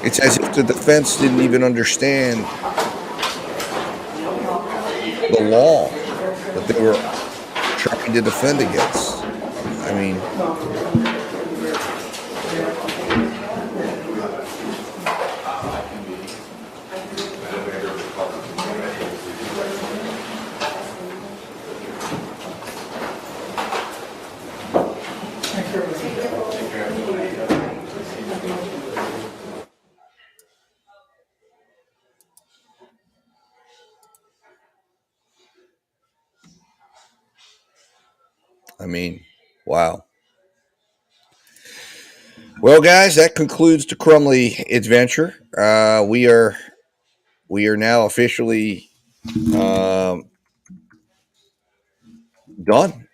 it's as if the defense didn't even understand the law that they were trying to defend against. I mean, wow. Well, guys, that concludes the Crumbley adventure. We are now officially done.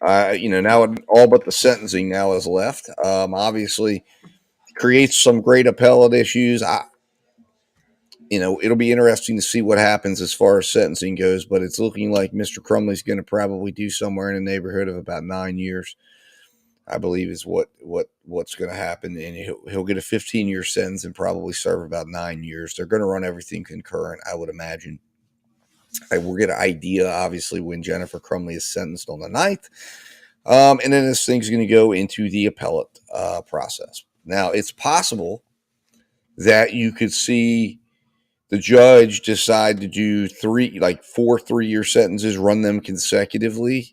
Now all but the sentencing now is left. Obviously, creates some great appellate issues. It'll be interesting to see what happens as far as sentencing goes, but it's looking like Mr. Crumbley's going to probably do somewhere in the neighborhood of about 9 years, I believe, is what's going to happen. And he'll get a 15-year sentence and probably serve about 9 years. They're going to run everything concurrent, I would imagine. We'll get an idea, obviously, when Jennifer Crumbley is sentenced on the 9th. And then this thing's going to go into the appellate process. Now, it's possible that you could see the judge decide to do 4 3-year sentences, run them consecutively.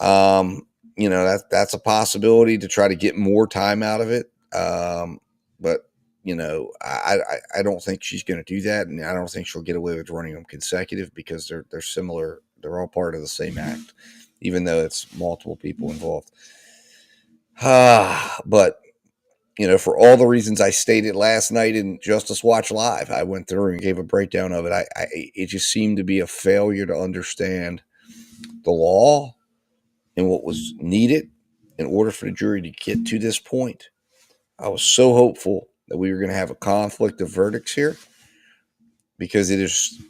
That's a possibility to try to get more time out of it. But I don't think she's going to do that, and I don't think she'll get away with running them consecutive because they're similar. They're all part of the same act, even though it's multiple people involved. But for all the reasons I stated last night in Justice Watch Live, I went through and gave a breakdown of it. It just seemed to be a failure to understand the law and what was needed in order for the jury to get to this point. I was so hopeful that we were going to have a conflict of verdicts here because it is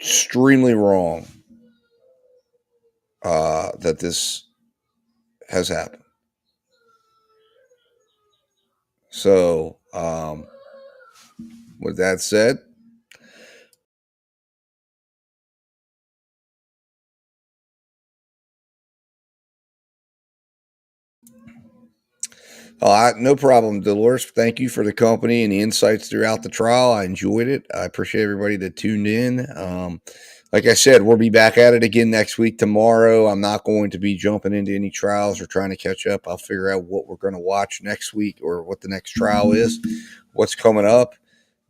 extremely wrong that this has happened. So, with that said, no problem, Dolores. Thank you for the company and the insights throughout the trial. I enjoyed it. I appreciate everybody that tuned in. Like I said, we'll be back at it again next week. Tomorrow, I'm not going to be jumping into any trials or trying to catch up. I'll figure out what we're going to watch next week or what the next trial is, what's coming up.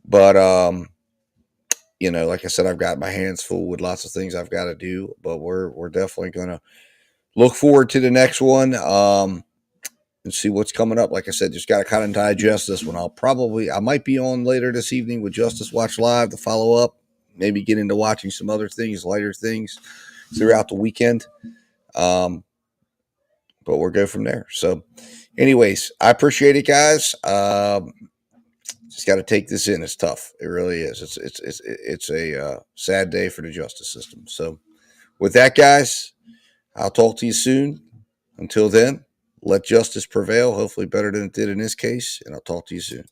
But, like I said, I've got my hands full with lots of things I've got to do. But we're definitely going to look forward to the next one. And see what's coming up. Like I said, just got to kind of digest this one. I might be on later this evening with Justice Watch Live to follow up, maybe get into watching some other things, lighter things. throughout the weekend. But we'll go from there. So anyways, I appreciate it, guys. Just got to take this in. It's tough. It really is. It's a sad day for the justice system. So with that, guys, I'll talk to you soon. Until then, let justice prevail, hopefully better than it did in this case, and I'll talk to you soon.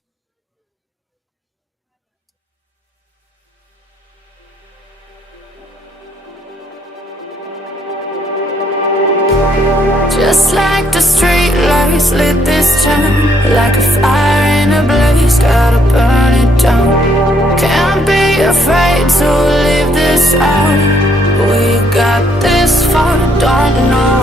Just like the street lights lit this town, like a fire in a blaze, gotta burn it down. Can't be afraid to leave this out. We got this far, don't know